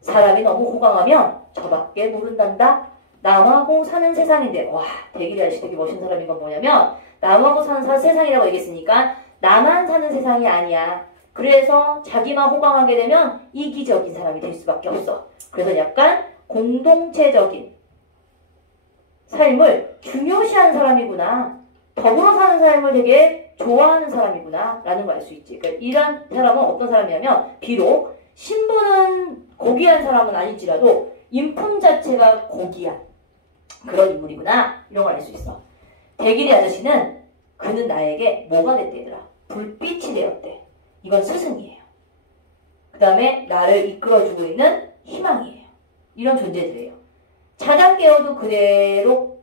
사람이 너무 호강하면 저밖에 모른단다. 남하고 사는 세상인데 와 대길이 아저씨 되게 멋있는 사람인 건 뭐냐면 남하고 사는 세상이라고 얘기했으니까 나만 사는 세상이 아니야. 그래서 자기만 호강하게 되면 이기적인 사람이 될 수밖에 없어. 그래서 약간 공동체적인 삶을 중요시하는 사람이구나. 더불어 사는 삶을 되게 좋아하는 사람이구나 라는 걸 알 수 있지. 그러니까 이런 사람은 어떤 사람이냐면 비록 신분은 고귀한 사람은 아닐지라도 인품 자체가 고귀한 그런 인물이구나 이런 걸 알 수 있어. 대길이 아저씨는 그는 나에게 뭐가 됐대 얘들아? 불빛이 되었대. 이건 스승이에요. 그 다음에 나를 이끌어주고 있는 희망이에요. 이런 존재들이에요. 자다 깨어도 그대로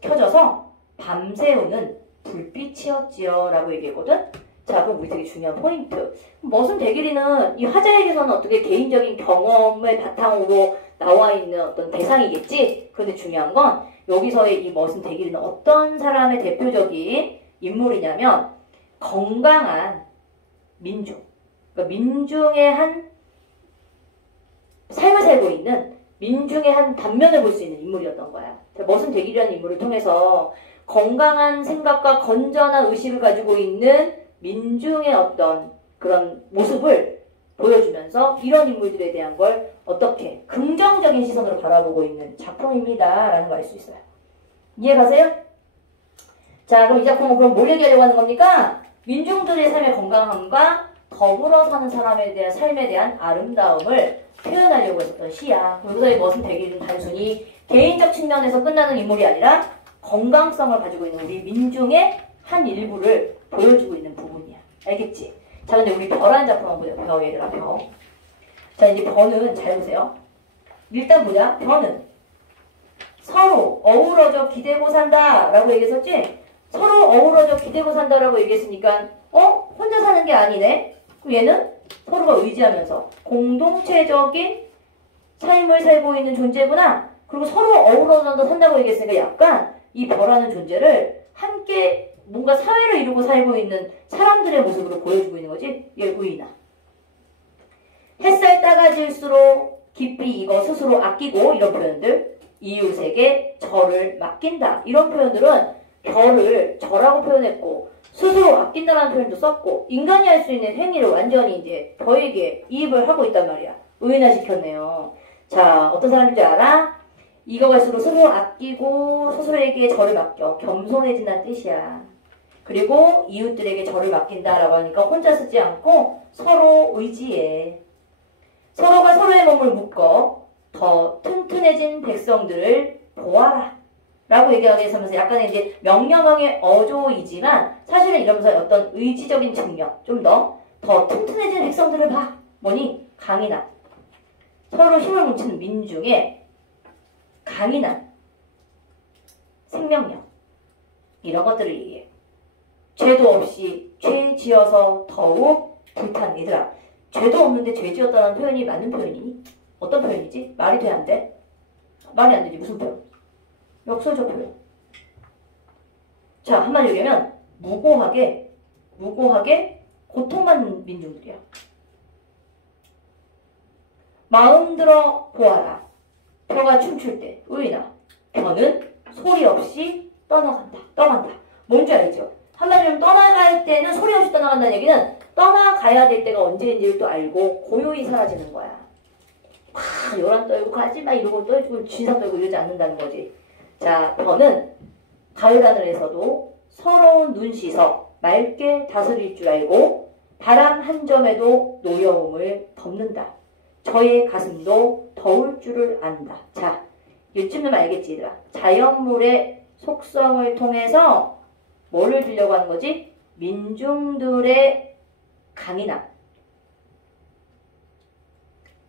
켜져서 밤새우는 불빛이었지요 라고 얘기했거든. 자, 그럼 우리 되게 중요한 포인트. 머슴 대길이는 이 화자에게서는 어떻게 개인적인 경험을 바탕으로 나와 있는 어떤 대상이겠지. 그런데 중요한 건 여기서의 이 머슴 대길이는 어떤 사람의 대표적인 인물이냐면 건강한 민중. 그러니까 민중의 한 삶을 살고 있는 민중의 한 단면을 볼 수 있는 인물이었던 거야. 머슴 대길이라는 인물을 통해서 건강한 생각과 건전한 의식을 가지고 있는 민중의 어떤 그런 모습을 보여주면서 이런 인물들에 대한 걸 어떻게 긍정적인 시선으로 바라보고 있는 작품입니다. 라는 걸 알 수 있어요. 이해 가세요? 자, 그럼 이 작품은 그럼 뭘 얘기하려고 하는 겁니까? 민중들의 삶의 건강함과 더불어 사는 사람에 대한 삶에 대한 아름다움을 표현하려고 했었던 시야. 여기서의 멋은 대기는 단순히 개인적 측면에서 끝나는 인물이 아니라 건강성을 가지고 있는 우리 민중의 한 일부를 보여주고 있는 부분이야. 알겠지? 자, 근데 우리 벼라는 작품 한번 보자. 벼, 얘들아, 벼. 자, 이제 벼는 잘 보세요. 일단 보자. 벼는 서로 어우러져 기대고 산다 라고 얘기했었지? 서로 어우러져 기대고 산다라고 얘기했으니까 혼자 사는 게 아니네? 그럼 얘는 서로가 의지하면서 공동체적인 삶을 살고 있는 존재구나. 그리고 서로 어우러져 산다고 얘기했으니까 약간 이 벼라는 존재를 함께 뭔가 사회를 이루고 살고 있는 사람들의 모습으로 보여주고 있는 거지. 얘 의인아. 햇살 따가질수록 깊이 익어 스스로 아끼고 이런 표현들. 이웃에게 절을 맡긴다. 이런 표현들은 벼를 절하고 표현했고 스스로 아낀다라는 표현도 썼고 인간이 할 수 있는 행위를 완전히 이제 벼에게 이입을 하고 있단 말이야. 의인화시켰네요. 자, 어떤 사람인지 알아? 이거 갈수록 스스로 아끼고 스스로에게 절을 맡겨. 겸손해진다는 뜻이야. 그리고 이웃들에게 절을 맡긴다라고 하니까 혼자 쓰지 않고 서로 의지해. 서로가 서로의 몸을 묶어 더 튼튼해진 백성들을 보아라. 라고 얘기하기 위해서 약간의 이제 명령형의 어조이지만 사실은 이러면서 어떤 의지적인 측면, 좀 더 튼튼해진 백성들을 봐. 뭐니? 강인한. 서로 힘을 뭉치는 민중의 강인한 생명력. 이런 것들을 얘기해. 죄도 없이 죄 지어서 더욱 불탄. 얘들아, 죄도 없는데 죄 지었다는 표현이 맞는 표현이니? 어떤 표현이지? 말이 돼, 안 돼? 말이 안 되지. 무슨 표현? 역설적 표현. 자, 한마디로 얘기하면 무고하게 고통받는 민중들이야. 마음 들어 보아라. 벼가 춤출 때 의인아. 벼는 소리 없이 떠나간다. 뭔지 알죠? 한마디로 떠나갈 때는 소리 없이 떠나간다는 얘기는 떠나가야 될 때가 언제인지를 또 알고 고요히 사라지는 거야. 막 요란 떨고 가지마 이러고 떨고 진상 떨고 이러지 않는다는 거지. 자, 벼는 가을하늘에서도 서러운 눈 씻어 맑게 다스릴 줄 알고 바람 한 점에도 노여움을 덮는다. 저의 가슴도 더울 줄을 안다. 자, 이쯤이면 알겠지, 얘들아. 자연물의 속성을 통해서 뭐를 주려고 하는 거지? 민중들의 강인함,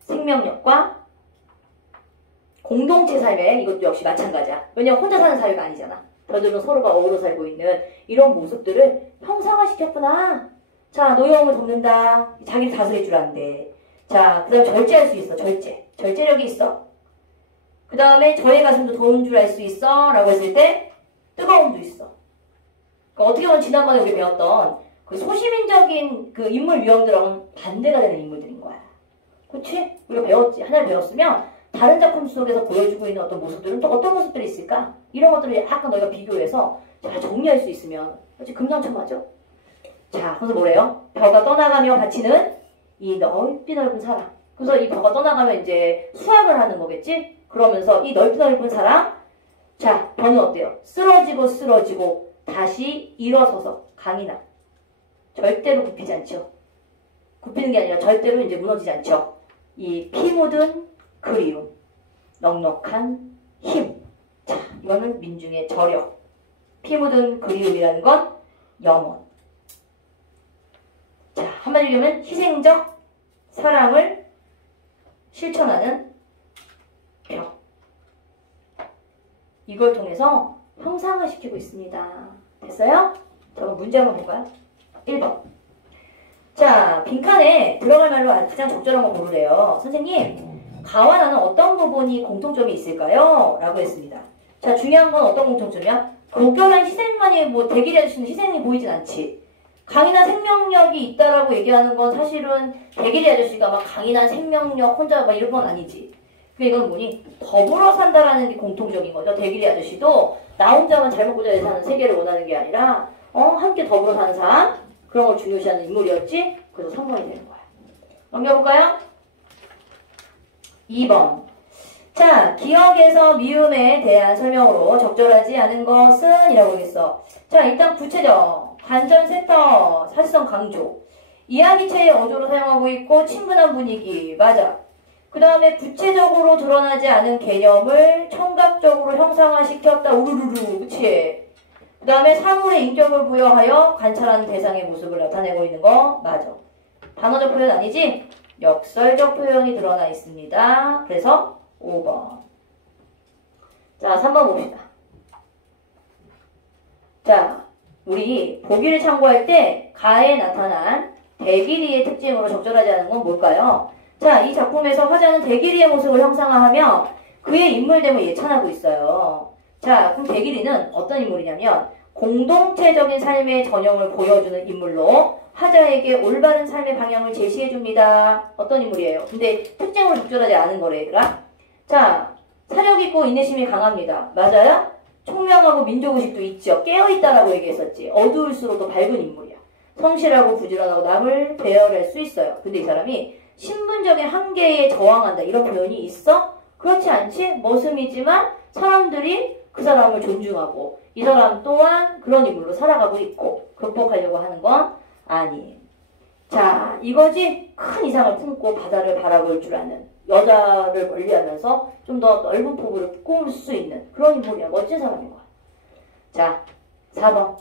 생명력과 공동체 삶에 이것도 역시 마찬가지야. 왜냐면 혼자 사는 사회가 아니잖아. 저들은 서로가 어우러 살고 있는 이런 모습들을 형상화시켰구나. 자, 노여움을 덮는다. 자기를 다스릴 줄 아는데. 자, 그 다음에 절제할 수 있어. 절제력이 있어. 그 다음에 저의 가슴도 더운 줄 알 수 있어. 라고 했을 때 뜨거움도 있어. 그러니까 어떻게 보면 지난번에 우리 배웠던 그 소시민적인 그 인물 유형들하고는 반대가 되는 인물들인 거야. 그치? 우리가 배웠지. 하나를 배웠으면 다른 작품 속에서 보여주고 있는 어떤 모습들은 또 어떤 모습들이 있을까? 이런 것들을 약간 너희가 비교해서 잘 정리할 수 있으면 그치? 금상첨화죠? 자, 그래서 뭐래요? 벼가 떠나가며 바치는 이 넓이 넓은 사랑. 그래서 이 벼가 떠나가면 이제 수확을 하는 거겠지? 그러면서 이 넓이 넓은 사랑. 자, 벼는 어때요? 쓰러지고 다시 일어서서 강인함. 절대로 굽히지 않죠. 굽히는 게 아니라 절대로 이제 무너지지 않죠. 이 피 묻은 그리움, 넉넉한 힘. 자, 이거는 민중의 저력. 피 묻은 그리움이라는 건 영원. 자, 한마디로 하면 희생적 사랑을 실천하는 벼. 이걸 통해서 형상화시키고 있습니다. 됐어요? 자, 그럼 문제 한번 볼까요? 1번. 자, 빈칸에 들어갈 말로 가장 적절한 거 고르래요. 선생님, 가와 나는 어떤 부분이 공통점이 있을까요? 라고 했습니다. 자, 중요한 건 어떤 공통점이야? 고결한 희생만이 뭐 대길이 아저씨는 희생이 보이진 않지. 강인한 생명력이 있다라고 얘기하는 건 사실은 대길이 아저씨가 막 강인한 생명력 혼자 막 이런 건 아니지. 그러니까 이건 뭐니? 더불어 산다라는 게 공통적인 거죠. 대길이 아저씨도 나 혼자만 잘 먹고 잘 사는 세계를 원하는 게 아니라 함께 더불어 사는 사람, 그런 걸 중요시하는 인물이었지. 그래서 3번이 되는 거야. 넘겨볼까요? 2번. 자, 기억에서 미움에 대한 설명으로 적절하지 않은 것은 이라고 하겠어. 자, 일단 구체적, 관전 세터, 사실성 강조. 이야기체의 어조로 사용하고 있고 친근한 분위기. 맞아. 그 다음에 구체적으로 드러나지 않은 개념을 청각적으로 형상화시켰다. 우르르르. 그치? 그 다음에 사물에 인격을 부여하여 관찰하는 대상의 모습을 나타내고 있는 거. 맞아. 단어적 표현 아니지? 역설적 표현이 드러나 있습니다. 그래서 5번. 자, 3번 봅시다. 자, 우리 보기를 참고할 때 가에 나타난 대길이의 특징으로 적절하지 않은 건 뭘까요? 자, 이 작품에서 화자는 대길이의 모습을 형상화하며 그의 인물됨을 예찬하고 있어요. 자, 그럼 대길이는 어떤 인물이냐면 공동체적인 삶의 전형을 보여주는 인물로 화자에게 올바른 삶의 방향을 제시해줍니다. 어떤 인물이에요? 근데 특징으로 적절하지 않은 거래, 얘들아. 자, 사력 있고 인내심이 강합니다. 맞아요? 총명하고 민족의식도 있죠. 깨어있다라고 얘기했었지. 어두울수록 더 밝은 인물이야. 성실하고 부지런하고 남을 배려할 수 있어요. 근데 이 사람이 신분적인 한계에 저항한다. 이런 표현이 있어? 그렇지 않지? 머슴이지만 사람들이 그 사람을 존중하고 이 사람 또한 그런 인물로 살아가고 있고 극복하려고 하는 건 아니에요. 자, 이거지? 큰 이상을 품고 바다를 바라볼 줄 아는 여자를 멀리하면서 좀 더 넓은 폭으로 꿈을 수 있는 그런 인물이야. 멋진 사람인 거야. 자, 4번.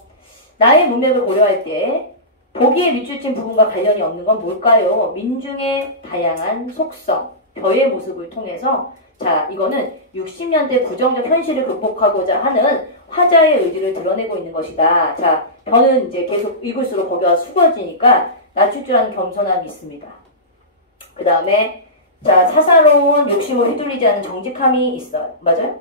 나의 문맥을 고려할 때 보기에 밑줄친 부분과 관련이 없는 건 뭘까요? 민중의 다양한 속성, 벼의 모습을 통해서 자, 이거는 60년대 부정적 현실을 극복하고자 하는 화자의 의지를 드러내고 있는 것이다. 자, 벼는 이제 계속 읽을수록 거기가 숙어지니까 낮출 줄 아는 겸손함이 있습니다. 그 다음에 자, 사사로운 욕심을 휘둘리지 않은 정직함이 있어요. 맞아요?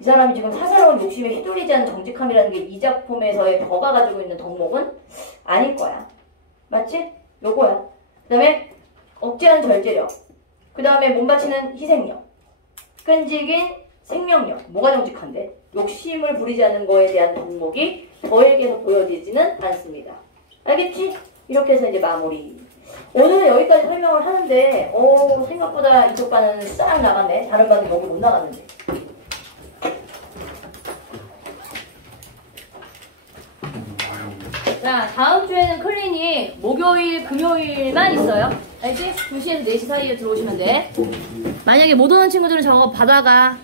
이 사람이 지금 사사로운 욕심에 휘둘리지 않은 정직함이라는 게 이 작품에서의 벼가 가지고 있는 덕목은 아닐 거야. 맞지? 요거야. 그 다음에 억제하는 절제력. 그 다음에 몸바치는 희생력. 끈질긴 생명력. 뭐가 정직한데? 욕심을 부리지 않는 거에 대한 덕목이 저에게서 보여지지는 않습니다. 알겠지? 이렇게 해서 이제 마무리. 오늘은 여기까지 설명을 하는데 생각보다 이쪽 반은 싹 나갔네. 다른 반은 여기 못 나갔는데. 자, 다음 주에는 클린이 목요일, 금요일만 있어요. 알지? 2시에서 4시 사이에 들어오시면 돼. 만약에 못 오는 친구들은 저거 받아가.